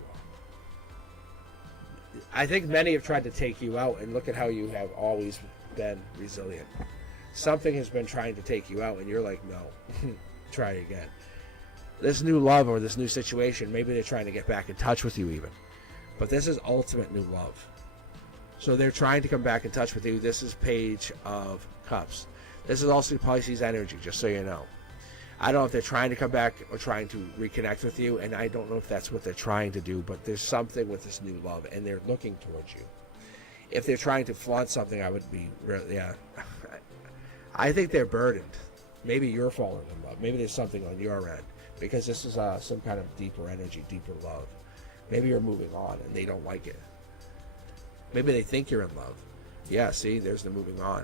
I think many have tried to take you out, and look at how you have always been resilient. Something has been trying to take you out, and you're like, no, try again. This new love or this new situation, maybe they're trying to get back in touch with you even. But this is ultimate new love. So they're trying to come back in touch with you. This is Page of Cups. This is also Pisces energy, just so you know. I don't know if they're trying to come back or trying to reconnect with you, and I don't know if that's what they're trying to do, but there's something with this new love, and they're looking towards you. If they're trying to flaunt something, I would be really, yeah. I think they're burdened. Maybe you're falling in love. Maybe there's something on your end, because this is some kind of deeper energy, deeper love. Maybe you're moving on, and they don't like it. Maybe they think you're in love. Yeah, see, there's the moving on.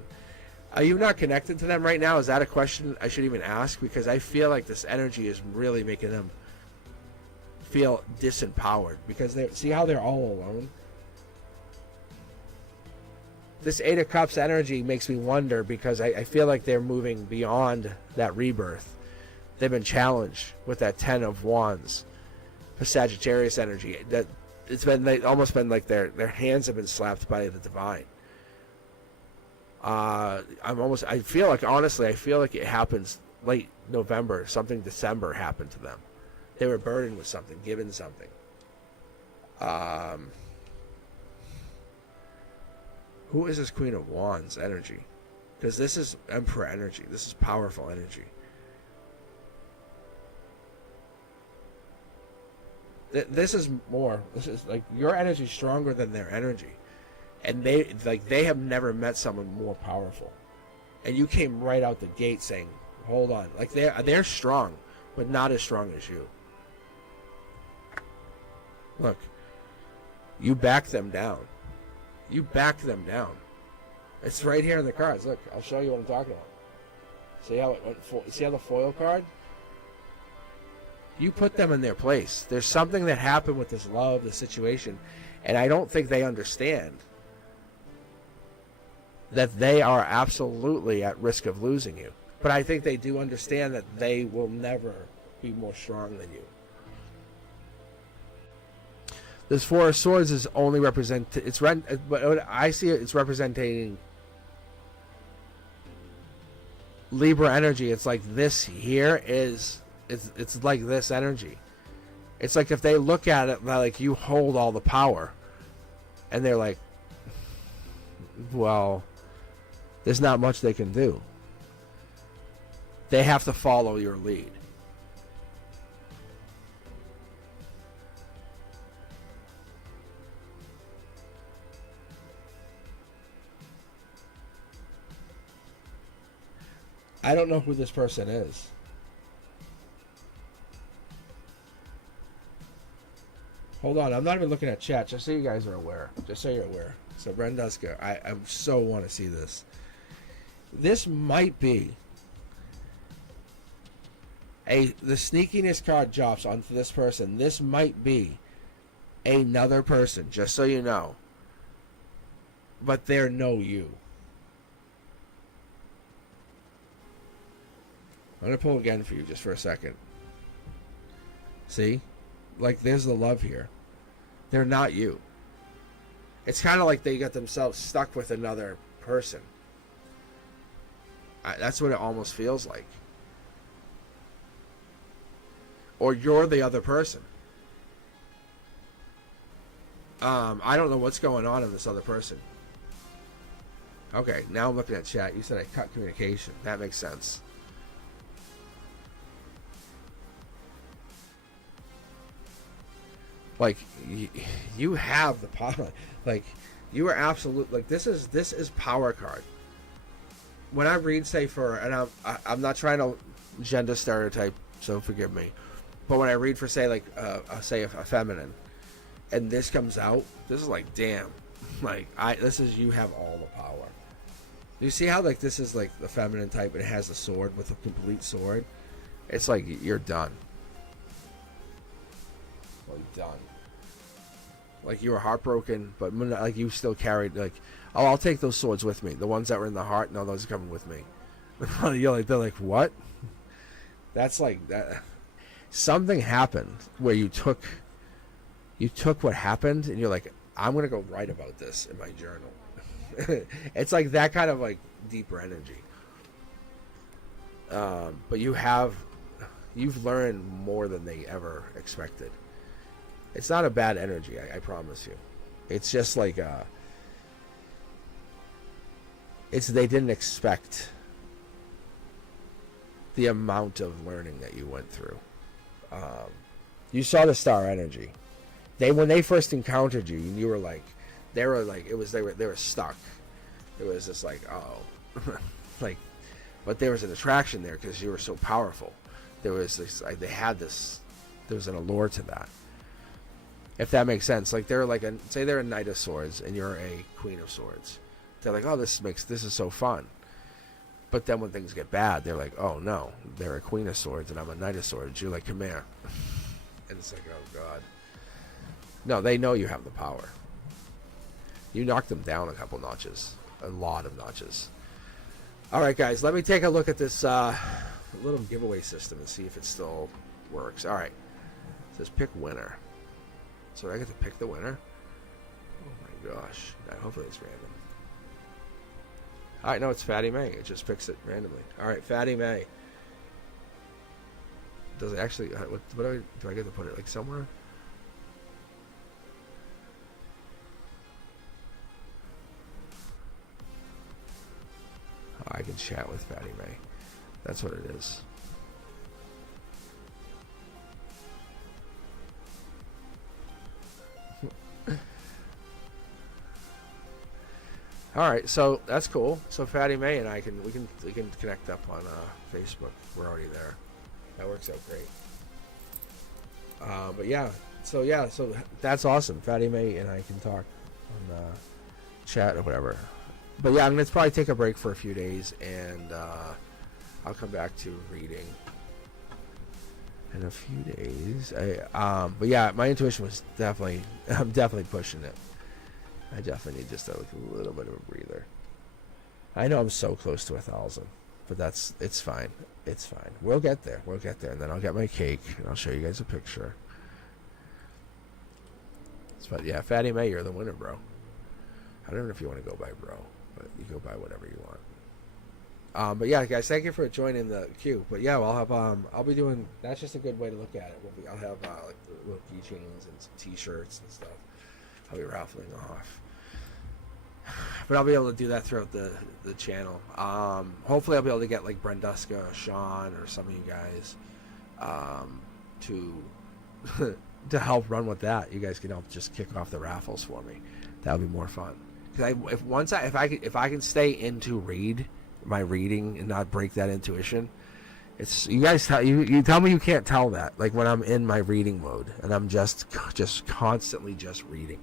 Are you not connected to them right now? Is that a question I should even ask? Because I feel like this energy is really making them feel disempowered. Because see how they're all alone? This Eight of Cups energy makes me wonder, because I feel like they're moving beyond that rebirth. They've been challenged with that Ten of Wands. The Sagittarius energy. That it's been almost been like their hands have been slapped by the divine. I feel like it happens late November, something December happened to them. They were burdened with something, given something. Who is this Queen of Wands energy? Because this is Emperor energy. This is powerful energy. This is like your energy is stronger than their energy. And they have never met someone more powerful. And you came right out the gate saying, hold on. Like they're strong, but not as strong as you. Look, you back them down. You back them down. It's right here in the cards. Look, I'll show you what I'm talking about. See how it went? See how the foil card? You put them in their place. There's something that happened with this love, the situation, and I don't think they understand that they are absolutely at risk of losing you. But I think they do understand that they will never be more strong than you. This Four of Swords is only but I see it's representing Libra energy. It's like this here it's like this energy. It's like if they look at it like you hold all the power, and they're like, well, there's not much they can do. They have to follow your lead. I don't know who this person is. Hold on, I'm not even looking at chat, just so you guys are aware. Just so you're aware. So Brenduska, I so want to see this. This might be the sneakiness card drops onto this person. This might be another person, just so you know. But they're no you. I'm going to pull again for you just for a second. See? Like, there's the love here. They're not you. It's kind of like they got themselves stuck with another person. That's what it almost feels like. Or you're the other person. I don't know what's going on in this other person. Okay, now I'm looking at chat. You said I cut communication. That makes sense. Like, you have the power. Like, you are absolute. Like, this is power card. When I read, say, and I'm not trying to gender stereotype, so forgive me, but when I read for, say, like, say a feminine, and this comes out, this is like, damn, like, you have all the power. You see how, like, this is like the feminine type, and it has a sword with a complete sword. It's like you're done. Like, done. Like, you were heartbroken, but like you still carried, like, oh, I'll take those swords with me. The ones that were in the heart, no, those are coming with me. They're like, what? That's like that. Something happened where you took what happened, and you're like, I'm gonna go write about this in my journal. It's like that kind of like deeper energy. But you've learned more than they ever expected. It's not a bad energy, I promise you. It's just like they didn't expect the amount of learning that you went through. You saw the star energy. When they first encountered you, you were like, they were stuck. It was just like, oh, like, but there was an attraction there because you were so powerful. There was this, there was an allure to that. If that makes sense. Like, they're like say they're a Knight of Swords and you're a Queen of Swords. They're like, oh, this is so fun. But then when things get bad, they're like, oh no, they're a Queen of Swords and I'm a Knight of Swords. You're like, come here. And it's like, oh God. No, they know you have the power. You knocked them down a couple notches. A lot of notches. All right, guys, let me take a look at this little giveaway system and see if it still works. All right. It says pick winner. So I get to pick the winner? Oh my gosh. Hopefully it's random. Alright, no, it's Fatty May. It just picks it randomly. Alright, Fatty May. Does it actually... what do I get to put it, like, somewhere? Oh, I can chat with Fatty May. That's what it is. All right, so that's cool. So Fatty May and I can we can connect up on Facebook. We're already there. That works out great. But so that's awesome. Fatty May and I can talk on chat or whatever. But yeah, I'm gonna probably take a break for a few days, and I'll come back to reading in a few days. But yeah, my intuition was definitely I'm definitely pushing it. I definitely need just a little bit of a breather. I know I'm so close to 1,000, but it's fine. It's fine. We'll get there. We'll get there, and then I'll get my cake and I'll show you guys a picture. But yeah, Fatty May, you're the winner, bro. I don't know if you want to go by bro, but you go by whatever you want. But yeah, guys, thank you for joining the queue. But yeah, I'll be doing. That's just a good way to look at it. I'll have like little keychains and some T-shirts and stuff. I'll be raffling off. But I'll be able to do that throughout the channel. Hopefully I'll be able to get like Brenduska or Sean or some of you guys to to help run with that. You guys can help just kick off the raffles for me. That would be more fun. Because if I can stay into my reading and not break that intuition, it's you guys you tell me you can't tell that. Like when I'm in my reading mode and I'm just constantly just reading.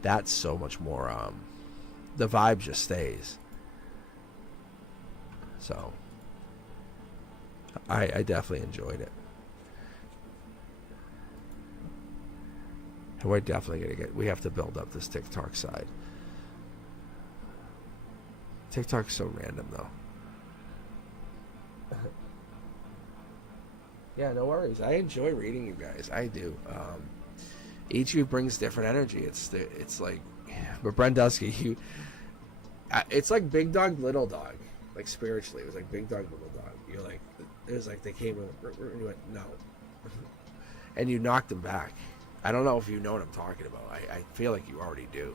That's so much more the vibe just stays. So I definitely enjoyed it. And we're definitely we have to build up this TikTok side. TikTok's so random though. Yeah, no worries. I enjoy reading you guys. I do. Each of you brings different energy. It's like, but Brenduski, it's like big dog, little dog. Like spiritually, it was like big dog, little dog. You're like, it was like they came and you went no, and you knocked them back. I don't know if you know what I'm talking about. I feel like you already do.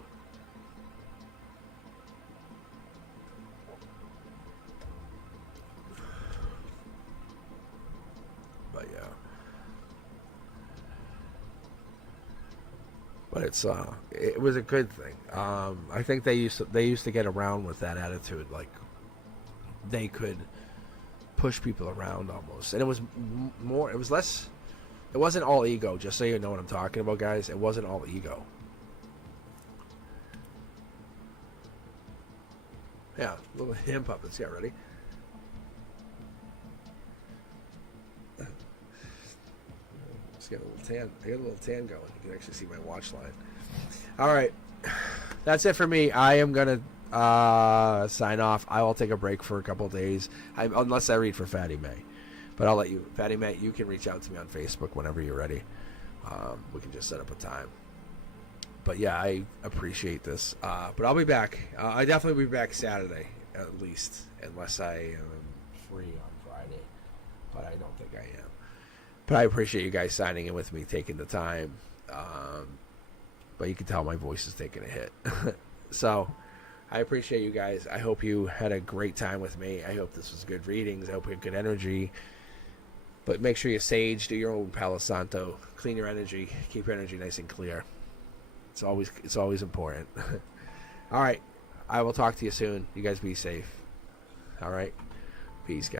But yeah. But it was a good thing. I think they used to get around with that attitude, like they could push people around almost, and it was more. It was less. It wasn't all ego. Just so you know what I'm talking about, guys. It wasn't all ego. Yeah, little hand puppets. Yeah, ready? Just get a little tan. I got a little tan going. You can actually see my watch line. All right, that's it for me. I am gonna sign off. I will take a break for a couple of days, unless I read for Fatty May. But I'll let you, Fatty May. You can reach out to me on Facebook whenever you're ready. We can just set up a time. But yeah, I appreciate this. But I'll be back. I definitely will be back Saturday at least, unless I am free on Friday. But I don't think I am. But I appreciate you guys signing in with me, taking the time. But you can tell my voice is taking a hit. So I appreciate you guys. I hope you had a great time with me. I hope this was good readings. I hope you had good energy. But make sure you sage, do your own Palo Santo, clean your energy, keep your energy nice and clear. It's always important. All right. I will talk to you soon. You guys be safe. All right. Peace, guys.